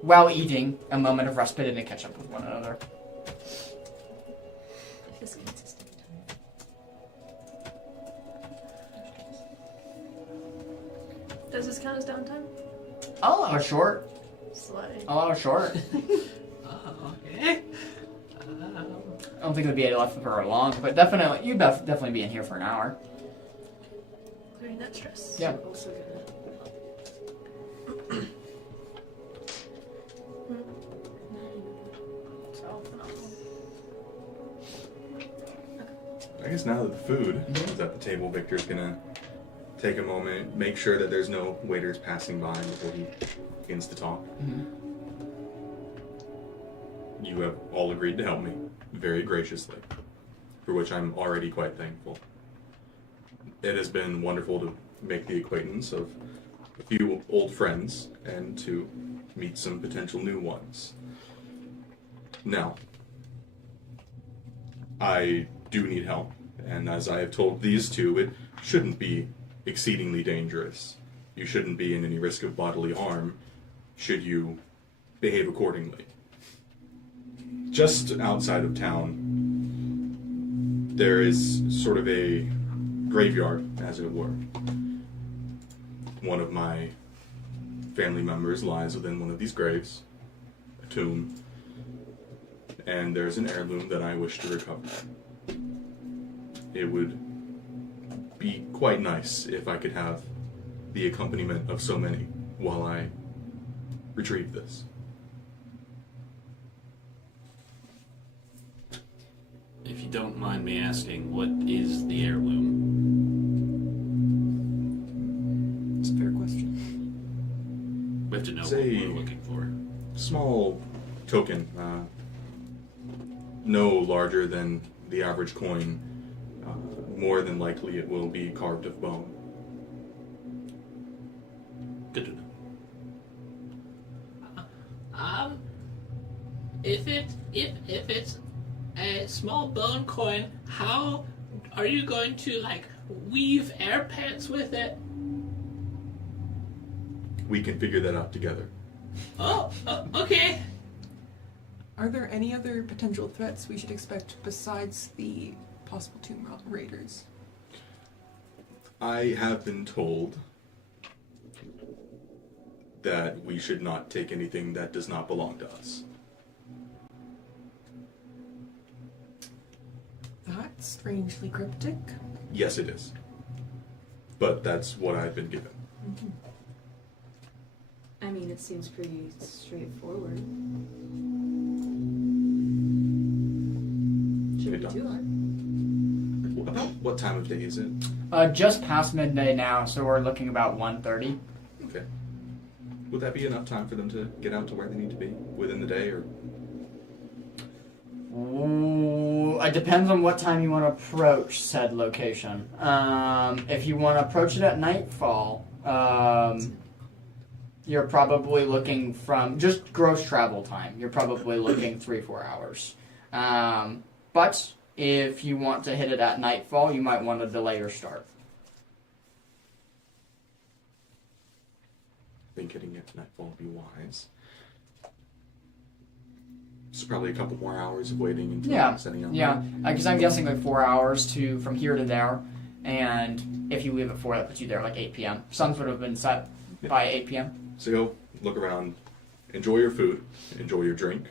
while eating, a moment of respite and to catch up with one another. Does this count as downtime? I'll allow it short. Slay. I'll allow it short. Okay. I don't think it would be left for long, but definitely, you'd definitely be in here for an hour. Clearing that stress. Yeah. Also I guess now that the food is at the table, Victor's gonna take a moment, make sure that there's no waiters passing by before he begins to talk. You have all agreed to help me, very graciously, for which I'm already quite thankful. It has been wonderful to make the acquaintance of a few old friends and to meet some potential new ones. Now, I do need help, and as I have told these two, it shouldn't be exceedingly dangerous. You shouldn't be in any risk of bodily harm should you behave accordingly. Just outside of town, there is sort of a graveyard, as it were. One of my family members lies within one of these graves, a tomb, and there's an heirloom that I wish to recover. It would be quite nice if I could have the accompaniment of so many while I retrieve this. If you don't mind me asking, what is the heirloom? It's a fair question. We have to know what Say- we're looking for. Small token, no larger than the average coin. More than likely it will be carved of bone. Good to know. if it's a small bone coin, how are you going to like weave air pants with it? We can figure that out together. Oh, okay. Are there any other potential threats we should expect besides the possible tomb raiders? I have been told that we should not take anything that does not belong to us. That's strangely cryptic. Yes, it is. But that's what I've been given. I mean, it seems pretty straightforward. Shouldn't be too hard. About what time of day is it? Just past midday now, so we're looking about 1:30. Okay. Would that be enough time for them to get out to where they need to be within the day, or? Ooh, it depends on what time you want to approach said location. If you want to approach it at nightfall, you're probably looking from just gross travel time. You're probably looking 3-4 hours. But if you want to hit it at nightfall, you might want to delay your start. I think hitting it nightfall would be wise. It's probably a couple more hours of waiting until setting up. Yeah, because I'm guessing like 4 hours from here to there, and if you leave at 4, that puts you there like 8 p.m. Suns would have been set by 8 p.m. So go look around, enjoy your food, enjoy your drink.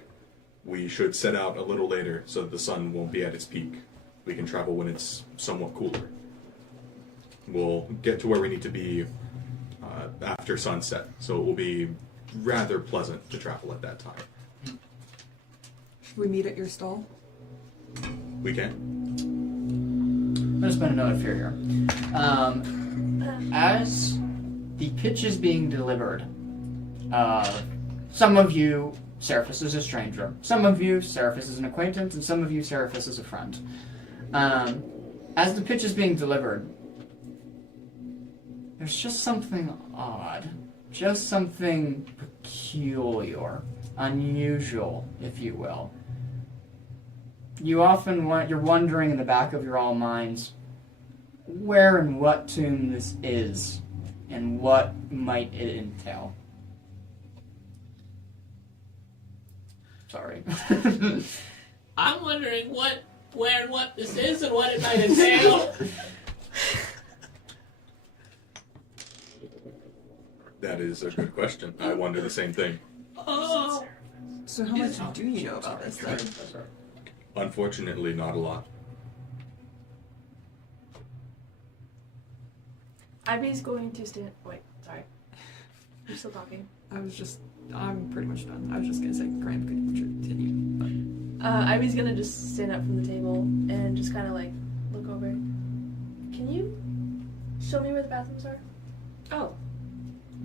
We should set out a little later so that the sun won't be at its peak. We can travel when it's somewhat cooler. We'll get to where we need to be after sunset, so it will be rather pleasant to travel at that time. Should we meet at your stall? We can. I'm going to spend another fear here. As the pitch is being delivered, some of you, Seraphis is a stranger. Some of you, Seraphis is an acquaintance, and some of you, Seraphis is a friend. As the pitch is being delivered, there's just something odd. Just something peculiar. Unusual, if you will. You're wondering in the back of your all minds where and what tomb this is, and what might it entail. Sorry. I'm wondering where and what this is and what it might entail. That is a good question. I wonder the same thing. Oh. So how much do you know about this then? Unfortunately, not a lot. Ivy's going to stand. Wait, sorry. You're still talking. I'm pretty much done. I was just gonna say Graham could continue. But... Ivy's gonna just stand up from the table and just kind of like look over. Can you show me where the bathrooms are? Oh.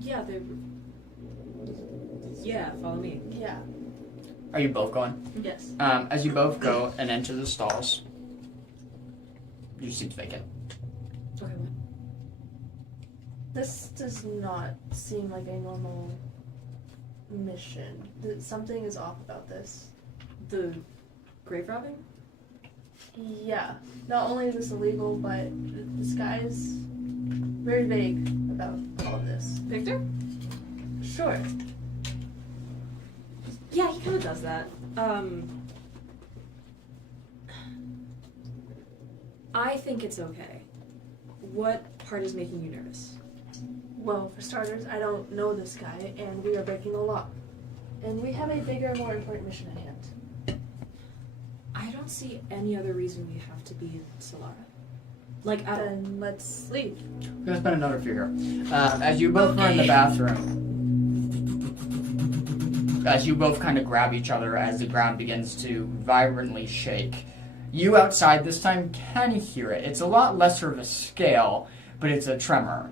Yeah, Yeah, follow me. Yeah. Are you both going? Yes. As you both go and enter the stalls, you seem vacant. Okay, what? This does not seem like a normal mission. Something is off about this. The grave robbing? Yeah. Not only is this illegal, but this guy's very vague about all of this. Victor? Sure. Yeah, he kind of does that. I think it's okay. What part is making you nervous? Well, for starters, I don't know this guy, and we are breaking the law. And we have a bigger, more important mission at hand. I don't see any other reason we have to be in Solara. Like, at all. Then let's leave. I'm gonna spend another fear here. As you both are in the bathroom, as you both kind of grab each other as the ground begins to vibrantly shake, you outside this time can hear it. It's a lot lesser of a scale, but it's a tremor.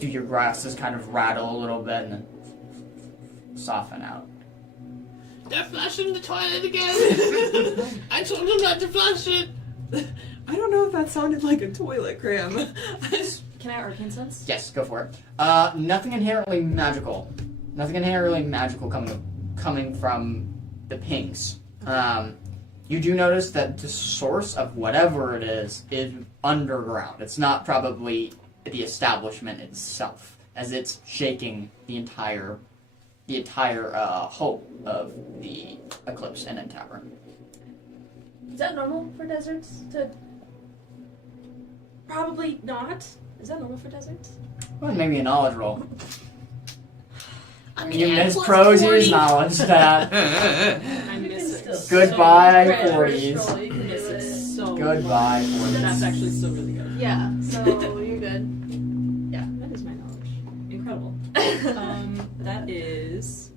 Your grasses kind of rattle a little bit and then soften out. They're flushing the toilet again. I told them not to flush it. I don't know if that sounded like a toilet, Graham. Can I arcane sense? Yes, go for it. Nothing inherently magical. Nothing inherently magical coming from the pings. You do notice that the source of whatever it is underground. It's not probably the establishment itself, as it's shaking the entire hope of the Eclipse and Tavern. Is that normal for deserts to? Probably not. Is that normal for deserts? Well, maybe a knowledge roll. I You miss pros, use knowledge that. I'm missing. Goodbye, Right, 40s. first roll, you can do Missing it. so Goodbye, much. 40s. That's actually so really good. Yeah, so you're good. That is my knowledge. Incredible. That is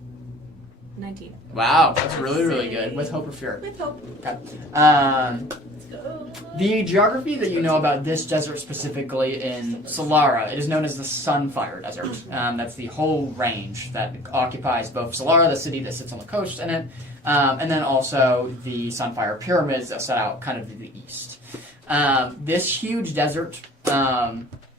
19. Wow, that's really good. With hope or fear. With hope. Okay. Let's go. The geography that you know about this desert specifically in Solara is known as the Sunfire Desert. That's the whole range that occupies both Solara, the city that sits on the coast in it, and then also the Sunfire Pyramids that set out kind of to the east. This huge desert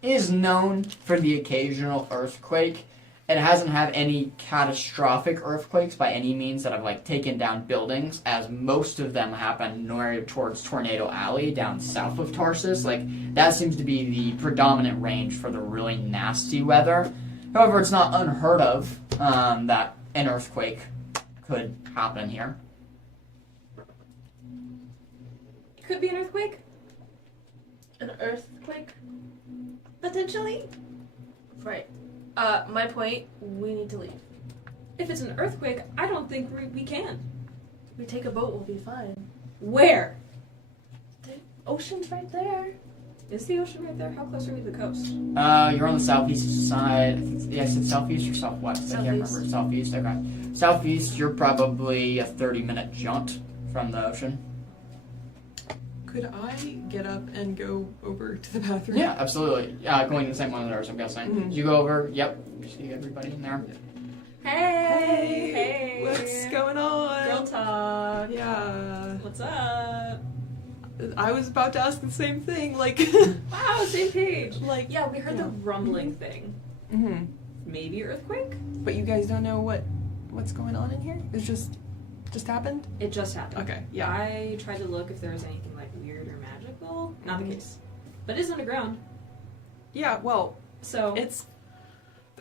is known for the occasional earthquake. It hasn't had any catastrophic earthquakes by any means that have taken down buildings, as most of them happen towards Tornado Alley down south of Tarsus. That seems to be the predominant range for the really nasty weather. However, it's not unheard of that an earthquake could happen here. Could be an earthquake. An earthquake? Potentially? Right. My point, we need to leave. If it's an earthquake, I don't think we can. We take a boat, we'll be fine. Where? The ocean's right there. Is the ocean right there? How close are we to the coast? You're on the southeast side. I think, I said southeast or southwest? I can't remember. Southeast, okay. Southeast, you're probably a 30-minute jaunt from the ocean. Could I get up and go over to the bathroom? Yeah, absolutely. Going the same one as ours, I'm guessing. Mhm. You go over, yep, you see everybody in there. Hey! Hey! What's going on? Girl talk. Yeah. What's up? I was about to ask the same thing. Wow, same page. Yeah, we heard Yeah. the rumbling thing. Mhm. Maybe earthquake? But you guys don't know what's going on in here? It's just happened? It just happened. Okay, yeah. I tried to look if there was anything weird or magical. Not the case. But it is underground. Yeah, well, So it's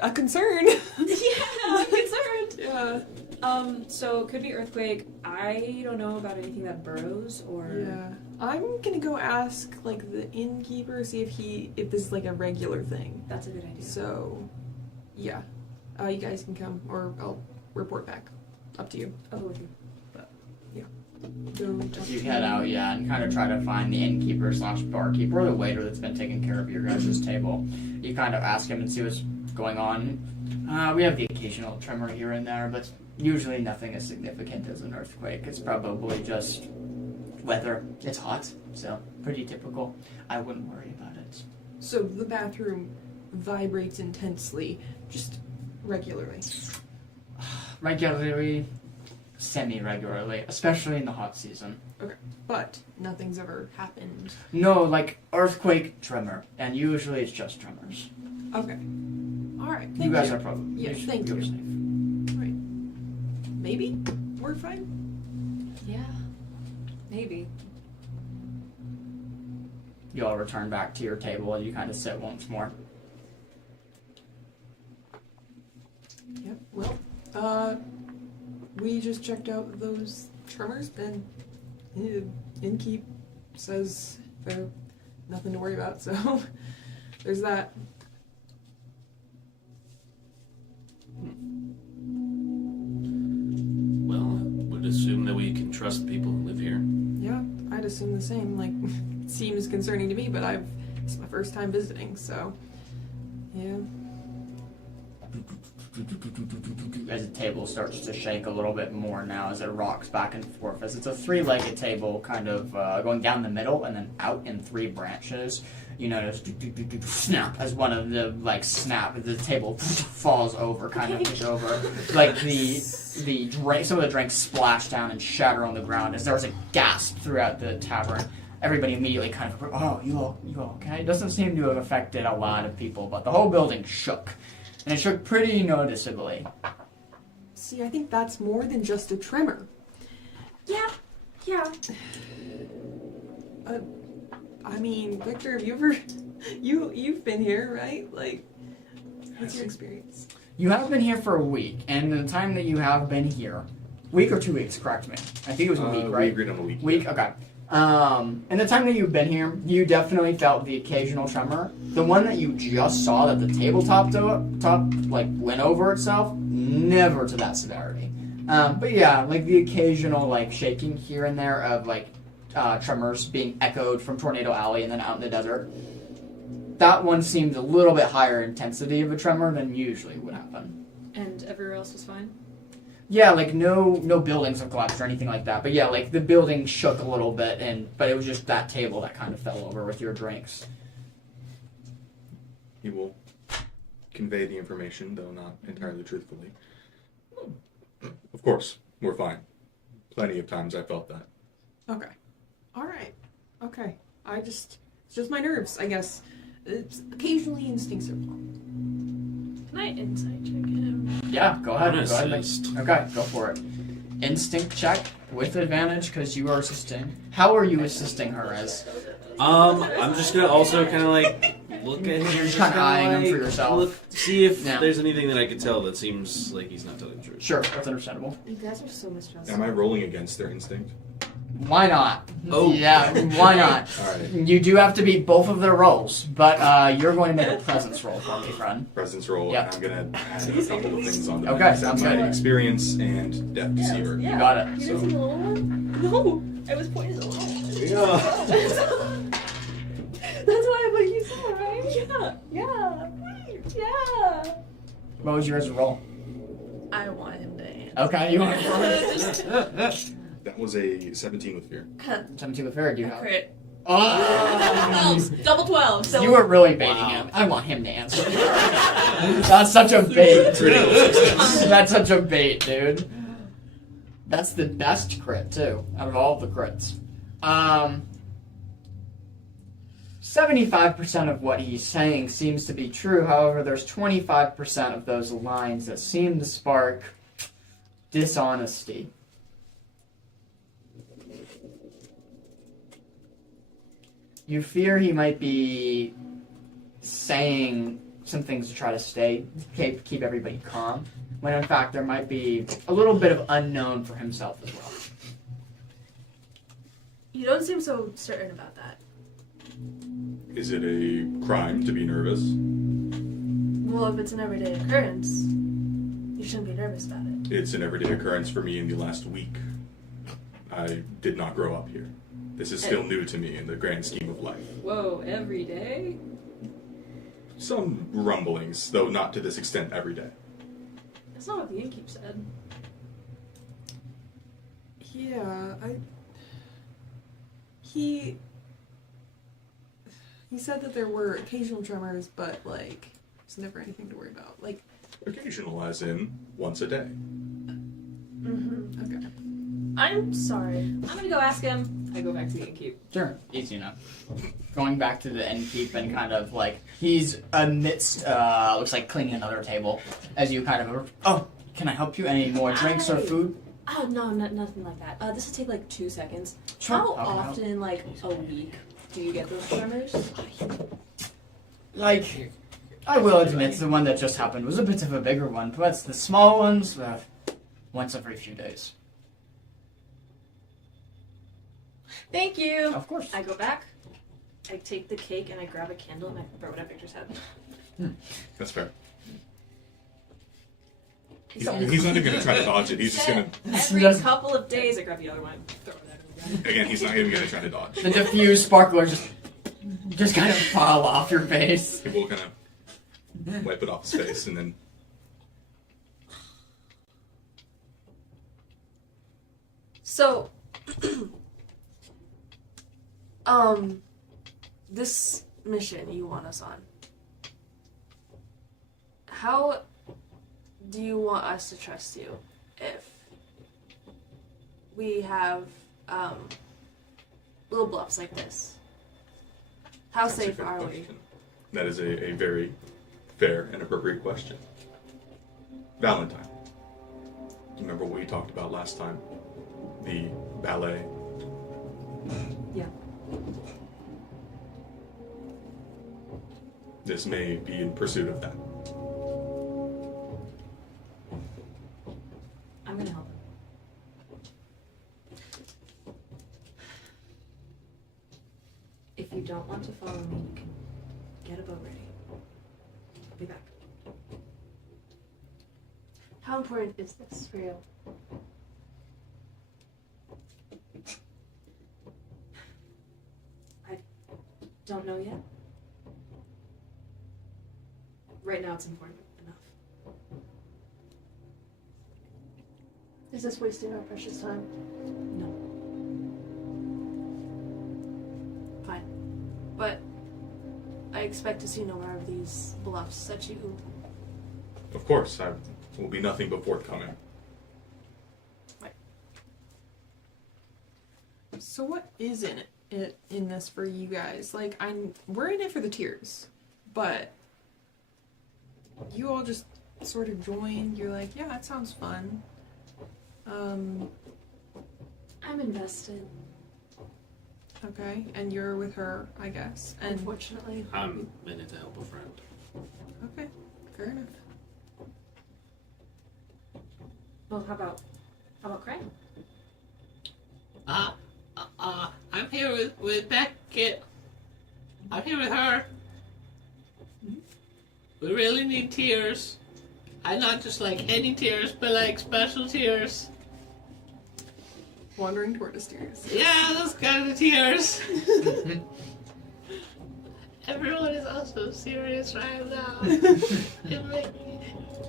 a concern. yeah, I'm concerned. Yeah. So it could be earthquake. I don't know about anything that burrows or Yeah. I'm gonna go ask the innkeeper, see if this is a regular thing. That's a good idea. So yeah. You guys can come or I'll report back. Up to you. I'll go with you. As you head out, and kind of try to find the innkeeper / barkeeper or the waiter that's been taking care of your guys' table. You kind of ask him and see what's going on. We have the occasional tremor here and there, but usually nothing as significant as an earthquake. It's probably just weather. It's hot, so pretty typical. I wouldn't worry about it. So the bathroom vibrates intensely, just regularly. Regularly, semi-regularly, especially in the hot season. But nothing's ever happened. No, earthquake tremor, and usually it's just tremors. Okay. Alright. You guys are probably Yes, thank you're you. safe. Right. Maybe? We're fine? Yeah. Maybe. You all return back to your table and you kind of sit once more. Yep. Well, we just checked out those tremors, and innkeep says they're nothing to worry about, so there's that. Well, I would assume that we can trust people who live here. Yeah, I'd assume the same. It seems concerning to me, but it's my first time visiting, so yeah. As the table starts to shake a little bit more now as it rocks back and forth. As it's a three-legged table kind of going down the middle and then out in three branches. You notice snap as one of the the table falls over, kind of tips over. Some of the drinks splash down and shatter on the ground as there's a gasp throughout the tavern. Everybody immediately kind of, oh, you all okay? It doesn't seem to have affected a lot of people, but the whole building shook. And it shook pretty noticeably. See, I think that's more than just a tremor. Yeah. I mean, Victor, have you ever... You've been here, right? Like, what's your experience? You have been here for a week, and in the time that you have been here, week or 2 weeks, correct me. I think it was a week, We right? agreed on a week. Week, okay. In the time that you've been here, you definitely felt the occasional tremor. The one that you just saw that the tabletop like went over itself, never to that severity. But yeah, like the occasional like shaking here and there of like tremors being echoed from Tornado Alley and then out in the desert. That one seemed a little bit higher intensity of a tremor than usually would happen. And everywhere else was fine? Yeah, like no buildings have collapsed or anything like that. But yeah, like the building shook a little bit, but it was just that table that kind of fell over with your drinks. He will convey the information, though not entirely truthfully. Of course, we're fine. Plenty of times I felt that. Okay. Alright. Okay. It's just my nerves, I guess. It's occasionally instincts are wrong. Can I insight check him? Yeah, go ahead. I'm Go ahead. assist. Okay, go for it. Instinct check with advantage because you are assisting. How are you assisting her as? I'm just gonna also kind of like look at him. You're just kinda eyeing him for yourself. See if Yeah. there's anything that I could tell that seems like he's not telling the truth. Sure, that's understandable. You guys are so mistrustful. Am I rolling against their instinct? Why not? Oh. Yeah, why not? Alright. You do have to beat both of their rolls, but you're going to make a presence roll for me, friend. Presence roll, Yep. and I'm gonna add a couple of things on Okay, that. sounds My good. experience and depth deceiver. You got it. You didn't see the little one? No, I was pointing at the little one. Yeah. That's why I'm like, you saw, right? Yeah. What was yours roll? I want him to answer. Okay, you want to That was a 17 with fear. 17 with Farrah, do you have? Crit. Oh! 12s, double 12s. You were really baiting Wow. him. I want him to answer. That's such a bait. That's such a bait, dude. That's the best crit, too, out of all the crits. 75% of what he's saying seems to be true. However, there's 25% of those lines that seem to spark dishonesty. You fear he might be saying some things to try to keep everybody calm, when in fact there might be a little bit of unknown for himself as well. You don't seem so certain about that. Is it a crime to be nervous? Well, if it's an everyday occurrence, you shouldn't be nervous about it. It's an everyday occurrence for me in the last week. I did not grow up here. This is still new to me in the grand scheme of life. Whoa, every day? Some rumblings, though not to this extent every day. That's not what the innkeep said. Yeah, He said that there were occasional tremors, but, like, there's never anything to worry about. Like, Occasional as in once a day. Mm-hmm. okay. I'm sorry. I'm gonna go ask him. I go back to the innkeep. Sure, easy enough. Going back to the innkeep and kind of like, he's amidst, looks like cleaning another table, as you kind of, oh, can I help you? Any more drinks or food? Oh, no, nothing like that. This will take like 2 seconds. Sure. How How can I help? often, like, a week do you get those tremors? Like, I will admit the one that just happened was a bit of a bigger one, but the small ones, once every few days. Thank you. Of course. I go back. I take the cake and I grab a candle and I throw it at Victor's head. That's fair. He's So- not even going to try to dodge it. He's just going Every Just- couple of days, I grab the other one, throw it at him again. to, again, he's not even going to try to dodge. The diffused sparkler just kind of fall off your face. He will kind of wipe it off his face and then So, this mission you want us on, how do you want us to trust you if we have, little bluffs like this? How That's a safe good are we? question. That is a very fair and appropriate question. Valentine, do you remember what we talked about last time? the ballet. Yeah. This may be in pursuit of that. I'm gonna help him. If you don't want to follow me, you can get a boat ready. I'll be back. How important is this for you? I don't know yet. Right now it's important enough. Is this wasting our precious time? No. Fine. But I expect to see no more of these bluffs that you... Of course, I will be nothing but forthcoming. So what is in it in this for you guys? Like, we're in it for the tears, but you all just sort of joined. You're like, yeah, that sounds fun. I'm invested. Okay, and you're with her, I guess. And Unfortunately. I'm in it to help a friend. okay, fair enough. Well, how about Craig? I'm here with Beckett. I'm here with her. We really need tears. I not just like any tears, but like special tears. Wandering tortoise tears. Yeah, those kind of tears. Everyone is also serious right now.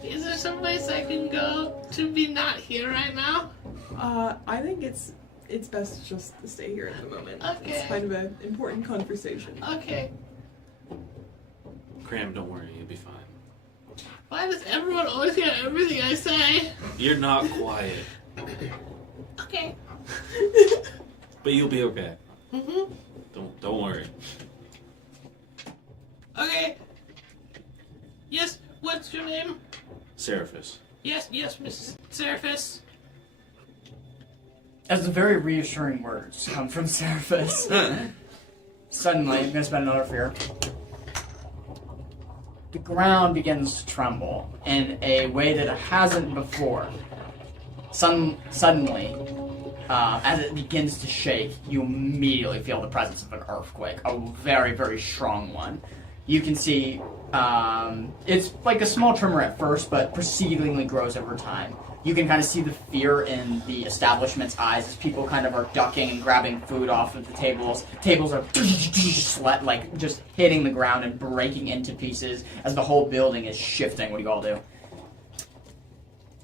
Is there some place I can go to be not here right now? I think it's best just to stay here at the moment. Okay. It's kind of an important conversation. Okay. Cram, don't worry, you'll be fine. Why does everyone always hear everything I say? You're not quiet, Okay. but you'll be okay. Mm-hmm. Don't worry. Okay. Yes, what's your name? Seraphis. Yes, Mrs. Seraphis. As the very reassuring words come from Seraphis, suddenly, I'm going to spend another fear. The ground begins to tremble in a way that it hasn't before. Suddenly, as it begins to shake, you immediately feel the presence of an earthquake, a very, very strong one. You can see it's like a small tremor at first, but proceedingly grows over time. You can kind of see the fear in the establishment's eyes as people kind of are ducking and grabbing food off of the tables. Tables are like just hitting the ground and breaking into pieces as the whole building is shifting. What do you all do?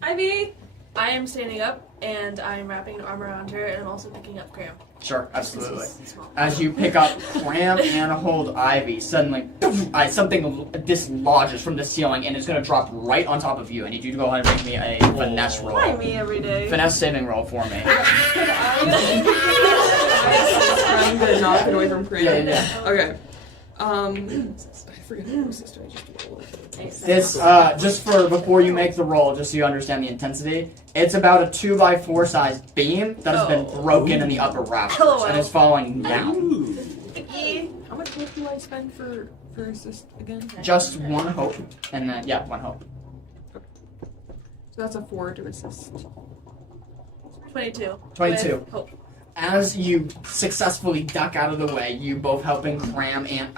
Ivy! I am standing up and I'm wrapping an arm around her and I'm also picking up Cram. Sure, absolutely. This is small. As you pick up Cram and hold Ivy, suddenly something dislodges from the ceiling and is going to drop right on top of you. I need you to go ahead and make me a finesse roll. Try me every day. Finesse saving roll for me. Trying to knock it away from Cram. Yeah. Okay. I forget the sister. I just rolled. It's just for before you make the roll, just so you understand the intensity. It's about a 2x4 sized beam that has been broken in the upper rafters and is falling down. How much hope do I spend for assist again? Just one hope, and then one hope. So that's a 4 to assist. 22. 22. With hope. As you successfully duck out of the way, you both helping Cram and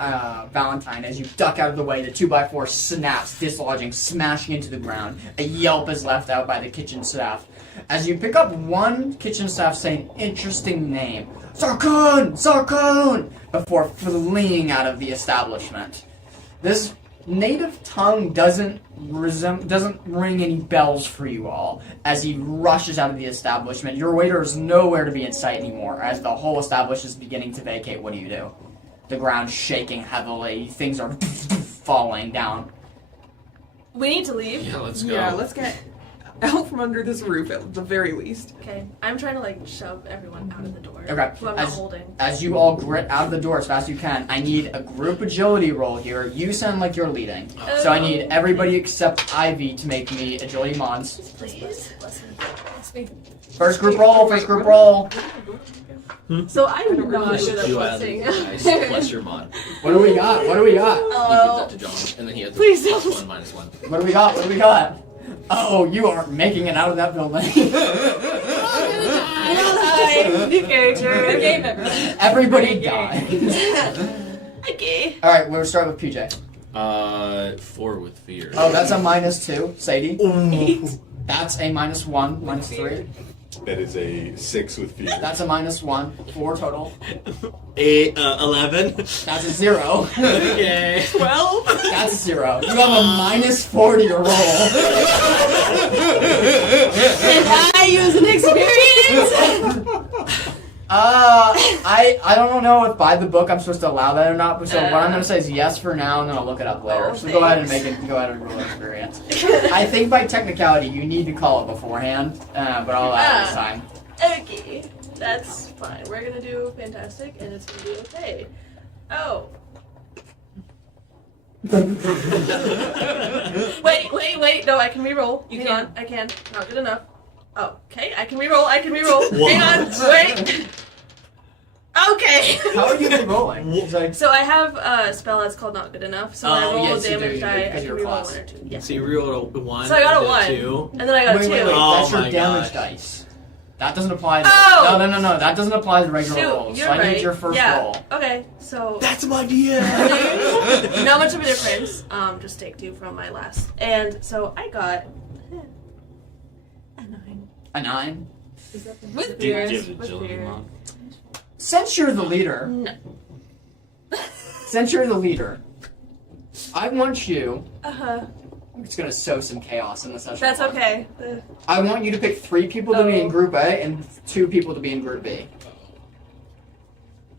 Valentine, as you duck out of the way, the 2x4 snaps, dislodging, smashing into the ground. A yelp is left out by the kitchen staff. As you pick up one kitchen staff saying, interesting name, Sarkon! Sarkon! Before fleeing out of the establishment. This native tongue doesn't ring any bells for you all. As he rushes out of the establishment, your waiter is nowhere to be in sight anymore. As the whole establishment is beginning to vacate, what do? The ground shaking heavily. Things are falling down. We need to leave. Yeah, let's go. Yeah, let's get out from under this roof at the very least. Okay. I'm trying to shove everyone out of the door. Okay. Who I'm not holding. As you all grit out of the door as fast as you can, I need a group agility roll here. You sound like you're leading. So I need everybody except Ivy to make me agility mods. Please. It's me. First group roll. First group roll. So I'm don't not Just good at two out of plussing. these dice plus your mod. What do we got? What do we got? He gives Oh, that to John, and then he has Please plus don't. one minus one. What do we got? What do we got? Oh, you are making it out of that building. New character. Good game, everyone. Everybody Great game. dies. Okay. All right, we'll start with PJ. 4 with fear. Oh, that's a -2. Sadie. 8. That's a -1. -3. That is a 6 with fear. That's a -1. 4 total. 11. That's a 0. Okay. 12? That's a 0. You have a -4 to your roll. And I use an experience. I don't know if by the book I'm supposed to allow that or not. So what I'm gonna say is yes for now, and then I'll look it up later. Oh, So go ahead and thanks. make it. Go ahead and roll experience. I think by technicality you need to call it beforehand, but I'll allow it this time. Okay. That's fine. We're gonna do fantastic, and it's gonna be okay. Oh. Wait. No, I can reroll. You Hang can. on. I can. Not good enough. Oh, okay. I can reroll. Hang on. Wait. Okay. How are you rolling? So I have a spell that's called Not Good Enough. So when I Oh, roll yes, a you do, damage you do, die, I because can you're reroll class. 1 or 2. Yeah. So you rolled a 1. So I got a and 1. 2. And then I got a 2. Wait. Oh That's your my damage gosh. dice. That doesn't apply to. Oh! No. That doesn't apply to regular Shoot, rolls. you're So I right. need your first yeah. roll. Okay, so That's my idea. not much of a difference. Just take 2 from my last. And so I got a 9. A 9. With Do you fear. give With agility fear. mod? Since you're the leader, No. I want you. Uh-huh. I'm just gonna sow some chaos in the session. That's log. okay. I want you to pick 3 people to be in Oh. Group A and 2 people to be in Group B.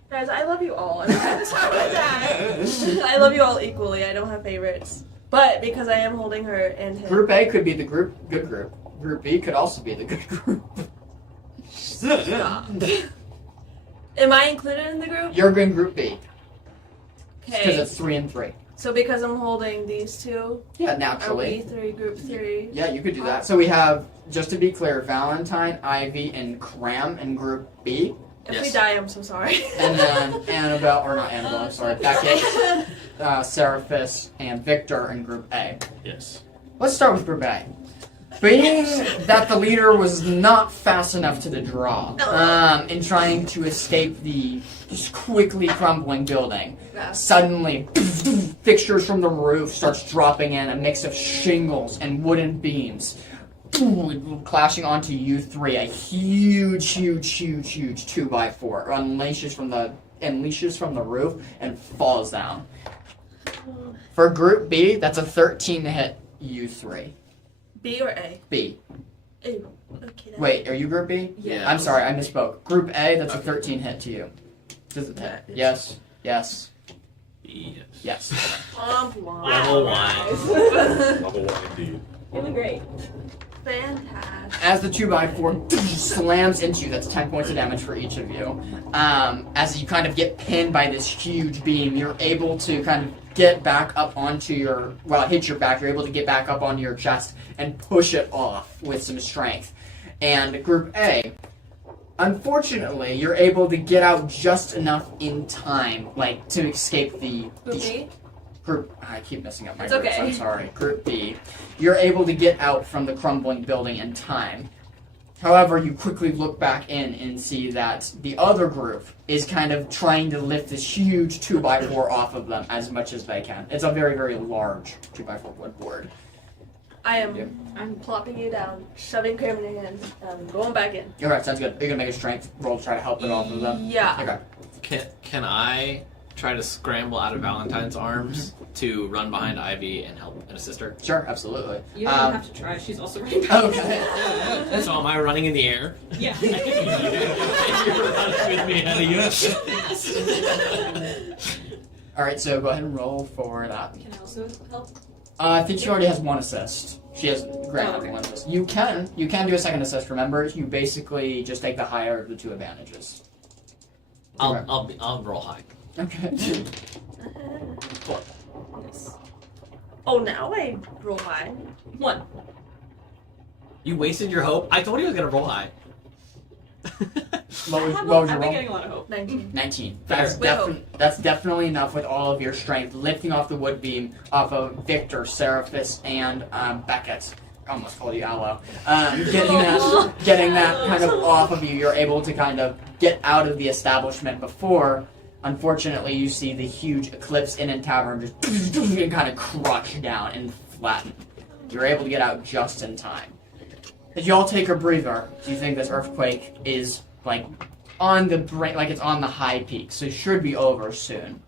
Guys, I love you all. I'm trying to start with that. I love you all equally. I don't have favorites. But because I am holding her and him. Group A could be the good group. Group B could also be the good group. Stop. Am I included in the group? You're in Group B because Okay. it's 3 and 3. So because I'm holding these 2, Yeah, are we naturally. 3, group 3? Yeah, you could do that. So we have, just to be clear, Valentine, Ivy, and Cram in Group B, If Yes. we die, I'm so sorry. and then Annabelle, or not Annabelle, I'm sorry, Beckett, Seraphis, and Victor in Group A. Yes. Let's start with Group A. Being that the leader was not fast enough to the draw, in trying to escape the just quickly crumbling building, Yeah. suddenly fixtures from the roof starts dropping in, a mix of shingles and wooden beams, clashing onto you 3. A huge 2x4 unleashes from the roof and falls down. For Group B, that's a 13 to hit you 3. B or A? B. Ew. Okay. then. Wait, are you Group B? Yeah. I'm sorry, I misspoke. Group A, that's a 13 hit to you. Does it hit? Yes. Yes. Yes. Yes. Womp womp. Level 1. Level 1 indeed. Feeling great. Fantastic. As the 2x4 slams into you, that's 10 points of damage for each of you. As you kind of get pinned by this huge beam, you're able to kind of get back up onto your, well, it hits your back, you're able to get back up onto your chest and push it off with some strength. And Group A, unfortunately, you're able to get out just enough in time, like, to escape the Group B? Group, I keep messing up my It's groups, okay. I'm sorry. Group B. You're able to get out from the crumbling building in time. However, you quickly look back in and see that the other group is kind of trying to lift this huge 2x4 off of them as much as they can. It's a very, very large 2x4 wood board. I'm plopping you down, shoving Cram in your hand, going back in. Alright, sounds good. Are you gonna make a strength roll to try to help it off of them? Yeah. Okay. Can I try to scramble out of Valentine's arms to run behind Ivy and help and assist her? Sure, absolutely. You don't have to try. She's also running back. Okay. So am I running in the air? Yeah. You're running with me ahead of you. Alright, so go ahead and roll for that. Can I also help? I think she already has 1 assist. She has granted okay. 1 assist. You can do a second assist. Remember, you basically just take the higher of the 2 advantages. I'll roll high. Okay. Oh, now I roll high. 1. You wasted your hope. I told you I was gonna roll high. What was I've your been roll? getting a lot of hope. 19. 19. Fair. That's definitely enough with all of your strength, lifting off the wood beam off of Victor, Seraphis, and Beckett. I almost called you Aloe. Getting that kind of off of you, you're able to kind of get out of the establishment before, unfortunately, you see the huge Eclipse Inn and Tavern just and kind of crush down and flatten. You're able to get out just in time. As you all take a breather, you think this earthquake is like on the brink, like it's on the high peak, so it should be over soon.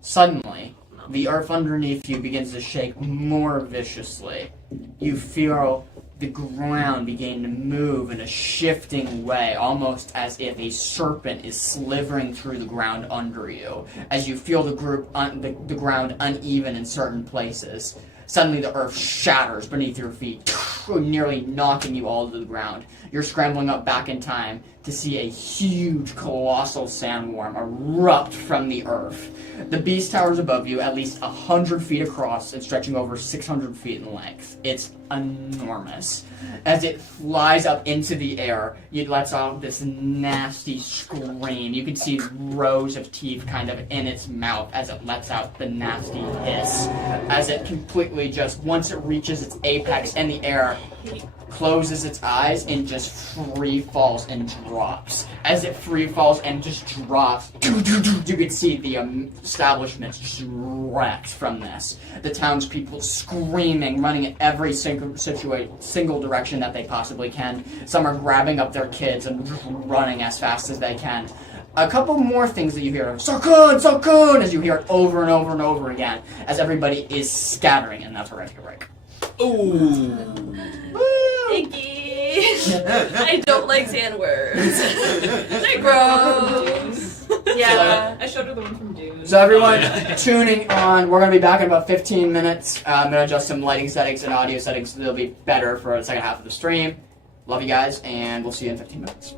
Suddenly, the earth underneath you begins to shake more viciously. You feel the ground begin to move in a shifting way, almost as if a serpent is slithering through the ground under you, as you feel the ground uneven in certain places. Suddenly the earth shatters beneath your feet, nearly knocking you all to the ground. You're scrambling up back in time to see a huge, colossal sandworm erupt from the earth. The beast towers above you, at least 100 feet across and stretching over 600 feet in length. It's enormous. As it flies up into the air, it lets off this nasty scream. You can see rows of teeth kind of in its mouth as it lets out the nasty hiss. As it completely just, once it reaches its apex in the air, closes its eyes and just free falls and drops. As it free falls and just drops, you can see the establishment just wrecked from this. The townspeople screaming, running in every single direction that they possibly can. Some are grabbing up their kids and running as fast as they can. A couple more things that you hear, Sarkun, Sarkun, as you hear it over and over and over again, as everybody is scattering, and that's where we're going to take a break. Ooh. Icky. I don't like sandworms. They're gross. Yeah. I showed her the one from Dune. So everyone tuning on, we're going to be back in about 15 minutes. I'm going to adjust some lighting settings and audio settings so they'll be better for the second half of the stream. Love you guys, and we'll see you in 15 minutes.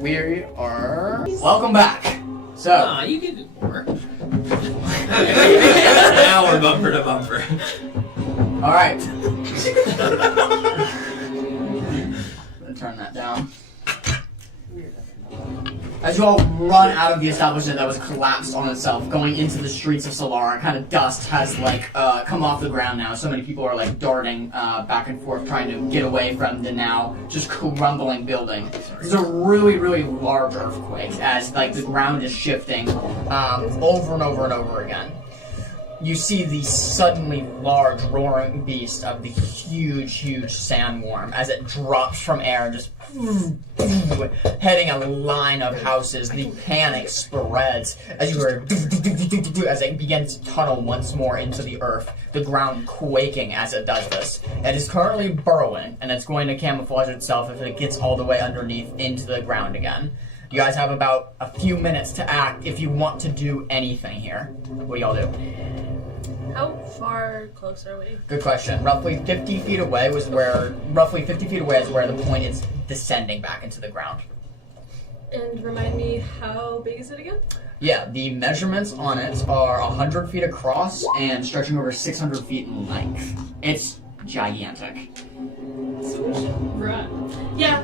We are... Welcome back. So... you get it work. Now we're bumper to bumper. Alright. Turn that down. As you all run out of the establishment that was collapsed on itself, going into the streets of Solara, kind of dust has come off the ground now. So many people are darting back and forth, trying to get away from the now just crumbling building. It's a really, really large earthquake as the ground is shifting over and over and over again. You see the suddenly large roaring beast of the huge, huge sandworm as it drops from air and just heading a line of houses. The panic spreads as you hear as it begins to tunnel once more into the earth, the ground quaking as it does this. It is currently burrowing, and it's going to camouflage itself if it gets all the way underneath into the ground again. You guys have about a few minutes to act if you want to do anything here. What do y'all do? How far close are we? Good question. Roughly 50 feet away is where the point is descending back into the ground. And remind me, how big is it again? Yeah, the measurements on it are 100 feet across and stretching over 600 feet in length. It's gigantic. So we should run. Yeah.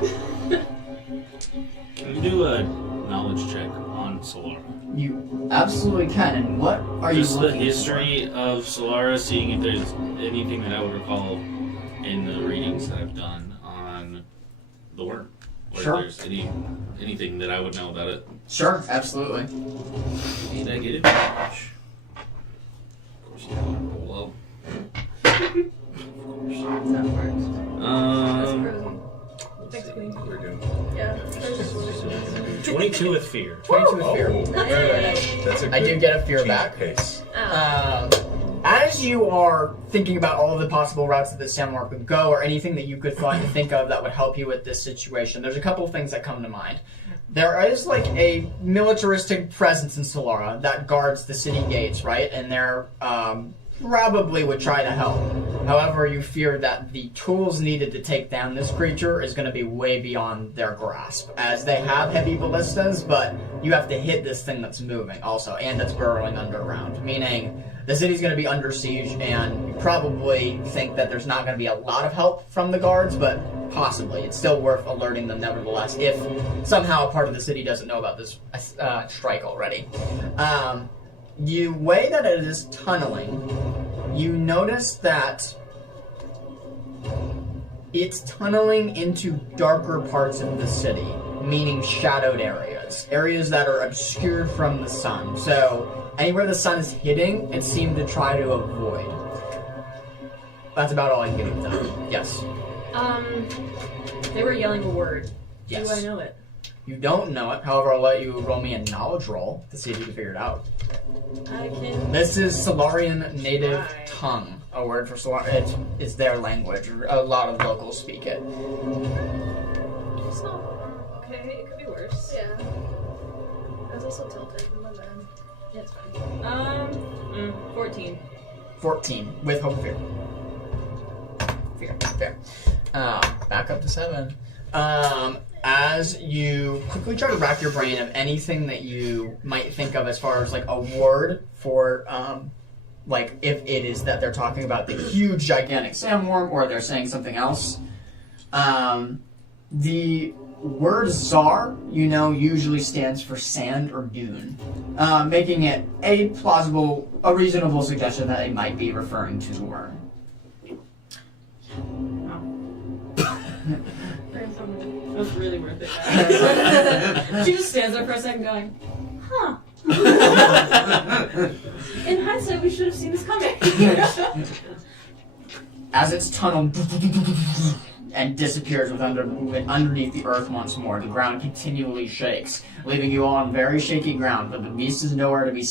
Can we do a knowledge check on Solara? You absolutely can. And what are you Just the looking history of Solara, seeing if there's anything that I would recall in the readings that I've done on the worm. Or Sure. if there's anything that I would know about it. for? Sure, absolutely. Need I get advantage? Of course you don't. Well. That works. Thanks, Queen. We're doing. Yeah. 22 with fear. 22 with fear. That's a good I do get a fear change back. of pace. As you are thinking about all of the possible routes that this sandworm could go, or anything that you could think of that would help you with this situation, there's a couple of things that come to mind. There is a militaristic presence in Solara that guards the city gates, right? And they're probably would try to help. However, you fear that the tools needed to take down this creature is going to be way beyond their grasp, as they have heavy ballistas, but you have to hit this thing that's moving also, and that's burrowing underground, meaning the city's going to be under siege, and you probably think that there's not going to be a lot of help from the guards, but possibly. It's still worth alerting them nevertheless, if somehow a part of the city doesn't know about this strike already. The way that it is tunneling, you notice that it's tunneling into darker parts of the city, meaning shadowed areas that are obscured from the sun. So anywhere the sun is hitting, it seemed to try to avoid. That's about all I can give you that. Yes. They were yelling a word. Yes. Do I know it? You don't know it, however, I'll let you roll me a knowledge roll to see if you can figure it out. I can. This is Solarian native Right. tongue. A word for Solara. It's their language. A lot of locals speak it. It's not. Okay, it could be worse. Yeah. I was also tilted. My bad. Yeah, it's fine. 14. 14 with hope fear. Fair. Back up to 7. As you quickly try to rack your brain of anything that you might think of as far as like a word for like if it is that they're talking about the huge gigantic sandworm or they're saying something else. The word Zar, usually stands for sand or dune, making it a reasonable suggestion that they might be referring to the worm. That was really worth it, guys. She just stands there for a second going, huh. In hindsight, we should have seen this coming. As it's tunneled and disappears underneath the earth once more, the ground continually shakes, leaving you all on very shaky ground, but the beast is nowhere to be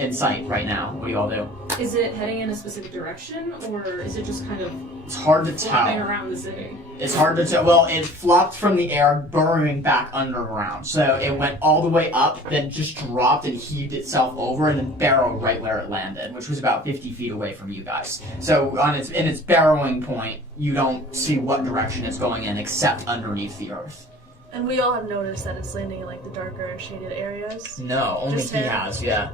in sight right now. What do you all do? Is it heading in a specific direction, or is it just kind of It's hard to flopping tell. around the city? It's hard to tell. Well, it flopped from the air, burrowing back underground. So it went all the way up, then just dropped and heaved itself over, and then barreled right where it landed, which was about 50 feet away from you guys. So in its barrowing point, you don't see what direction it's going in except underneath the earth. And we all have noticed that it's landing in like the darker shaded areas. No, only Just he him? has, yeah.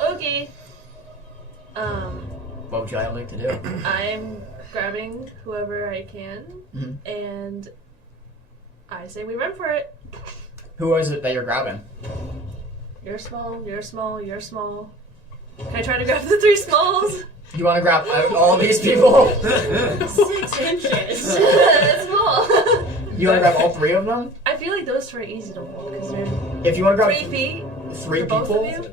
Okay. What would you like to do? I'm grabbing whoever I can, Mhm. and I say we run for it. Who is it that you're grabbing? You're small, you're small, you're small. Can I try to grab the 3 smalls? You want to grab all of these people? 6 inches. That's small. You want to grab all 3 of them? I feel like those 2 are easy to hold because they're If you want to grab 3 feet 3 for both people, of you.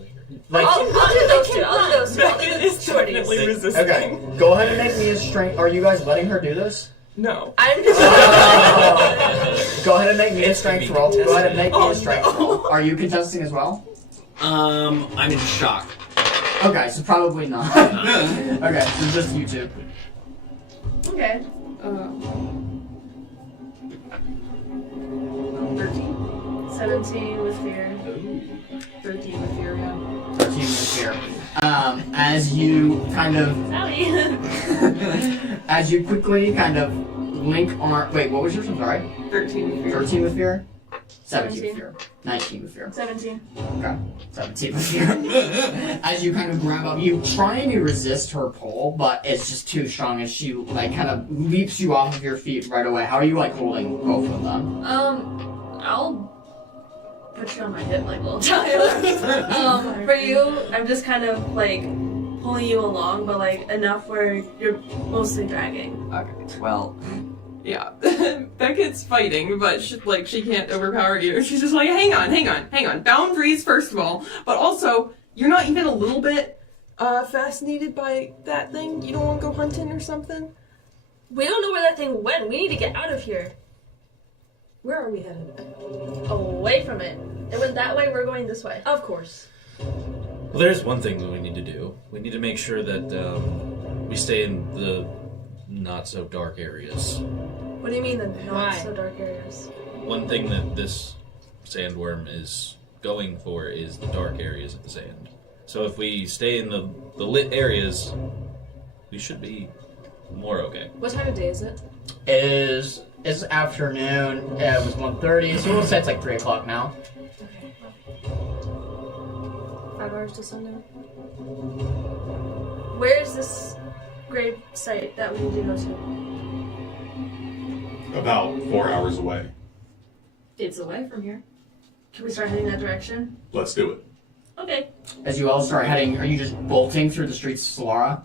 like I'll do those 2. I'll do those 2. I'll do Beckett the is shorties. definitely resisting. okay, go ahead and make me a strength. Are you guys letting her do this? No. I'm just. Go ahead and make me a strength roll. Go ahead and make me Oh, a strength no. roll. Are you contesting as well? I'm in shock. Okay, so probably not. Okay, so just you two. Okay. 13. 17 with fear. 13 with fear, yeah. 13 with fear. As you kind of, Howdy. as you quickly kind of link arm. Wait, what was yours? I'm sorry. 13 with fear. 13 with fear. 17 with 17. fear. 19 with fear. 17. Okay. 17 with fear. As you kind of grab up, you trying to resist her pull, but it's just too strong as she like kind of leaps you off of your feet right away. How are you like holding both of them? I'll put you on my hip like a little child. For you, I'm just kind of like pulling you along, but like enough where you're mostly dragging. Okay, well, yeah. Beckett's fighting, but she can't overpower you. She's just like, hang on. Boundaries, first of all. But also, you're not even a little bit fascinated by that thing? You don't want to go hunting or something? We don't know where that thing went. We need to get out of here. Where are we headed? Away from it. It went that way, we're going this way. Of course. Well, there's one thing that we need to do. We need to make sure that we stay in the not so dark areas. What do you mean the not Why? so dark areas? One thing that this sandworm is going for is the dark areas of the sand. So if we stay in the lit areas, we should be more okay. What time of day is it? It's afternoon. It was 1:30, so we'll say it's like 3 o'clock now. Okay. 5 hours till sundown. Where is this grave site that we need to go to? About 4 hours away. It's away from here. Can we start heading that direction? Let's do it. Okay. As you all start heading, are you just bolting through the streets of Solara?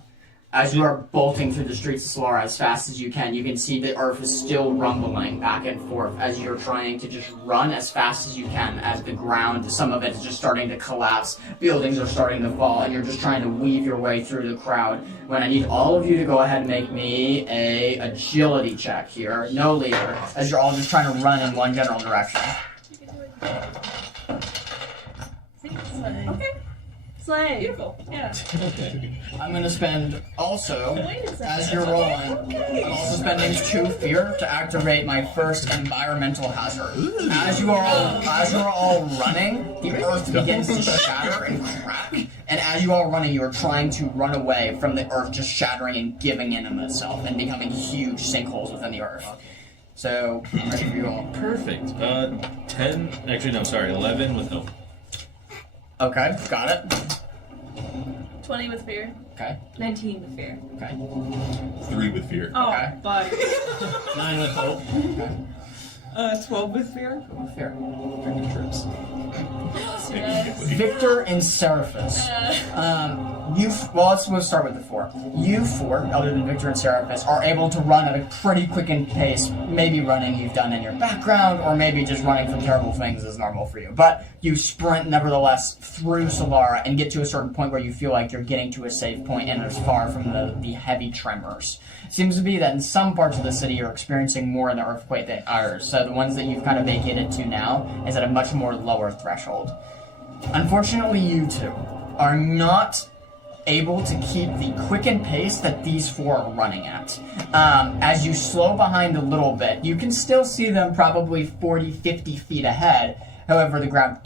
As you are bolting through the streets of Solara as fast as you can see the earth is still rumbling back and forth as you're trying to just run as fast as you can as the ground, some of it is just starting to collapse, buildings are starting to fall, and you're just trying to weave your way through the crowd. When I need all of you to go ahead and make me a agility check here, no leader, as you're all just trying to run in one general direction. Okay. Slay. Beautiful. Yeah. I'm going to spend also, as you're rolling, I'm also spending 2 fear to activate my first environmental hazard. As you are all running, the earth begins to shatter and crack. And as you are running, you are trying to run away from the earth just shattering and giving in of itself and becoming huge sinkholes within the earth. So, I'm ready for you all. Perfect. 10. Actually, no. Sorry. 11 with hope. Okay, got it. 20 with fear. Okay, 19 with fear. okay. 3 with fear. Oh, Okay. but 9 with hope. 12 with fear. Fair. Taking trips. Victor and Seraphis. We'll start with the 4. You 4, other than Victor and Seraphis, are able to run at a pretty quickened pace. Maybe running you've done in your background, or maybe just running from terrible things is normal for you. But you sprint, nevertheless, through Solara and get to a certain point where you feel like you're getting to a safe point and it's far from the heavy tremors. Seems to be that in some parts of the city you're experiencing more in the earthquake than others. So the ones that you've kind of vacated to now is at a much more lower threshold. Unfortunately, you two are not able to keep the quickened pace that these 4 are running at. As you slow behind a little bit, you can still see them probably 40, 50 feet ahead. However, the ground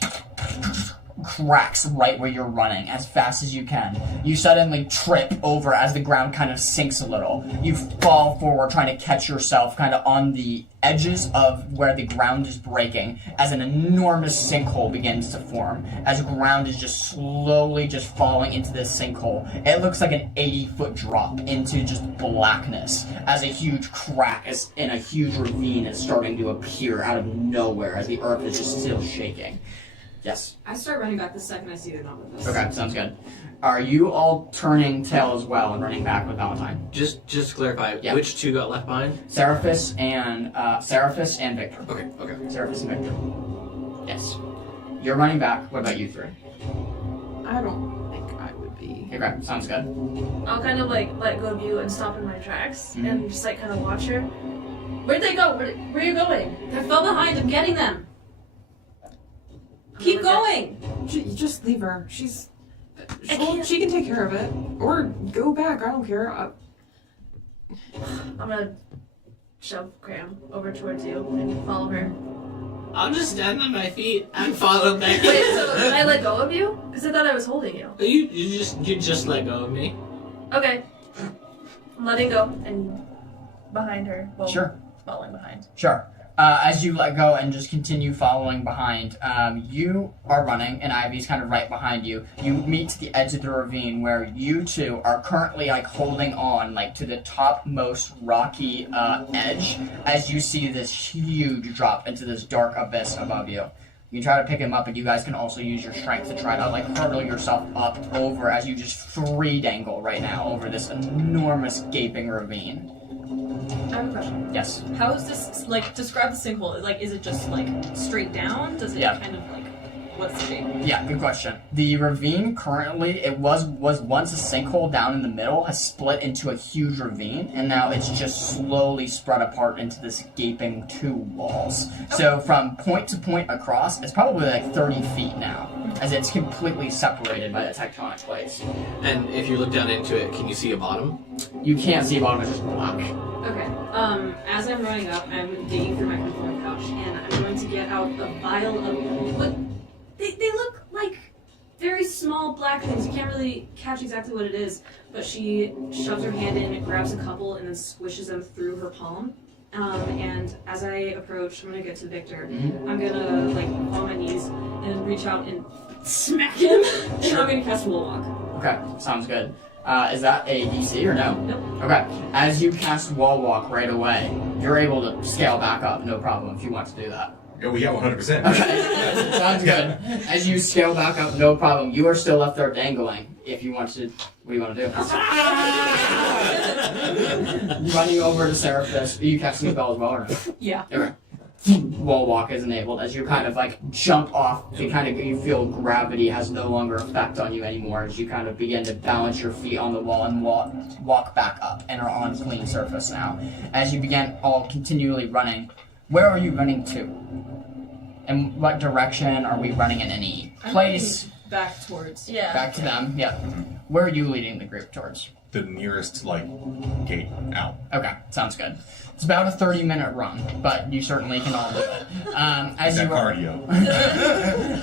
cracks right where you're running as fast as you can. You suddenly trip over as the ground kind of sinks a little. You fall forward trying to catch yourself kind of on the edges of where the ground is breaking as an enormous sinkhole begins to form. As ground is just slowly just falling into this sinkhole. It looks like an 80-foot drop into just blackness as a huge crack in a huge ravine is starting to appear out of nowhere as the earth is just still shaking. Yes. I start running back the second I see they're not with us. Okay, sounds good. Are you all turning tail as well and running back with Valentine? Just to clarify, Yeah. which 2 got left behind? Seraphis and Victor. Okay. Seraphis and Victor. Yes. You're running back. What about you 3? I don't think I would be. Okay, sounds good. I'll kind of like let go of you and stop in my tracks Mhm. and just like kind of watch her. Where'd they go? Where are you going? They fell behind. I'm getting them. Keep going. You just leave her. She can't. can take care of it. Or go back. I don't care. I'm gonna shove Cram over towards you and follow her. I'll just stand on my feet and follow back. Wait, so can I let go of you? Because I thought I was holding you. You just let go of me. Okay. I'm letting go and behind her. Well, Sure. Following behind. Sure. As you let go and just continue following behind, you are running, and Ivy's kind of right behind you. You meet to the edge of the ravine where you two are currently like holding on like to the topmost rocky edge as you see this huge drop into this dark abyss above you. You try to pick him up, and you guys can also use your strength to try to like hurdle yourself up over as you just free dangle right now over this enormous gaping ravine. I have a question. Yes. How is this, like, describe the sinkhole. Like, is it just, like, straight down? Does it Yeah. kind of, like, what's the shape? Yeah, good question. The ravine currently, it was once a sinkhole down in the middle, has split into a huge ravine, and now it's just slowly spread apart into this gaping tube walls. So from point to point across, it's probably like 30 feet now, as it's completely separated by the tectonic plates. And if you look down into it, can you see a bottom? You can't see bottom, it's just black. Okay. As I'm running up, I'm digging through my control pouch, and I'm going to get out a vial of what they look like very small black things. You can't really catch exactly what it is, but she shoves her hand in, grabs a couple, and then squishes them through her palm. And as I approach, I'm gonna get to Victor. I'm gonna like fall on my knees and reach out and smack him, and I'm gonna cast Wall Walk. Okay, sounds good. Is that a DC or no? Nope. Okay, as you cast Wall Walk right away, you're able to scale back up, no problem if you want to do that. Yeah, we got 100%. Okay, sounds good. As you scale back up, no problem. You are still left there dangling. If you want to, what do you want to do? Running over to Seraphis. Are you casting a spell as well or no? Yeah. Okay. Wall walk is enabled as you kind of like jump off. You feel gravity has no longer effect on you anymore as you kind of begin to balance your feet on the wall and walk back up and are on clean surface now. As you begin all continually running, where are you running to? And what direction are we running in any place? Back towards. Yeah. Back to them. Yeah. Where are you leading the group towards? The nearest, gate out. Okay, sounds good. It's about a 30-minute run, but you certainly can all do it. As That you are, cardio.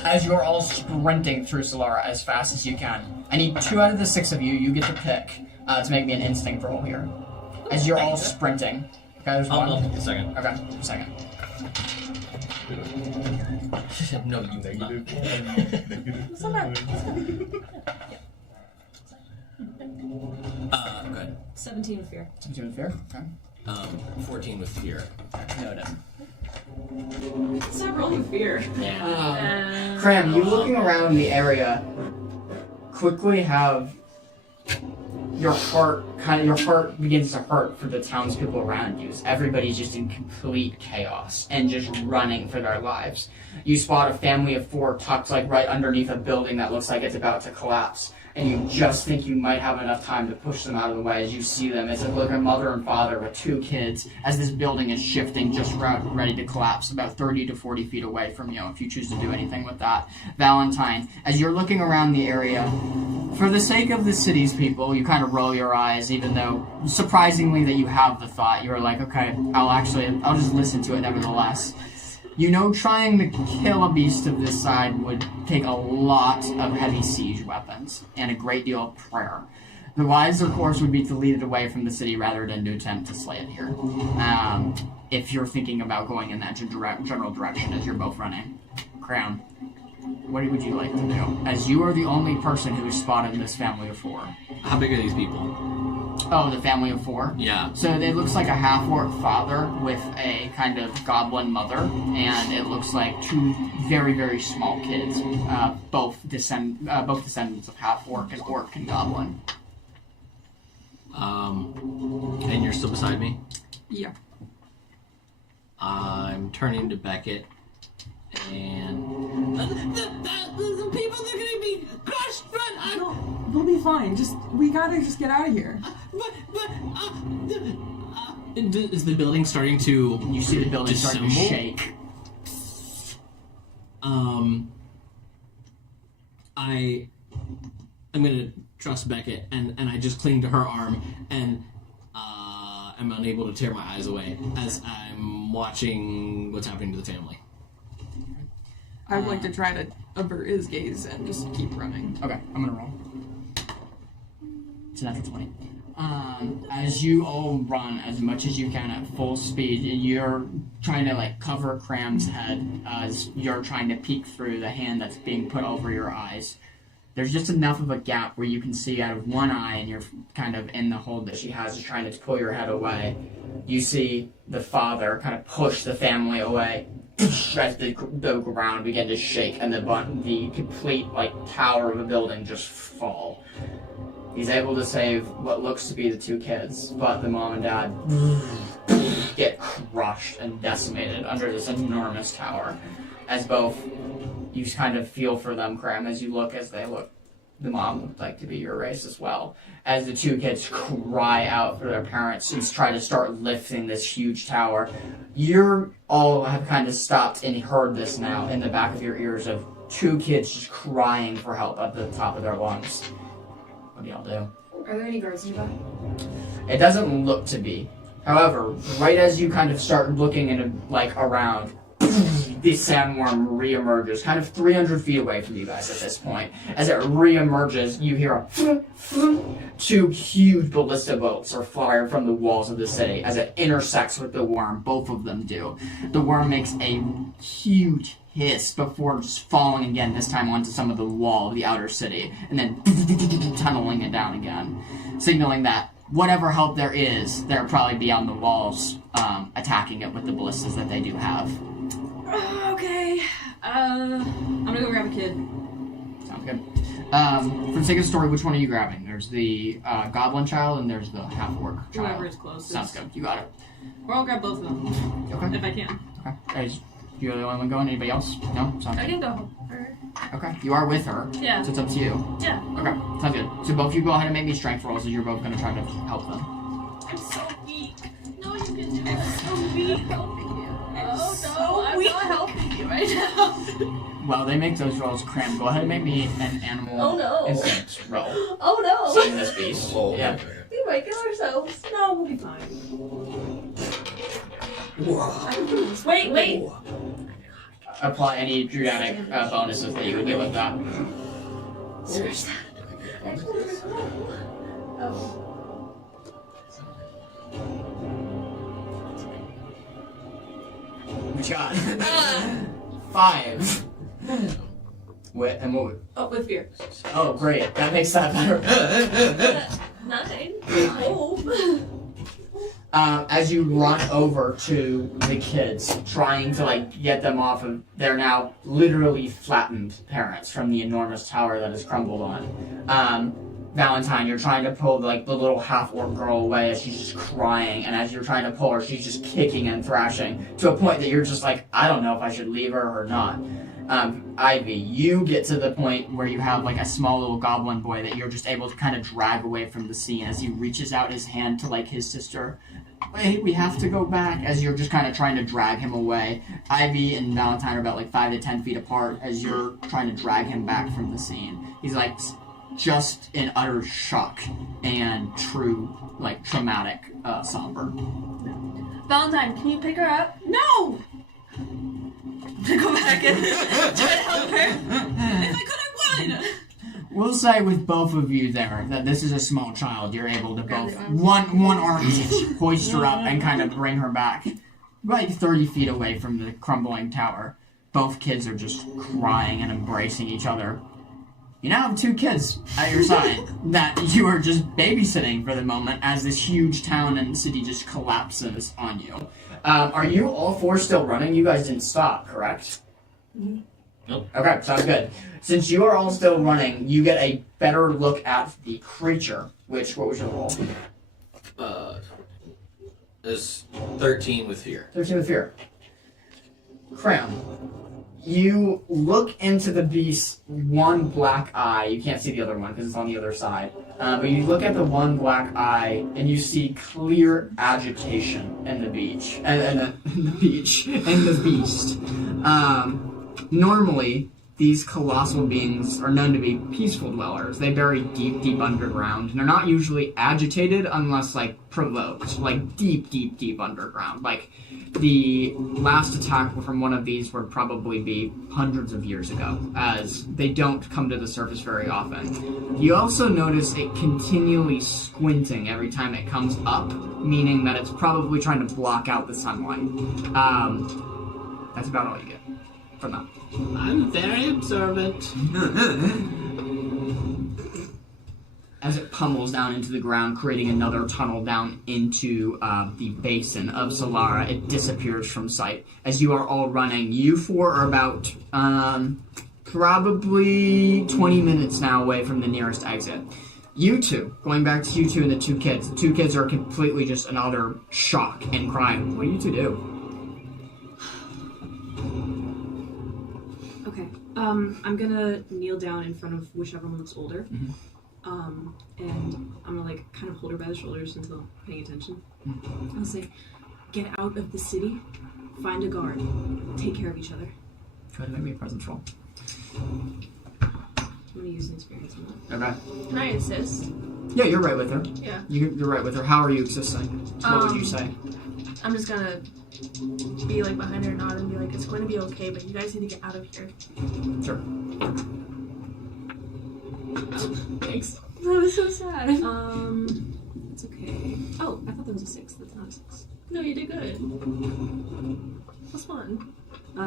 as you're all sprinting through Solara as fast as you can. I need 2 out of the 6 of you. You get to pick to make me an instinct roll here. As you're all sprinting. Okay, there's one. I'll take a second. Okay, a second. No, you not. Go ahead. 17 with fear. 17 with fear? Okay. 14 with fear. Noted. Several with fear. Cram, you looking around the area quickly have your heart begins to hurt for the townspeople around you. Everybody's just in complete chaos and just running for their lives. You spot a family of 4 tucked right underneath a building that looks like it's about to collapse. And you just think you might have enough time to push them out of the way as you see them. It's like a mother and father with 2 kids as this building is shifting, just ready to collapse about 30 to 40 feet away from you if you choose to do anything with that. Valentine, as you're looking around the area, for the sake of the city's people, you kind of roll your eyes, even though surprisingly that you have the thought. You're like, okay, I'll just listen to it nevertheless. You know, trying to kill a beast of this side would take a lot of heavy siege weapons and a great deal of prayer. The wiser course would be to lead it away from the city rather than to attempt to slay it here. If you're thinking about going in that general direction as you're both running. Crown, what would you like to do? As you are the only person who has spotted this family of 4. How big are these people? Oh, the family of 4? Yeah. So it looks like a half-orc father with a kind of goblin mother, and it looks like 2 very, very small kids, both descendants of half-orc and orc and goblin. And you're still beside me? Yeah. I'm turning to Beckett, and the people are going to be crushed, but They'll be fine. We gotta get out of here. Is the building starting to? You see the building starting to dissemble? shake. I'm gonna trust Beckett, and I just cling to her arm, and I'm unable to tear my eyes away as I'm watching what's happening to the family. I would like to try to avert his gaze and just keep running. Okay, I'm gonna roll. It's a natural 20. As you all run as much as you can at full speed, you're trying to cover Cram's head as you're trying to peek through the hand that's being put over your eyes. There's just enough of a gap where you can see out of one eye, and you're kind of in the hold that she has, just trying to pull your head away. You see the father kind of push the family away as the ground begin to shake and the complete tower of a building just fall. He's able to save what looks to be the 2 kids, but the mom and dad get crushed and decimated under this enormous tower. As both, you kind of feel for them, Cram, as you look as they look. The mom looked like to be your race as well. As the 2 kids cry out for their parents and try to start lifting this huge tower, you all have kind of stopped and heard this now in the back of your ears of 2 kids just crying for help at the top of their lungs. What do y'all do? Are there any guards nearby? It doesn't look to be. However, right as you kind of start looking around, this sandworm reemerges, kind of 300 feet away from you guys at this point. As it reemerges, you hear a two huge ballista bolts are fired from the walls of the city. As it intersects with the worm, both of them do. The worm makes a huge hiss before just falling again, this time onto some of the wall of the outer city, and then tunneling it down again, signaling that whatever help there is, they'll probably be on the walls, attacking it with the ballistas that they do have. Okay. I'm gonna go grab a kid. Sounds good. For the sake of the story, which one are you grabbing? There's the goblin child and there's the half-orc child. Whoever is closest. Sounds good. You got it. Or I'll grab both of them. Okay. If I can. Okay. You're the only one going? Anybody else? No? Sounds I good. can go for her. Okay. You are with her. Yeah. So it's up to you. Yeah. Okay. Sounds good. So both of you go ahead and make me strength rolls as you're both going to try to help them. I'm so weak. No, you can do it. I'm so weak. Helping you. I'm not helping you right now. Well, they make those rolls cram. Go ahead and make me an animal Oh, no. instinct roll. Oh no. Seeing this beast. Oh, Yeah. We might kill ourselves. No, we'll be fine. Wait. Apply any Druidic bonuses that you would get with that. Oh. What you got? 5. What? And what? Oh, with fear. Oh, great. That makes that better. 9. Oh. As you run over to the kids, trying to get them off of their now literally flattened parents from the enormous tower that has crumbled on. Valentine, you're trying to pull the little half-orc girl away as she's just crying, and as you're trying to pull her, she's just kicking and thrashing to a point that you're just like, I don't know if I should leave her or not. Ivy, you get to the point where you have a small little goblin boy that you're just able to kind of drag away from the scene as he reaches out his hand to his sister. Wait, we have to go back, as you're just kind of trying to drag him away. Ivy and Valentine are about 5 to 10 feet apart as you're trying to drag him back from the scene. He's just in utter shock and true traumatic somber. Valentine, can you pick her up? No! To go back and try to help her. If I could, I would. We'll say with both of you there that this is a small child. You're able to Grab both the arms. one arm each hoist her up and kind of bring her back 30 feet away from the crumbling tower. Both kids are just crying and embracing each other. You now have 2 kids at your side that you are just babysitting for the moment as this huge town and city just collapses on you. Are you all 4 still running? You guys didn't stop, correct? Nope. Okay, sounds good. Since you are all still running, you get a better look at the creature. What was your roll? Is 13 with fear. 13 with fear. Cram. You look into the beast's one black eye. You can't see the other one because it's on the other side. But you look at the one black eye and you see clear agitation in the beach. And the beast. Normally, these colossal beings are known to be peaceful dwellers. They bury deep, deep underground. And they're not usually agitated unless, provoked. Deep, deep, deep underground. The last attack from one of these would probably be hundreds of years ago, as they don't come to the surface very often. You also notice it continually squinting every time it comes up, meaning that it's probably trying to block out the sunlight. That's about all you get from that. I'm very observant. As it pummels down into the ground, creating another tunnel down into the basin of Solara, it disappears from sight. As you are all running, you 4 are about probably 20 minutes now away from the nearest exit. You 2, going back to you 2 and the 2 kids. The 2 kids are completely just in utter shock and crying. What do you 2 do? Okay. I'm gonna kneel down in front of whichever one looks older. Mm-hmm. And I'm gonna kind of hold her by the shoulders until paying attention. I'll say, get out of the city, find a guard, take care of each other. Go ahead and make me a presence roll. I'm gonna use an experience on that. Okay. Can I assist? Yeah, you're right with her. Yeah. You're right with her. How are you assisting? What would you say? I'm just gonna be like behind her nod and be like, it's going to be okay, but you guys need to get out of here. Sure. Thanks. That was so sad. It's okay. Oh, I thought that was a 6. That's not a 6. No, you did good. Plus 1.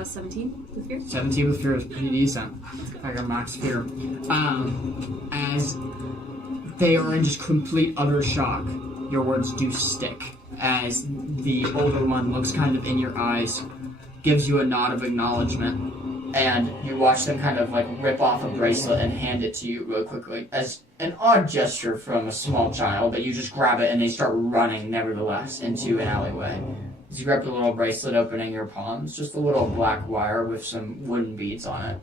17 with fear. 17 with fear is pretty decent. I got max fear. As they are in just complete utter shock, your words do stick. As the older one looks kind of in your eyes, gives you a nod of acknowledgement, and you watch them kind of like rip off a bracelet and hand it to you real quickly as an odd gesture from a small child, but you just grab it and they start running nevertheless into an alleyway. As you grab the little bracelet opening your palms, just a little black wire with some wooden beads on it.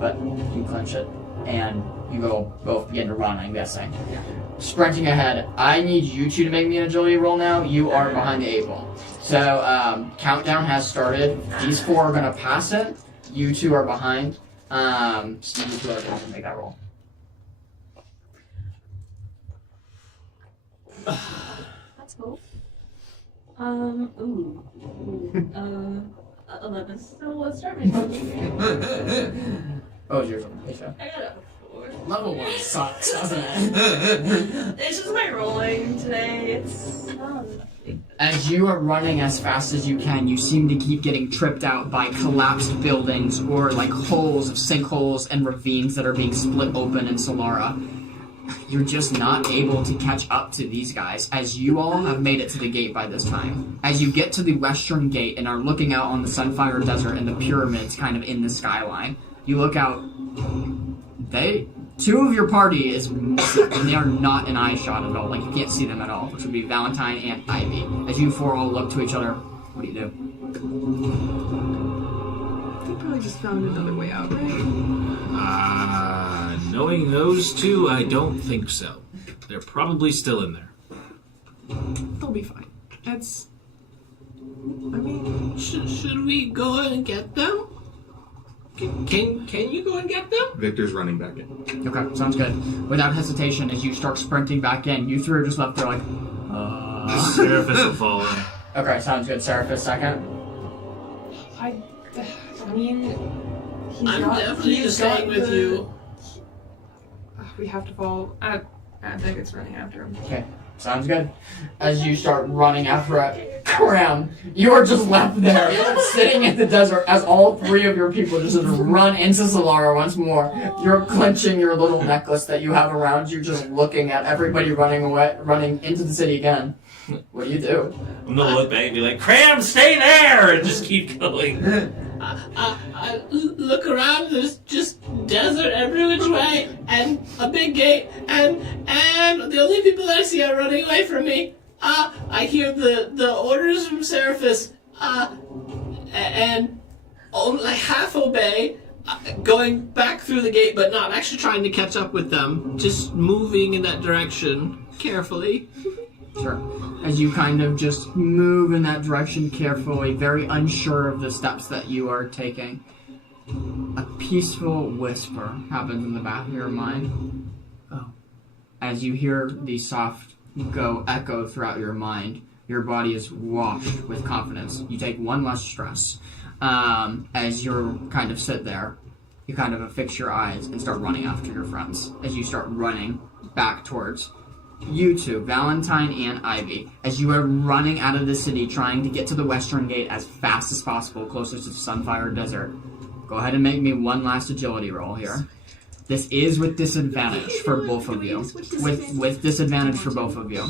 But you clench it and you go both begin to run, I'm guessing. Sprinting ahead, I need you two to make me an agility roll now. You are behind the 8 ball. So countdown has started. These 4 are gonna pass it. You 2 are behind. So you 2 are going to make that roll. Let's hope. 11. So let's start my talking. Oh, it's yours. Aisha. I got a 4. Level 1 sucks, doesn't it? It's just my rolling today. It's As you are running as fast as you can, you seem to keep getting tripped out by collapsed buildings or like holes of sinkholes and ravines that are being split open in Solara. You're just not able to catch up to these guys, as you all have made it to the gate by this time. As you get to the western gate and are looking out on the Sunfire Desert and the pyramids kind of in the skyline, you look out. 2 of your party is missing, and they are not in eye shot at all. Like, you can't see them at all, which would be Valentine and Ivy. As you 4 all look to each other, what do you do? We probably just found another way out, right? Knowing those 2, I don't think so. They're probably still in there. They'll be fine. That's... I mean... Should we go and get them? Can you go and get them? Victor's running back in. Okay, sounds good. Without hesitation, as you start sprinting back in, you 3 are just left there like, Seraphis will follow him. Okay, sounds good. Seraphis second. I mean... I'm definitely staying with you. We have to follow... I think it's running after him. Okay, sounds good. As you start running after it, Cram, you are just left there, sitting in the desert as all 3 of your people just run into Solara once more. You're clenching your little necklace that you have around you, just looking at everybody running away, running into the city again. What do you do? I'm gonna look back and be like, Cram, stay there! And just keep going. I look around, there's just desert every which way, and a big gate, and the only people that I see are running away from me. I hear the orders from Seraphis, and only half obey, going back through the gate, but not actually trying to catch up with them, just moving in that direction carefully. Sure. As you kind of just move in that direction carefully, very unsure of the steps that you are taking, a peaceful whisper happens in the back of your mind. Oh. As you hear the soft echo throughout your mind, your body is washed with confidence. You take one less stress. As you're kind of sit there, you kind of affix your eyes and start running after your friends. As you start running back towards you 2, Valentine and Ivy, as you are running out of the city trying to get to the western gate as fast as possible, closer to the Sunfire Desert. Go ahead and make me one last agility roll here. This is with disadvantage for both of you. With disadvantage for both of you.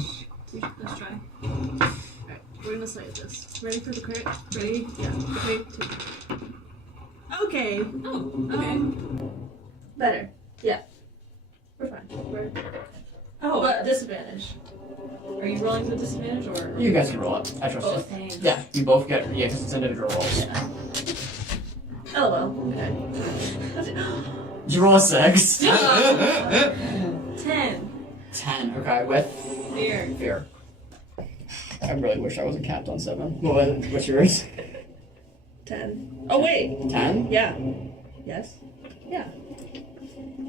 Let's try. Alright, we're gonna slay at this. Ready for the crit? Ready? Yeah. 3, 2. Okay. Oh, okay. Better. Yeah. We're fine. Oh, But disadvantage. are you rolling with disadvantage or? You guys can roll it. I trust you. Thanks. Yeah, you both get it. Yeah, because it's individual rolls. Oh well. Okay. Did you roll a 6? 10. 10, okay, with fear. I really wish I wasn't capped on 7. What's yours? 10. Oh wait. 10? Yeah. Yes. Yeah.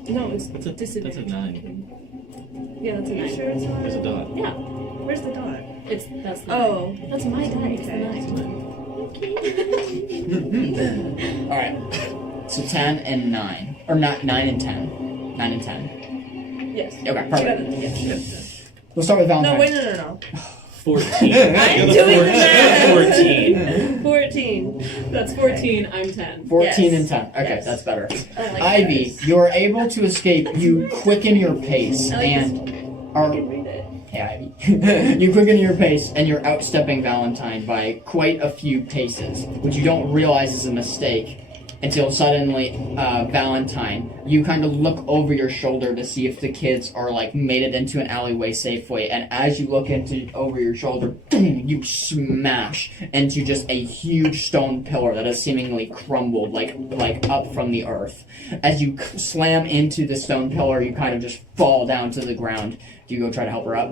No, it's That's a 9. Yeah, that's a 9. Sure it's not. There's a dot. Yeah. Where's the dot? That's the Oh. That's my die. It's the next one. Alright. So 10 and 9. Or not 9 and 10. 9 and 10. Yes. Okay, perfect. Yes. We'll start with Valentine. No, wait, no. 14. I'm doing the math. 14. 14. That's 14. I'm 10. 14 Yes. and 10. Okay, Yes. that's better. I like Ivy, yours. you're able to escape. You quicken your pace I like and I are. can read it. Hey, Ivy. You quicken your pace and you're outstepping Valentine by quite a few paces, which you don't realize is a mistake until suddenly, Valentine, you kind of look over your shoulder to see if the kids are like made it into an alleyway safely, and as you look over your shoulder, boom, you smash into just a huge stone pillar that has seemingly crumbled like up from the earth. As you slam into the stone pillar, you kind of just fall down to the ground. Do you go try to help her up?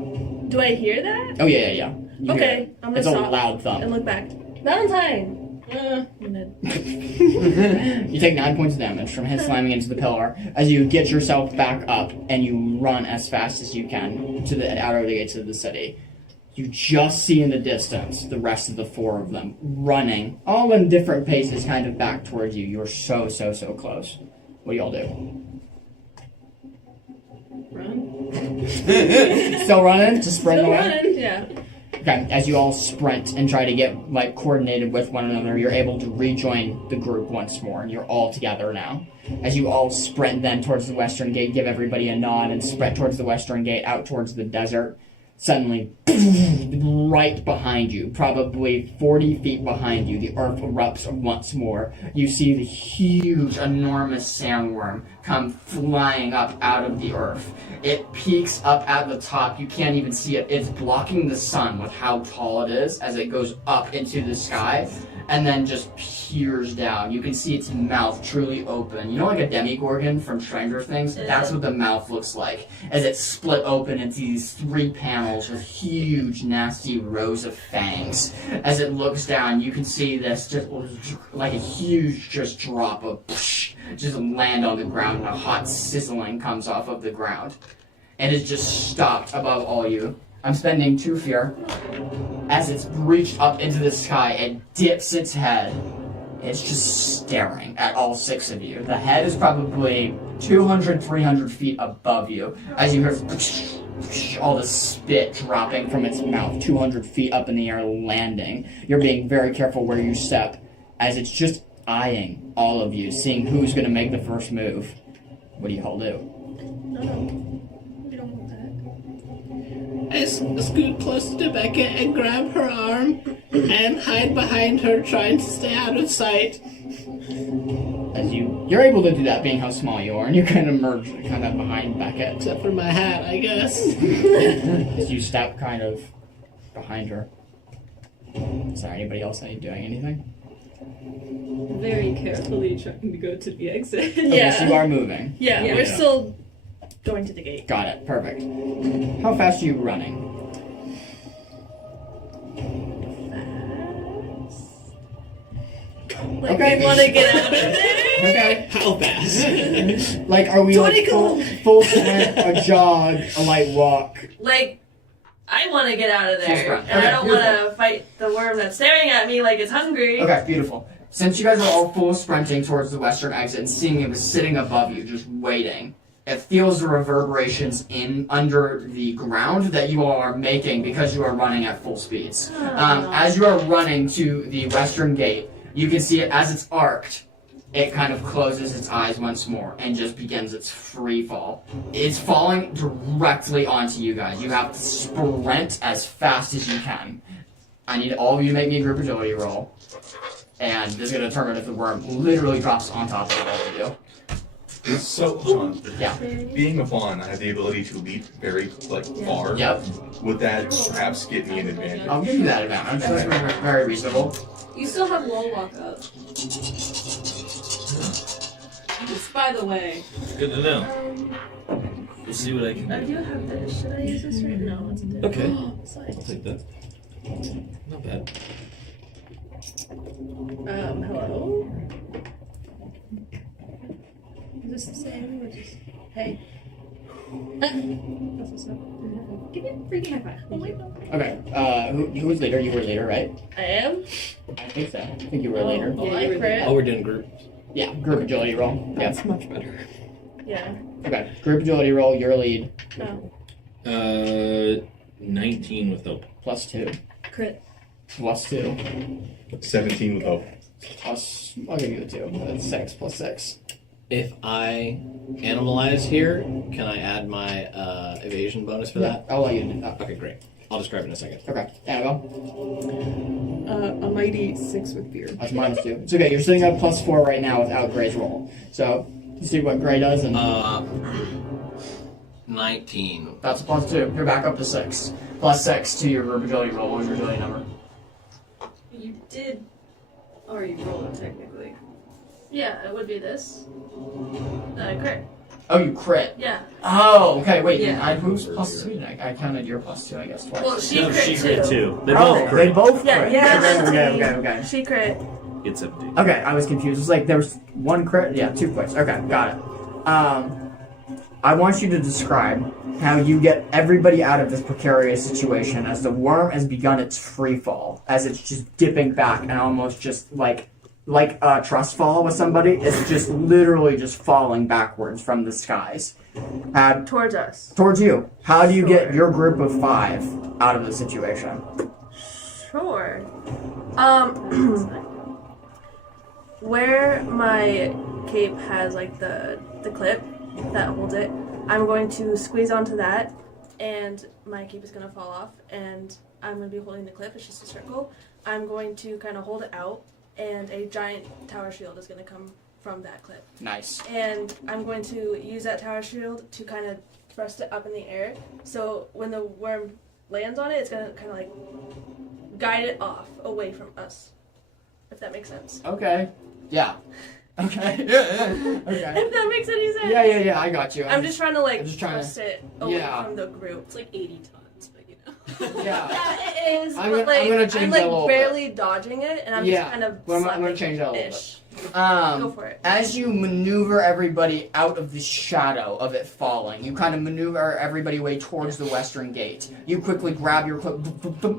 Do I hear that? Oh yeah. You hear Okay, it. I'm gonna It's a stop loud thump. and look back. Valentine. You take 9 points of damage from his slamming into the pillar as you get yourself back up and you run as fast as you can to the outer gates of the city. You just see in the distance the rest of the 4 of them running, all in different paces, kind of back towards you. You're so close. What do y'all do? Run. Still running to sprint Still away? running. Yeah. Okay, as you all sprint and try to get like coordinated with one another, you're able to rejoin the group once more, and you're all together now. As you all sprint then towards the western gate, give everybody a nod, and sprint towards the western gate, out towards the desert. Suddenly, right behind you, probably 40 feet behind you, the earth erupts once more. You see the huge, enormous sandworm come flying up out of the earth. It peaks up at the top. You can't even see it. It's blocking the sun with how tall it is as it goes up into the sky, and then just peers down. You can see its mouth truly open. You know, like a demigorgon from Stranger Things? That's what the mouth looks like, as it's split open into these 3 panels with huge, nasty rows of fangs. As it looks down, you can see this just like a huge just drop of just land on the ground, and a hot sizzling comes off of the ground. And it's just stopped above all you. I'm spending 2 fear. As it's reached up into the sky, it dips its head. It's just staring at all 6 of you. The head is probably 200, 300 feet above you. As you hear all the spit dropping from its mouth, 200 feet up in the air, landing. You're being very careful where you step, as it's just eyeing all of you, seeing who's going to make the first move. What do you all do? No. We don't want that. I scoot closer to Becca and grab her arm and hide behind her, trying to stay out of sight. As you're able to do that, being how small you are, and you kind of merge kind of behind Becca. Except for my hat, I guess. As you step kind of behind her. Is there anybody else that you doing anything? Very carefully trying to go to the exit. Okay, so you are moving. Yeah, Yeah. we're still going to the gate. Got it. Perfect. How fast are you running? Like, Okay. we want to get out of there. Okay. How fast? Like, are we like 20 full sprint, a jog, a light walk? Like, I want to get out of Full there. sprint. And Okay, I don't want to fight the worm that's staring at me like it's hungry. Okay, beautiful. Since you guys are all full sprinting towards the western exit and seeing it was sitting above you, just waiting, it feels the reverberations in under the ground that you all are making because you are running at full speeds. As you are running to the western gate, you can see it as it's arced. It kind of closes its eyes once more and just begins its free fall. It's falling directly onto you guys. You have to sprint as fast as you can. I need all of you to make me a group agility roll. And this is going to determine if the worm literally drops on top of all of you. So, Sean, Yeah. being a fawn, I have the ability to leap very far. Yep. Would that perhaps give me an advantage? I'll give you that advantage. That's very reasonable. You still have wall walk up. Just by the way. Good to know. We'll see what I can I do. do have this. Should I use this right now? It's a Okay. Slide. I'll take that. Not bad. Hello? Is this the same? Or just... Hey. That's what's up. Give me a freaking high five. Thank you. Okay. Who was leader? You were leader, right? I am. I think so. I think you were leader. Oh, I crit. Oh, we're doing group. Yeah. Group agility roll. Yeah. That's much better. Yeah. Okay. Group agility roll. Your lead. No. 19 with hope. +2. Crit. +2. 17 with hope. Plus. I'll give you a 2. That's 6 +6. If I animalize here, can I add my evasion bonus for that? I'll let you do that. Okay, great. I'll describe it in a second. Okay. Annabelle. A mighty 6 with fear. That's -2. It's okay. You're sitting at +4 right now without Gray's roll. So you see what Gray does, and 19. that's a +2. You're back up to 6. +6 to your group agility roll. What was your agility number? You did already roll it technically. Yeah, it would be this. Crit. Oh, you crit. Yeah. Oh, okay. Wait. Yeah. Who's +2? I counted your +2, I guess, twice. Well, she No, crit she too. crit too. They Oh, both crit. They both Yeah, crit. yeah. Okay. She crit. It's empty. Okay, I was confused. It was like there was one crit. Yeah, 2 crits. Okay, got it. I want you to describe how you get everybody out of this precarious situation as the worm has begun its free fall, as it's just dipping back and almost just like a trust fall with somebody. It's just literally just falling backwards from the skies. Towards us. Towards you. How do you get Sure. your group of 5 out of the situation? Sure. Where my cape has like the clip that holds it, I'm going to squeeze onto that, and my cape is gonna fall off, and I'm gonna be holding the clip. It's just a circle. I'm going to kind of hold it out, and a giant tower shield is gonna come from that clip. Nice. And I'm going to use that tower shield to kind of thrust it up in the air. So when the worm lands on it, it's gonna kind of like guide it off away from us. If that makes sense. Okay. Yeah. Okay. Okay. If that makes any sense. Yeah. I got you. I'm just trying to like I'm just trying to- thrust it away Yeah. from the group. It's like 80 tons, but you know. Yeah. Yeah, it is. I'm but gonna- like I'm gonna change I'm that a like little bit. barely dodging it, and I'm Yeah. just kind of Well, I'm slapping gonna change that a little ish. Go Go for it. As you maneuver everybody out of the shadow of it falling, you kind of maneuver everybody away towards the western gate. You quickly grab your clip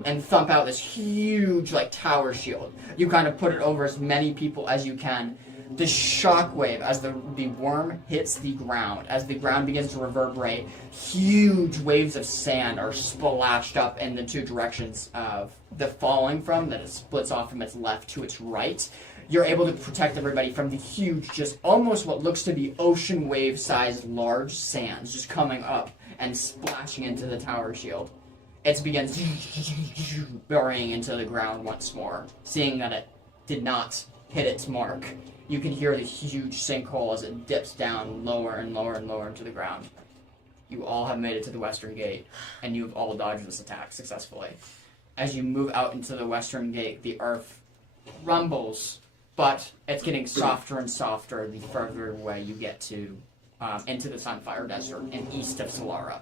and thump out this huge like tower shield. You kind of put it over as many people as you can. The shockwave as the worm hits the ground, as the ground begins to reverberate, huge waves of sand are splashed up in the 2 directions of the falling from, that it splits off from its left to its right. You're able to protect everybody from the huge, just almost what looks to be ocean wave sized large sands just coming up and splashing into the tower shield. It begins burying into the ground once more, seeing that it did not hit its mark. You can hear the huge sinkhole as it dips down lower and lower and lower into the ground. You all have made it to the western gate, and you've all dodged this attack successfully. As you move out into the western gate, the earth rumbles, but it's getting softer and softer the further away you get to into the Sunfire Desert and east of Solara.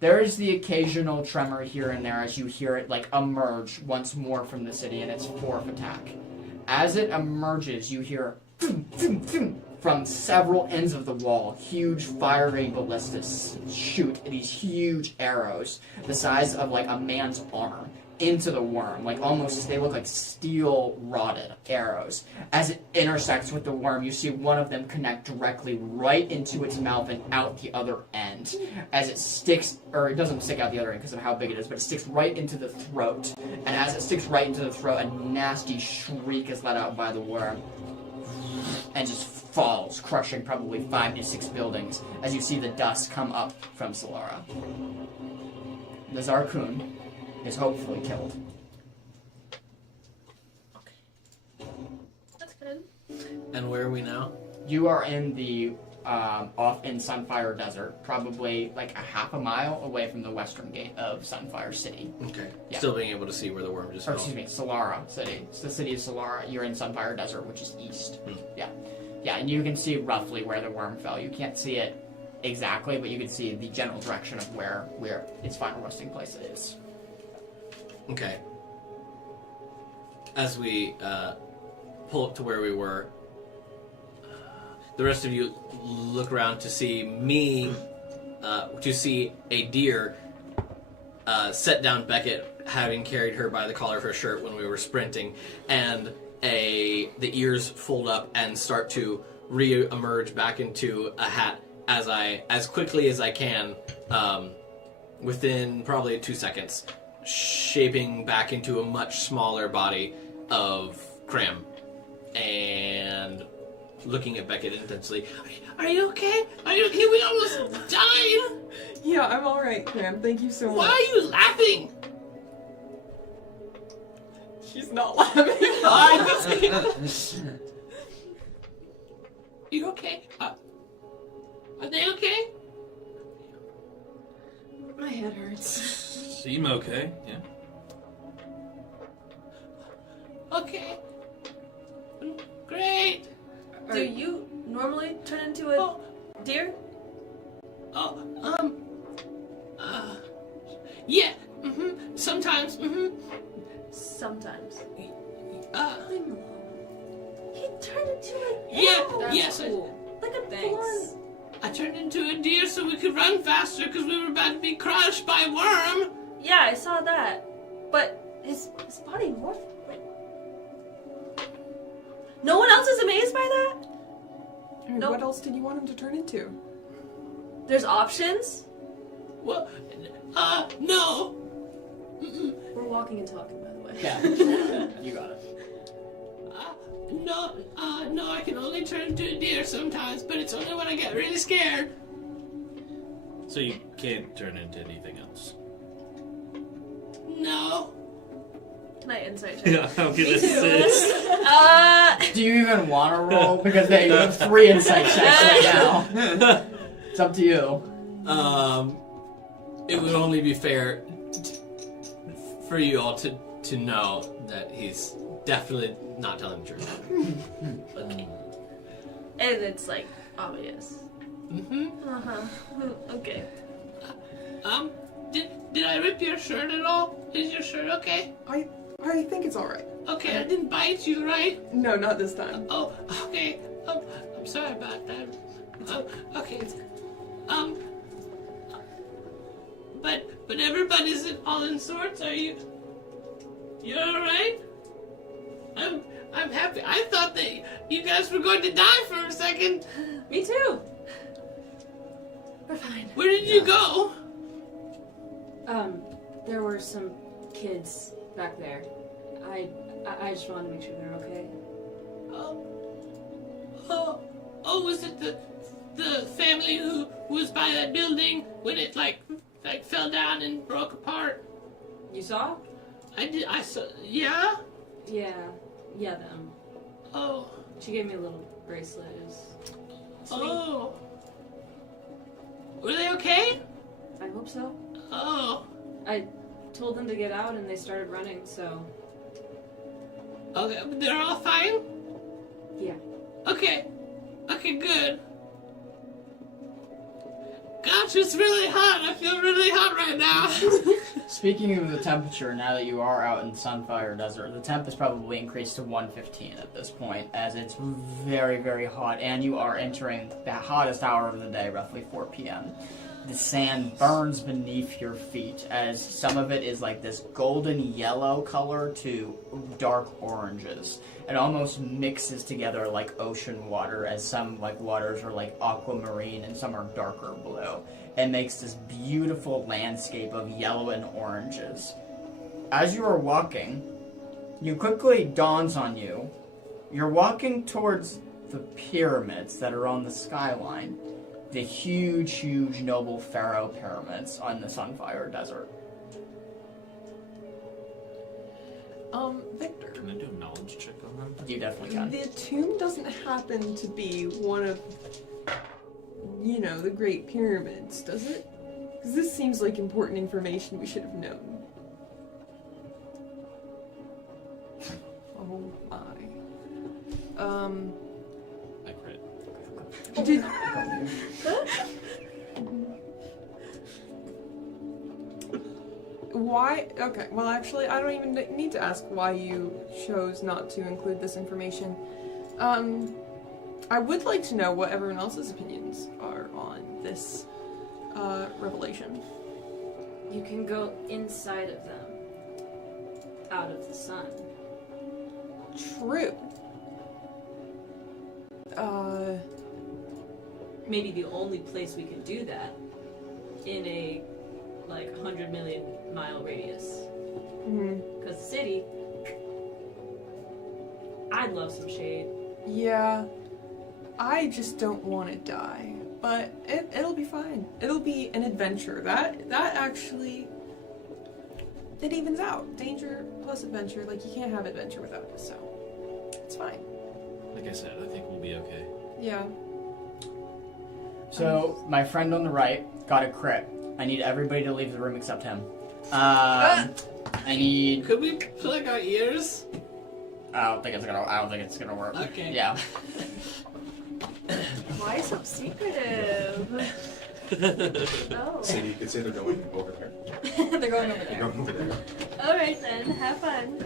There is the occasional tremor here and there as you hear it like emerge once more from the city in its 4th attack. As it emerges, you hear from several ends of the wall, huge fiery ballistas shoot these huge arrows the size of like a man's arm into the worm, like almost, they look like steel rotted arrows. As it intersects with the worm, you see one of them connect directly right into its mouth and out the other end. As it sticks, or it doesn't stick out the other end because of how big it is, but it sticks right into the throat. And as it sticks right into the throat, a nasty shriek is let out by the worm and just falls, crushing probably 5 to 6 buildings as you see the dust come up from Solara. The Zarkun is hopefully killed. That's good. And where are we now? You are in the off in Sunfire Desert, probably like a half a mile away from the western gate of Sunfire City. Okay. Yeah. Still being able to see where the worm just Or fell. excuse me, Solara City. It's the city of Solara. You're in Sunfire Desert, which is east. Yeah. Yeah, and you can see roughly where the worm fell. You can't see it exactly, but you can see the general direction of where its final resting place is. Okay. As we pull up to where we were, the rest of you look around to see me to see a deer set down Beckett, having carried her by the collar of her shirt when we were sprinting, and the ears fold up and start to re-emerge back into a hat as quickly as I can, within probably 2 seconds, shaping back into a much smaller body of Cram, and looking at Beckett intensely. Are you okay? Are you okay? We almost died! Yeah, I'm alright, Cram. Thank you so much. Why are you laughing? She's not laughing. You okay? Are they okay? My head hurts. Seem okay, yeah. Okay. Great. Do you normally turn into a deer? Yeah. Sometimes. Sometimes. Leave him alone. He turned into a Yeah. That's Yes. cool. like a Thanks. thorn. I turned into a deer so we could run faster because we were about to be crushed by a worm. Yeah, I saw that. But his body morphed. No one else is amazed by that? I mean, Nope. what else did you want him to turn into? There's options? Well, no. We're walking and talking, by the way. Yeah, you got it. No, I can only turn into a deer sometimes, but it's only when I get really scared. So you can't turn into anything else. No. Can I insight check? Yeah, I'm gonna say. Do you even want to roll? Because they have 3 insight checks right now. It's up to you. It would only be fair for you all to know that he's definitely not telling the truth. And it's like obvious. Uh-huh. Okay. Did I rip your shirt at all? Is your shirt okay? I think it's alright. Okay, I didn't bite you, right? No, not this time. Oh, okay. I'm sorry about that. Okay. But everybody's all in sorts. Are you? You're all right? I'm happy. I thought that you guys were going to die for a second. Me too. We're fine. Where did you go? There were some kids back there. I just wanted to make sure they're okay. Was it the family who was by that building when it like fell down and broke apart? You saw? I saw. Yeah. Yeah, them. Oh. She gave me a little bracelet. It was sweet. Oh. Were they okay? I hope so. Oh. I told them to get out and they started running, so. Okay, but they're all fine? Yeah. Okay. Okay, good. Gosh, it's really hot. I feel really hot right now. Speaking of the temperature, now that you are out in Sunfire Desert, the temp is probably increased to 115 at this point, as it's very, very hot, and you are entering the hottest hour of the day, roughly 4 p.m. The sand burns beneath your feet, as some of it is like this golden yellow color to dark oranges. It almost mixes together like ocean water, as some like waters are like aquamarine and some are darker blue. It makes this beautiful landscape of yellow and oranges. As you are walking, it quickly dawns on you, you're walking towards the pyramids that are on the skyline. The huge, huge noble pharaoh pyramids on the Sunfire Desert. Victor. Can I do a knowledge check on them? You definitely can. The tomb doesn't happen to be one of, the Great Pyramids, does it? Because this seems like important information we should have known. Oh my. I crit. Did... Why? Okay, well actually I don't even need to ask why you chose not to include this information. I would like to know what everyone else's opinions are on this revelation. You can go inside of them, out of the sun. True. Maybe the only place we can do that in a 100 million mile radius. Because the city, I'd love some shade. Yeah. I just don't want to die. But it'll be fine. It'll be an adventure. That actually, it evens out. Danger plus adventure. Like, you can't have adventure without it, so it's fine. Like I said, I think we'll be okay. Yeah. So, my friend on the right got a crit. I need everybody to leave the room except him. I need... Could we plug our ears? I don't think it's gonna work. Okay. Yeah. Why so secretive? Oh. Say you could say they're going over there. They're going over They're there. going over there. Alright then, have fun.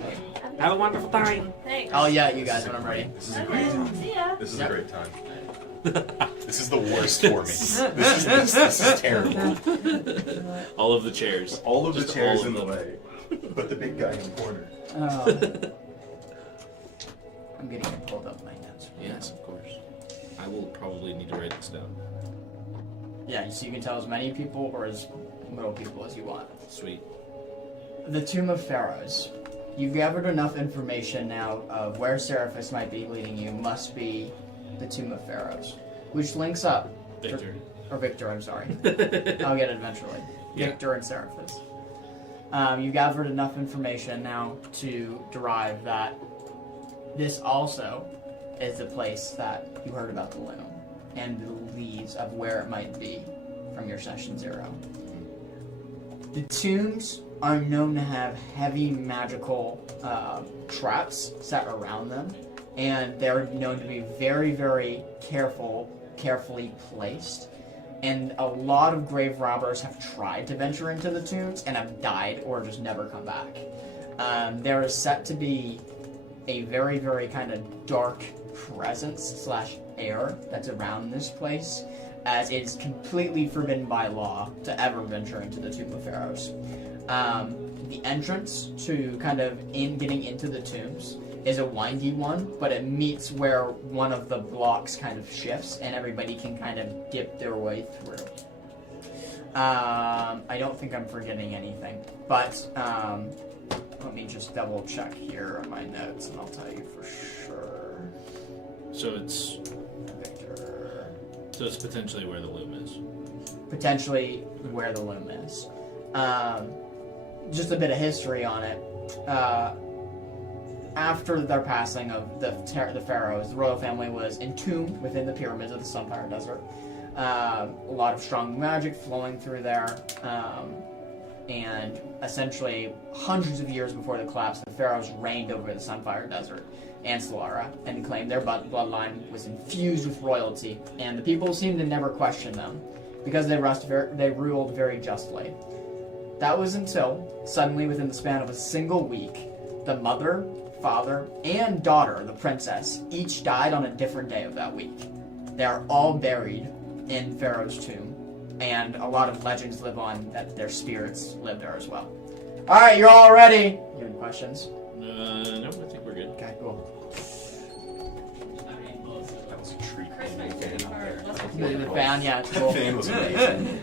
Have a wonderful time. Thanks. I'll yell at you guys when I'm ready. This is a great time. See ya. This is Yep. a great time. This is the worst for me. This is terrible. All of the chairs. All of the Just chairs all in of the them. way. Put the big guy in the corner. I'm getting it pulled up my notes. Yes, of course. I will probably need to write this down. Yeah, so you can tell as many people or as little people as you want. Sweet. The Tomb of Pharaohs. You've gathered enough information now of where Seraphis might be leading you must be the Tomb of Pharaohs, which links up. Victor. Or Victor, I'm sorry. I'll get it eventually. Yeah. Victor and Seraphis. You gathered enough information now to derive that this also is the place that you heard about the loom and the leads of where it might be from your session 0. The tombs are known to have heavy magical traps set around them, and they're known to be very, very carefully placed. And a lot of grave robbers have tried to venture into the tombs and have died or just never come back. There is set to be a very, very kind of dark presence / air that's around this place, as it is completely forbidden by law to ever venture into the Tomb of Pharaohs. The entrance to kind of getting into the tombs is a windy one, but it meets where one of the blocks kind of shifts and everybody can kind of dip their way through. I don't think I'm forgetting anything, but let me just double check here on my notes and I'll tell you for sure. So it's Victor. potentially where the loom is. Potentially where the loom is. Just a bit of history on it. After their passing of the pharaohs, the royal family was entombed within the pyramids of the Sunfire Desert. A lot of strong magic flowing through there, and essentially hundreds of years before the collapse, the pharaohs reigned over the Sunfire Desert and Solara, and claimed their bloodline was infused with royalty, and the people seemed to never question them because they ruled very justly. That was until, suddenly within the span of a single week, the mother, father, and daughter, the princess, each died on a different day of that week. They are all buried in Pharaoh's tomb, and a lot of legends live on that their spirits live there as well. Alright, you're all ready! You have any questions? No, I think we're good. Okay, cool. That was a treat. Chris, my favorite part. The fan, yeah, it's cool. The fan was amazing.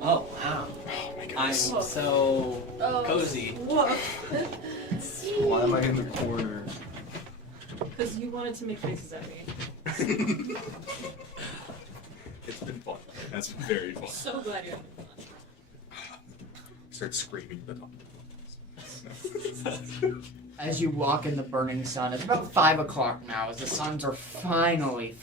Oh, wow. Oh my I'm goodness. so Oh. cozy. Why am I in the corner? Because you wanted to make faces at me. It's been fun. That's been very fun. So glad you're having fun. Start screaming at the top. As you walk in the burning sun, it's about 5 o'clock now, as the suns are finally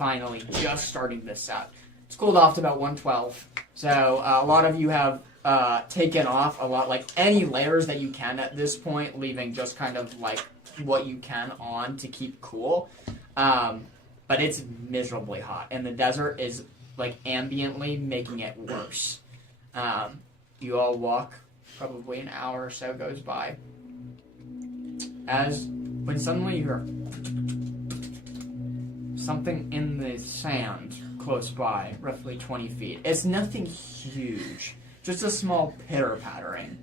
just starting to set. It's cooled off to about 112, so a lot of you have taken off a lot, like any layers that you can at this point, leaving just kind of like what you can on to keep cool. But it's miserably hot, and the desert is like ambiently making it worse. You all walk, probably an hour or so goes by, when suddenly you hear something in the sand close by, roughly 20 feet. It's nothing huge, just a small pitter-pattering.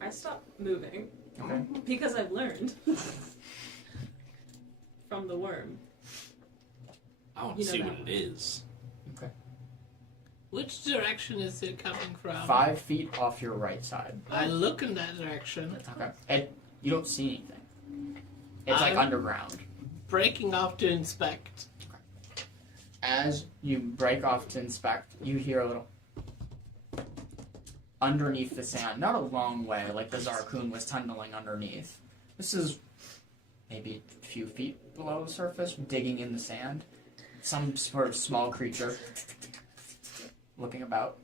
I stop moving Okay. because I've learned from the worm. I want You to know see that. what it is. Which direction is it coming from? 5 feet off your right side. I look in that direction. Okay. And you don't see anything. It's like I'm- underground. Breaking off to inspect. As you break off to inspect, you hear a little underneath the sand. Not a long way, like the Zarkun was tunneling underneath. This is maybe a few feet below the surface, digging in the sand. Some sort of small creature looking about.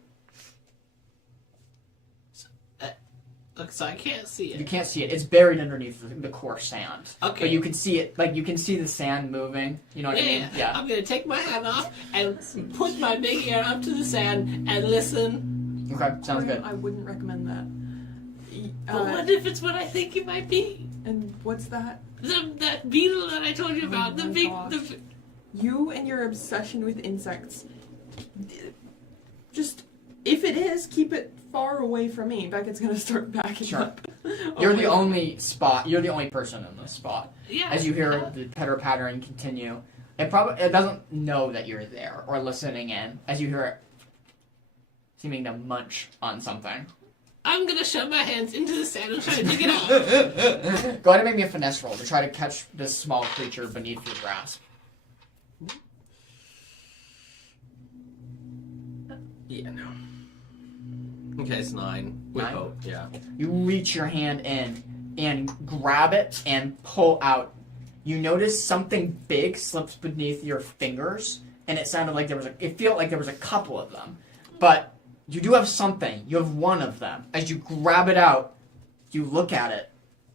Look, so I can't see You it. can't see it. It's buried underneath the coarse sand. Okay. But you can see it, like you can see the sand moving. You know what I mean? Yeah. I'm gonna take my hat off and put my big ear up to the sand and listen. Okay, sounds good. I wouldn't recommend that. But what if it's what I think it might be? And what's that? That beetle that I told you about. Oh my gosh. You and your obsession with insects. Just, if it is, keep it far away from me. Beckett's gonna start backing Sure. up. You're the only person in this spot. Yeah. As you hear the pitter-pattering continue, it doesn't know that you're there or listening in. As you hear it seeming to munch on something. I'm gonna shove my hands into the sand and try to dig it out. Go ahead and make me a finesse roll to try to catch this small creature beneath your grasp. Yeah, no. Okay, it's 9. With 9? hope, yeah. You reach your hand in and grab it and pull out. You notice something big slips beneath your fingers, and it sounded like it felt like there was a couple of them. But you do have something. You have one of them. As you grab it out, you look at it.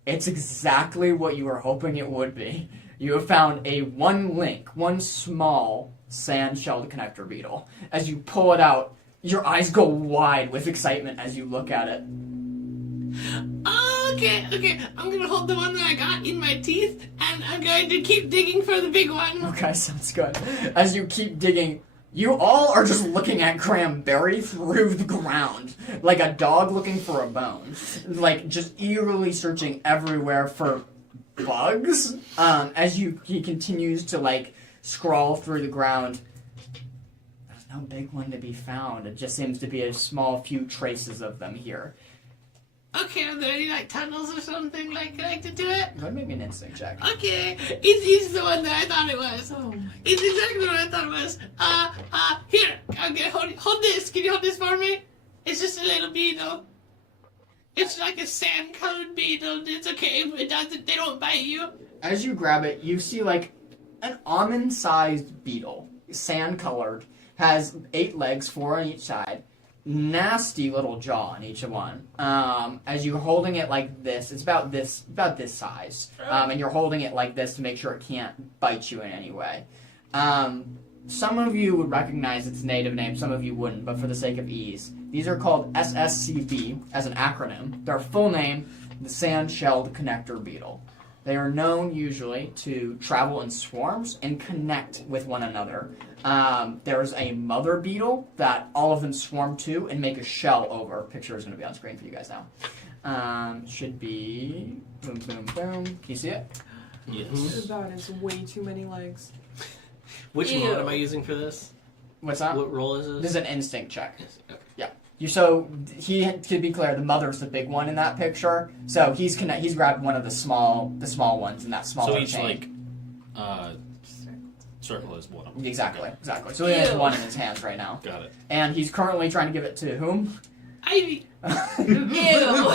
It's exactly what you were hoping it would be. You have found one small sand-shelled connector beetle. As you pull it out, your eyes go wide with excitement as you look at it. Okay. I'm gonna hold the one that I got in my teeth, and I'm going to keep digging for the big one. Okay, sounds good. As you keep digging, you all are just looking at Cranberry through the ground, like a dog looking for a bone. Like, just eagerly searching everywhere for bugs. As he continues to, like, scrawl through the ground. There's no big one to be found. It just seems to be a small few traces of them here. Okay, are there any, like, tunnels or something, like, connected to it? Go ahead and make me an instinct check. Okay, it's the one that I thought it was. Oh my It's exactly what I thought it was. Here, okay, hold this. Can you hold this for me? It's just a little beetle. It's like a sand-colored beetle. It's okay. They don't bite you. As you grab it, you see like an almond-sized beetle, sand-colored, has 8 legs, 4 on each side, nasty little jaw on each one. As you're holding it like this, it's about this size, and you're holding it like this to make sure it can't bite you in any way. Some of you would recognize its native name, some of you wouldn't, but for the sake of ease, these are called SSCB as an acronym. Their full name, the Sand-Shelled Connector Beetle. They are known usually to travel in swarms and connect with one another. There's a mother beetle that all of them swarm to and make a shell over. Picture is going to be on screen for you guys now. Should be boom, boom, boom. Can you see it? Yes. That is way too many legs. Which Ew. mode am I using for this? What's that? What role is This this? is an instinct check. Okay. To be clear, the mother's the big one in that picture. So he's grabbed one of the small ones in that smaller So each chain. circle is one of them. Exactly. So he has Ew. one in his hands right now, Got it. and he's currently trying to give it to whom? Ivy. Ew.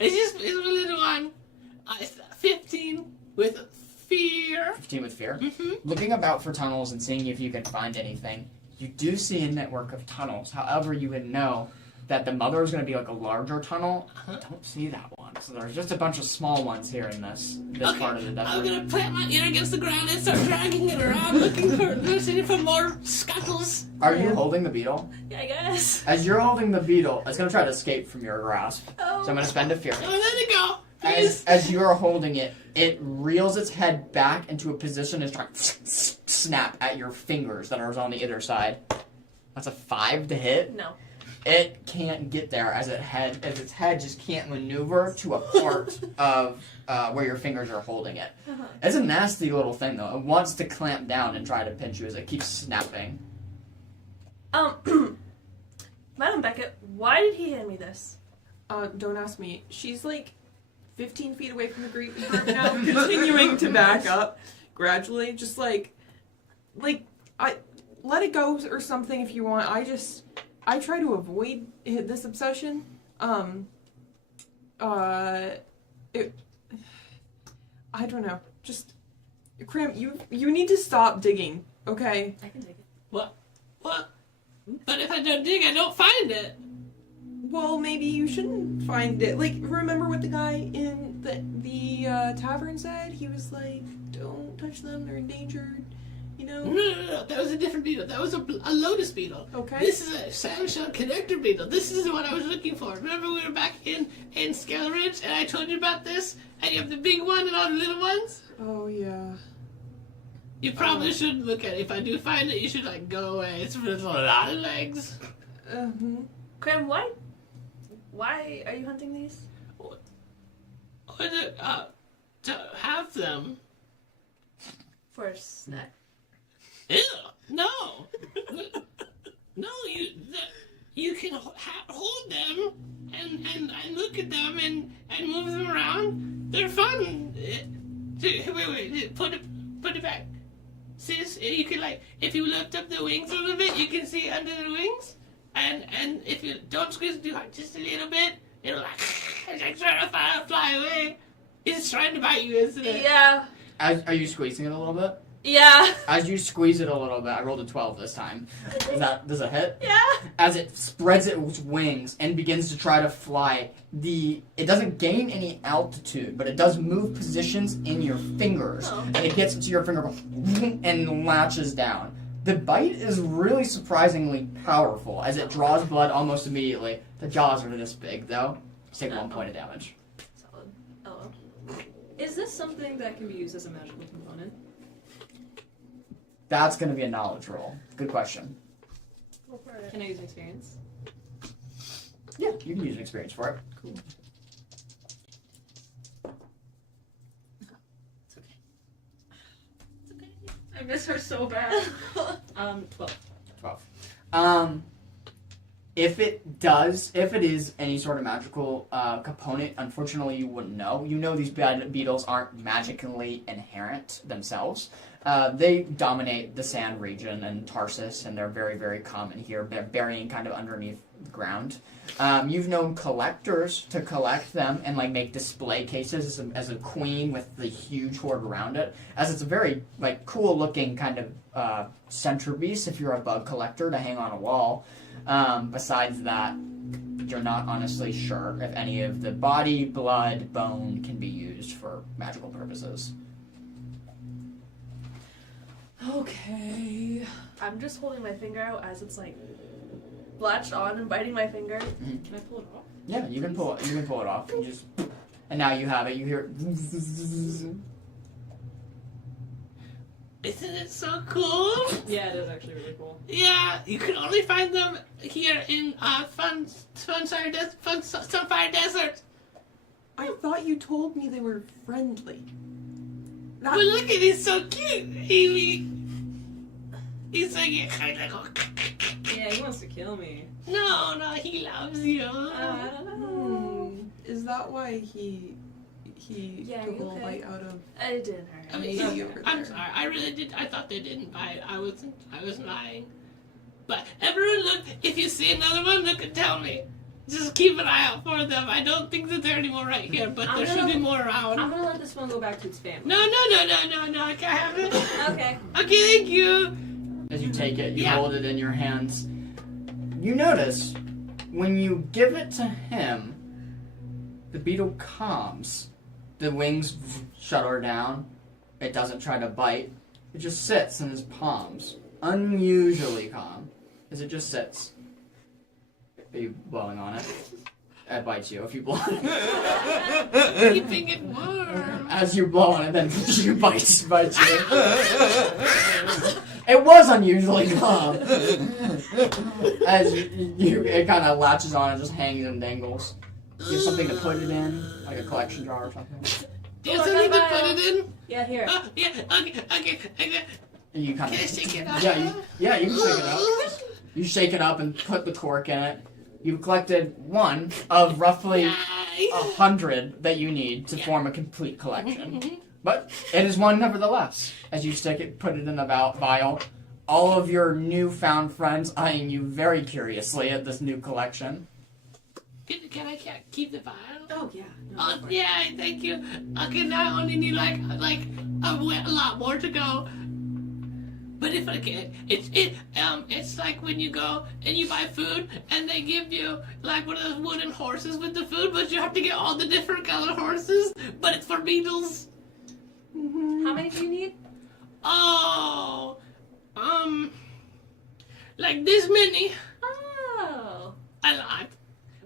It's a little one. 15 with fear. 15 with fear. Mm-hmm. Looking about for tunnels and seeing if you can find anything. You do see a network of tunnels. However, you would know that the mother is going to be like a larger tunnel. I don't see that one. So there's just a bunch of small ones here in this Okay, part of the desert. I'm gonna plant my ear against the ground and start dragging it around, listening for more scuttles. Are you holding the beetle? Yeah, I guess. As you're holding the beetle, it's going to try to escape from your grasp. Oh. So I'm going to spend a fear. Oh, let it go. As you're holding it, it reels its head back into a position and trying to snap at your fingers that are on the other side. That's a 5 to hit. No. It can't get there as its head just can't maneuver to a part of where your fingers are holding it. Uh-huh. It's a nasty little thing though. It wants to clamp down and try to pinch you as it keeps snapping. Madam Beckett, why did he hand me this? Don't ask me. She's like 15 feet away from the group now, continuing to back up gradually. Just like I let it go or something if you want. I try to avoid this obsession. I don't know. Just Cram, you need to stop digging, okay? I can dig it. What? But if I don't dig, I don't find it. Well, maybe you shouldn't find it. Like, remember what the guy in the tavern said? He was like, don't touch them, they're endangered, you know? No. That was a different beetle. That was a lotus beetle. Okay. This is a sandshell connector beetle. This is what I was looking for. Remember we were back in Scale Ridge and I told you about this? And you have the big one and all the little ones? Oh, yeah. You probably shouldn't look at it. If I do find it, you should, like, go away. It's a lot of legs. Cram, why are you hunting these? Or to have them. For a snack. Ew, no. No, you can hold them and look at them and move them around. They're fun. Wait, put it back. See this? You can, like, if you lift up the wings a little bit, you can see under the wings. And if you don't squeeze too hard, just a little bit, it'll like trying to fly away. It's trying to bite you, isn't it? Yeah. Are you squeezing it a little bit? Yeah. As you squeeze it a little bit, I rolled a 12 this time. Does it hit? Yeah. As it spreads its wings and begins to try to fly, it doesn't gain any altitude, but it does move positions in your fingers. Oh. And it gets into your finger and latches down. The bite is really surprisingly powerful as it draws blood almost immediately. The jaws are this big, though. Take 1 point of damage. Solid. Oh. Is this something that can be used as a magical component? That's going to be a knowledge roll. Good question. Go for it. Can I use experience? Yeah, you can use an experience for it. Cool. I miss her so bad. 12. 12. If it is any sort of magical component, unfortunately you wouldn't know. You know these beetles aren't magically inherent themselves. They dominate the sand region and Tarsus, and they're very, very common here, burying kind of underneath the ground. You've known collectors to collect them and like make display cases as a queen with the huge hoard around it, as it's a very like cool looking kind of centerpiece if you're a bug collector to hang on a wall. Besides that, you're not honestly sure if any of the body, blood, bone can be used for magical purposes. Okay. I'm just holding my finger out as it's like latched on and biting my finger. Can I pull it off? Yeah, you can pull it off. And now you have it. You hear. Isn't it so cool? Yeah, it is actually really cool. Yeah, you can only find them here in Sunfire Desert. I thought you told me they were friendly. But look at he's so cute. He's like Yeah, he wants to kill me. no, he loves you. I don't know. Is that why he Yeah, took a you little okay? bite out of? It didn't hurt. I mean, Maybe over I'm there. sorry. I really did. I thought they didn't bite. I wasn't lying. But everyone, look. If you see another one, look and tell me. Just keep an eye out for them. I don't think that there are any more right here, but there should be more around. I'm gonna let this one go back to its family. No. I can't have it. Okay. Okay, thank you. As you take it, you Yeah. hold it in your hands. You notice when you give it to him, the beetle calms. The wings shudder down. It doesn't try to bite. It just sits in his palms. Unusually calm. As it just sits. Are you blowing on it? It bites you if you blow. Keeping it warm. As you blow on it, then you bites you. It was unusually calm. As it kind of latches on and just hangs and dangles. You have something to put it in, like a collection jar or something. Do you have something to put it in? Yeah, here. Yeah, okay. And you kind Can I of shake it up? yeah, you can shake it up. You shake it up and put the cork in it. You've collected one of roughly 100 that you need to form a complete collection. But it is one nevertheless. As you put it in a vial, all of your newfound friends eyeing you very curiously at this new collection. Can I keep the vial? Oh, yeah. No, Oh, go for it. yeah, thank you. Okay, now I only need like a lot more to go. But if I can, it's like when you go and you buy food and they give you like one of those wooden horses with the food, but you have to get all the different colored horses. But it's for beetles. How many do you need? Oh, like this many. Oh. A lot.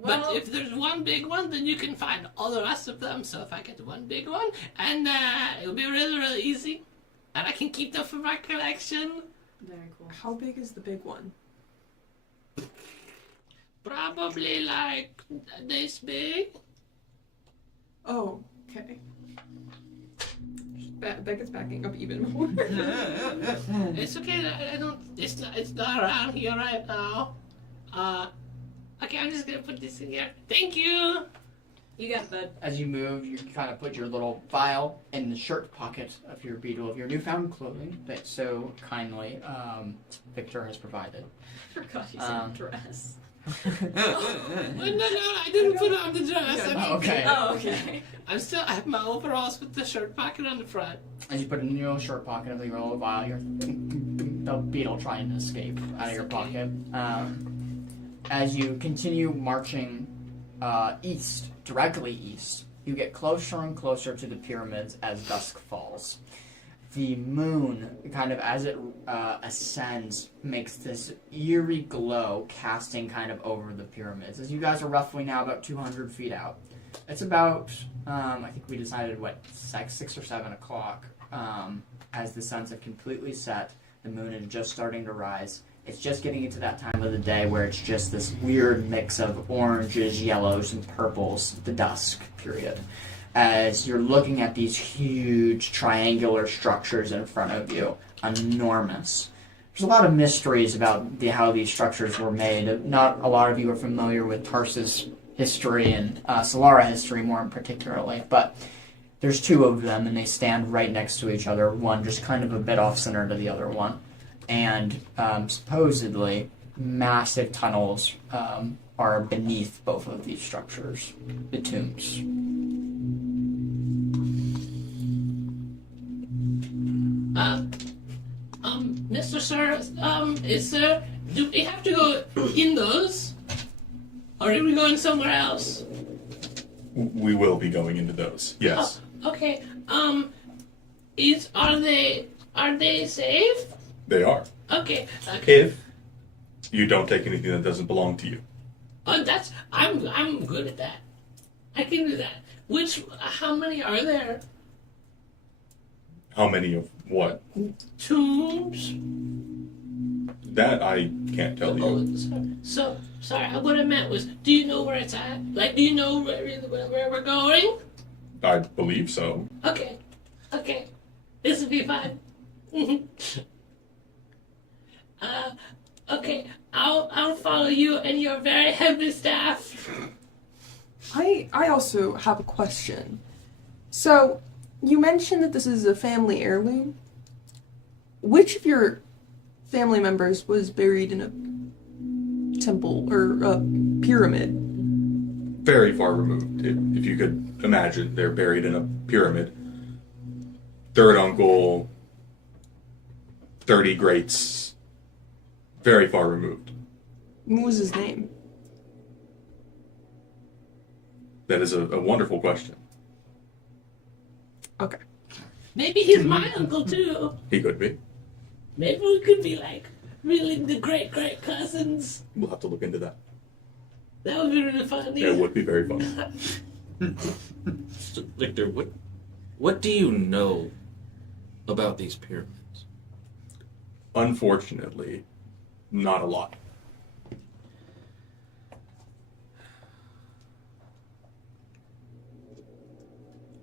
Well, But if there's one big one, then you can find all the rest of them. So if I get one big one, and it'll be really, really easy. And I can keep them for my collection. very cool. How big is the big one? Probably like this big. Oh, okay. Beckett's backing up even more. It's okay. I don't. It's not around here right now. Okay, I'm just gonna put this in here. Thank you. You got the. As you move, you kind of put your little vial in the shirt pocket of your beetle of your newfound clothing that so kindly Victor has provided. Forgot you said dress. No, I didn't put on the dress. I mean, Okay. Oh, okay. I have my overalls with the shirt pocket on the front. As you put it in your shirt pocket of your little vial, you're the beetle trying to escape out of your pocket. As you continue marching east, directly east, you get closer and closer to the pyramids as dusk falls. The moon, kind of as it ascends, makes this eerie glow casting kind of over the pyramids. As you guys are roughly now about 200 feet out. It's about, I think we decided, 6 or 7 o'clock. As the suns have completely set, the moon is just starting to rise. It's just getting into that time of the day where it's just this weird mix of oranges, yellows, and purples, the dusk period. As you're looking at these huge triangular structures in front of you, enormous. There's a lot of mysteries about how these structures were made. Not a lot of you are familiar with Tarsus history and Solara history more particularly, but there's 2 of them and they stand right next to each other, one just kind of a bit off-center to the other one. And supposedly massive tunnels are beneath both of these structures, the tombs. Mr. Sir, do we have to go in those? Or are we going somewhere else? We will be going into those. Yes. Okay, are they safe? They are. Okay. If you don't take anything that doesn't belong to you. Oh, I'm good at that. I can do that. How many are there? How many of what? Tombs? That I can't tell you. Oh, sorry, what I meant was, do you know where it's at? Like, do you know where we're going? I believe so. Okay. This will be fun. Okay, I'll follow you and your very heavy staff. I also have a question. So, you mentioned that this is a family heirloom. Which of your family members was buried in a temple or a pyramid? Very far removed. If you could imagine, they're buried in a pyramid. Third uncle, 30 greats, very far removed. What was his name? That is a wonderful question. Okay. Maybe he's my uncle too. He could be. Maybe we could be like really the great cousins. We'll have to look into that. That would be really funny. It would be very fun. So, Victor, what do you know about these pyramids? Unfortunately, not a lot.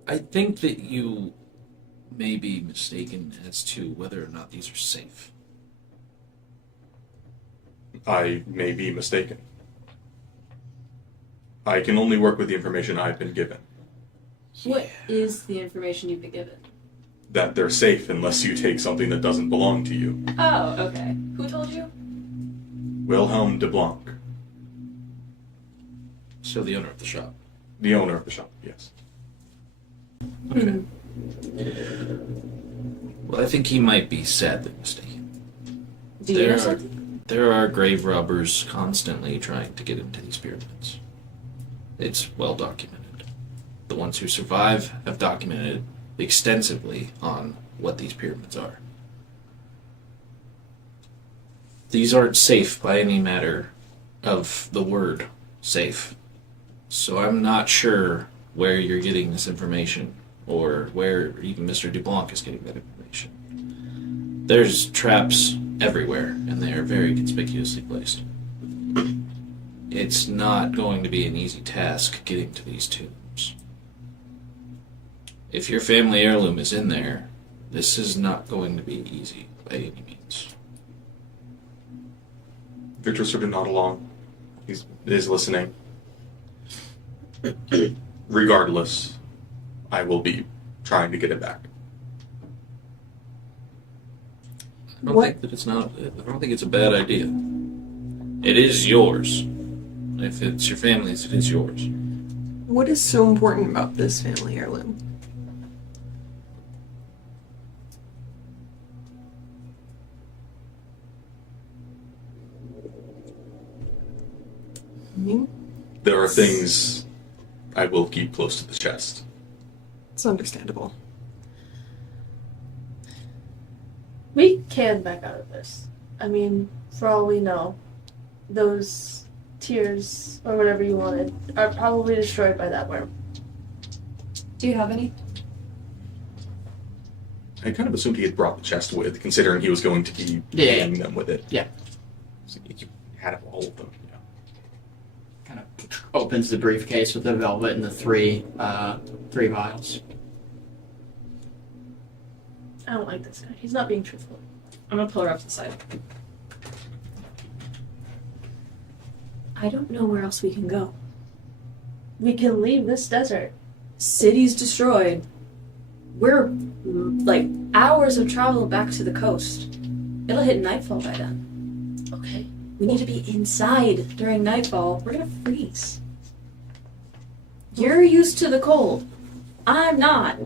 I think that you may be mistaken as to whether or not these are safe. I may be mistaken. I can only work with the information I've been given. What is the information you've been given? That they're safe unless you take something that doesn't belong to you. Oh, okay. Who told you? Wilhelm de Blanc, So the owner of the shop. the owner of the shop, yes. Okay. Well, I think he might be sadly mistaken. Do you know something? There are grave robbers constantly trying to get into these pyramids. It's well documented. The ones who survive have documented extensively on what these pyramids are. These aren't safe by any matter of the word safe. So I'm not sure where you're getting this information or where even Mr. DuBlanc is getting that information. There's traps everywhere, and they are very conspicuously placed. It's not going to be an easy task getting to these tombs. If your family heirloom is in there, this is not going to be easy by any means. Victor sort of nod along. He is listening. Regardless, I will be trying to get it back. I don't think it's a bad idea. It is yours. If it's your family's, it is yours. What is so important about this family heirloom? There are things I will keep close to the chest. It's understandable. We can back out of this. I mean, for all we know, those tears or whatever you wanted are probably destroyed by that worm. Do you have any? I kind of assumed he had brought the chest with, considering he was going to be paying them with it. Yeah. So you had all of them. Yeah. Kind of opens the briefcase with the velvet and the three vials. I don't like this guy. He's not being truthful. I'm gonna pull her up to the side. I don't know where else we can go. We can leave this desert. City's destroyed. We're like hours of travel back to the coast. It'll hit nightfall by then. Okay. We need to be inside during nightfall. We're gonna freeze. You're used to the cold. I'm not.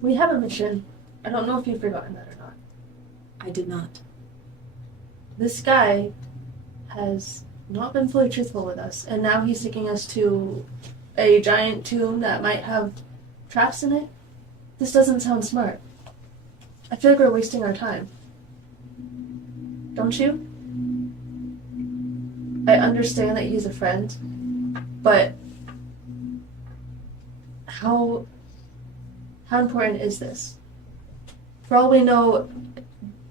We have a mission. I don't know if you've forgotten that or not. I did not. This guy has not been fully truthful with us, and now he's taking us to a giant tomb that might have traps in it. This doesn't sound smart. I feel like we're wasting our time. Don't you? I understand that he's a friend, but how important is this? For all we know,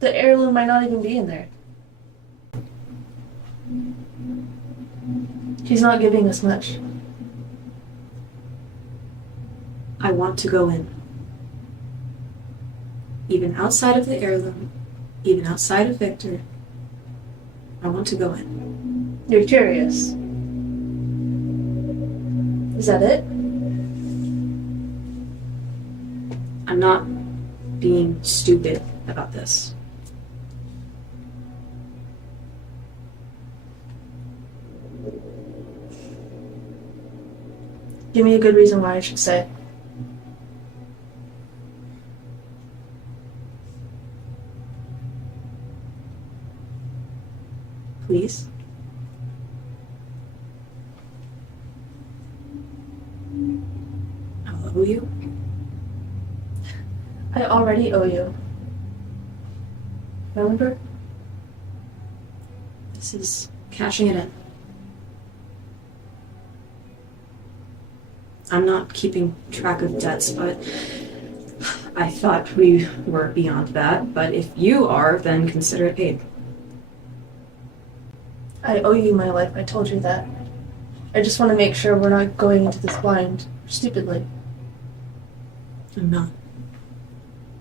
the heirloom might not even be in there. He's not giving us much. I want to go in. Even outside of the heirloom, even outside of Victor, I want to go in. You're curious. Is that it? I'm not being stupid about this. Give me a good reason why I should say. Please? I'll owe you. I already owe you. Remember? This This is cashing it in. I'm not keeping track of debts, but I thought we were beyond that. But if you are, then consider it paid. I owe you my life. I told you that. I just want to make sure we're not going into this blind stupidly. I'm not.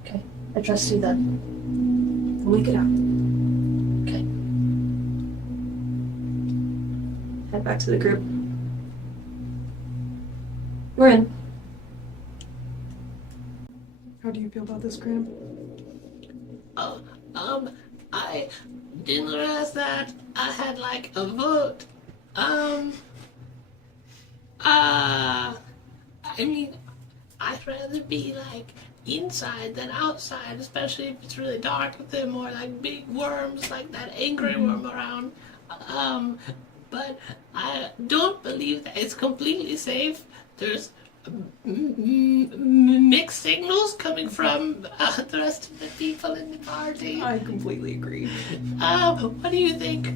Okay. I trust you then. We'll make it out. Okay. Head back to the group. We're in. How do you feel about this, Graham? Oh, I didn't realize that I had like a vote. I mean, I'd rather be like inside than outside, especially if it's really dark with there more like big worms, like that angry worm around. But I don't believe that it's completely safe. There's mixed signals coming from the rest of the people in the party. I completely agree. What do you think?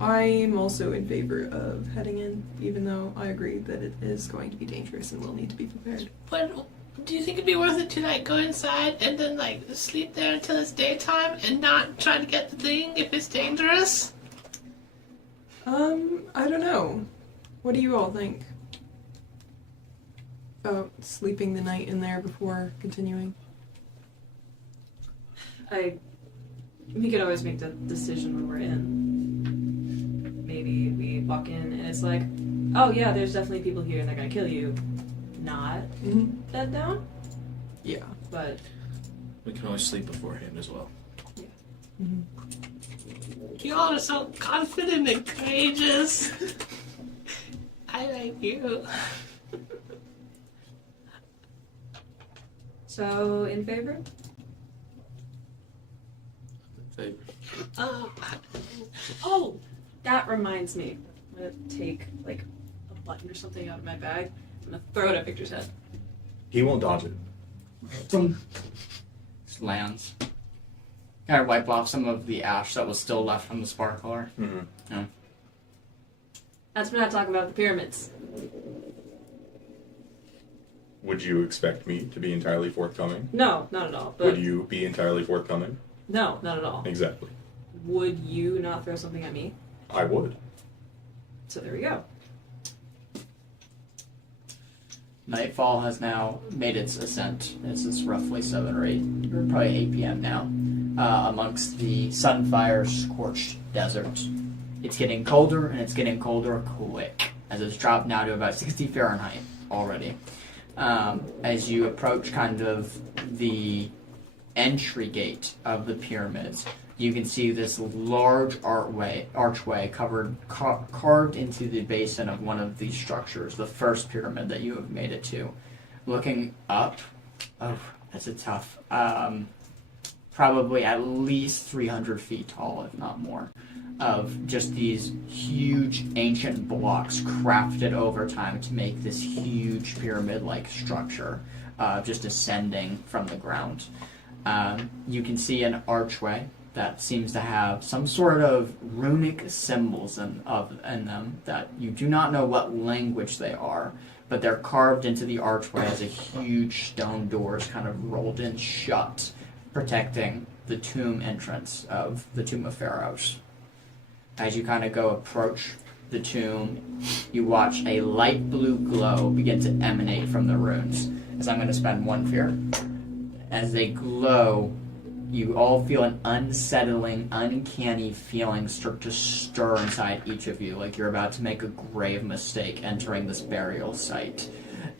I'm also in favor of heading in, even though I agree that it is going to be dangerous and we'll need to be prepared. But do you think it'd be worth it to like go inside and then like sleep there until it's daytime and not try to get the thing if it's dangerous? I don't know. What do you all think about sleeping the night in there before continuing? We could always make the decision when we're in. Maybe we walk in and it's like, oh yeah, there's definitely people here and they're gonna kill you. Not bed down, Yeah. but We can always sleep beforehand as well. You all are so confident and courageous. I like you. so in favor? Oh, that reminds me. I'm gonna take like a button or something out of my bag. I'm gonna throw it at Victor's head. He won't dodge it. Boom. Just lands. Kind of wipe off some of the ash that was still left from the sparkler. Mm-hmm. That's we're not talking about the pyramids. Would you expect me to be entirely forthcoming? No, not at all. But Would you be entirely forthcoming? no, not at all. Exactly. Would you not throw something at me? I would. So there we go. Nightfall has now made its ascent. This is roughly 7 or 8, or probably 8 p.m. now, amongst the sunfire-scorched desert. It's getting colder, and it's getting colder quick, as it's dropped now to about 60 Fahrenheit already. As you approach kind of the entry gate of the pyramids, you can see this large archway carved into the basin of one of these structures, the first pyramid that you have made it to. Looking up, oh, that's a tough, probably at least 300 feet tall, if not more, of just these huge ancient blocks crafted over time to make this huge pyramid-like structure, just ascending from the ground. You can see an archway that seems to have some sort of runic symbols in them that you do not know what language they are, but they're carved into the archway as a huge stone doors kind of rolled in shut, protecting the tomb entrance of the Tomb of Pharaohs. As you kind of go approach the tomb, you watch a light blue glow begin to emanate from the runes. As I'm going to spend 1 fear. As they glow, you all feel an unsettling, uncanny feeling start to stir inside each of you, like you're about to make a grave mistake entering this burial site.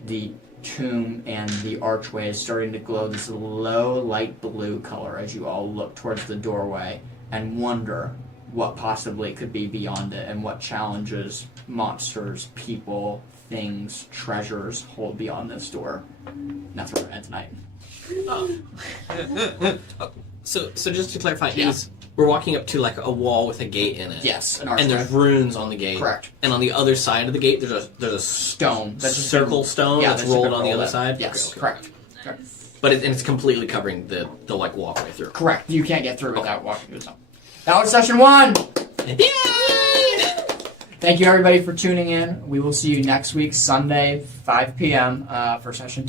The tomb and the archway is starting to glow this low light blue color as you all look towards the doorway and wonder what possibly could be beyond it and what challenges, monsters, people, things, treasures hold beyond this door. And that's where we're at tonight. So just to clarify, Yeah. we're walking up to like a wall with a gate in it. Yes, an archway. And there's runes on the gate. Correct. And on the other side of the gate, there's a Stone. that's a circle stone that's there's a rolled on the roll other that- side. Yes, Okay. correct. But it's completely covering the like walkway through. Correct. You can't get through without walking through something. That was session 1. Yay! Thank you everybody for tuning in. We will see you next week, Sunday, 5 p.m. For session 2.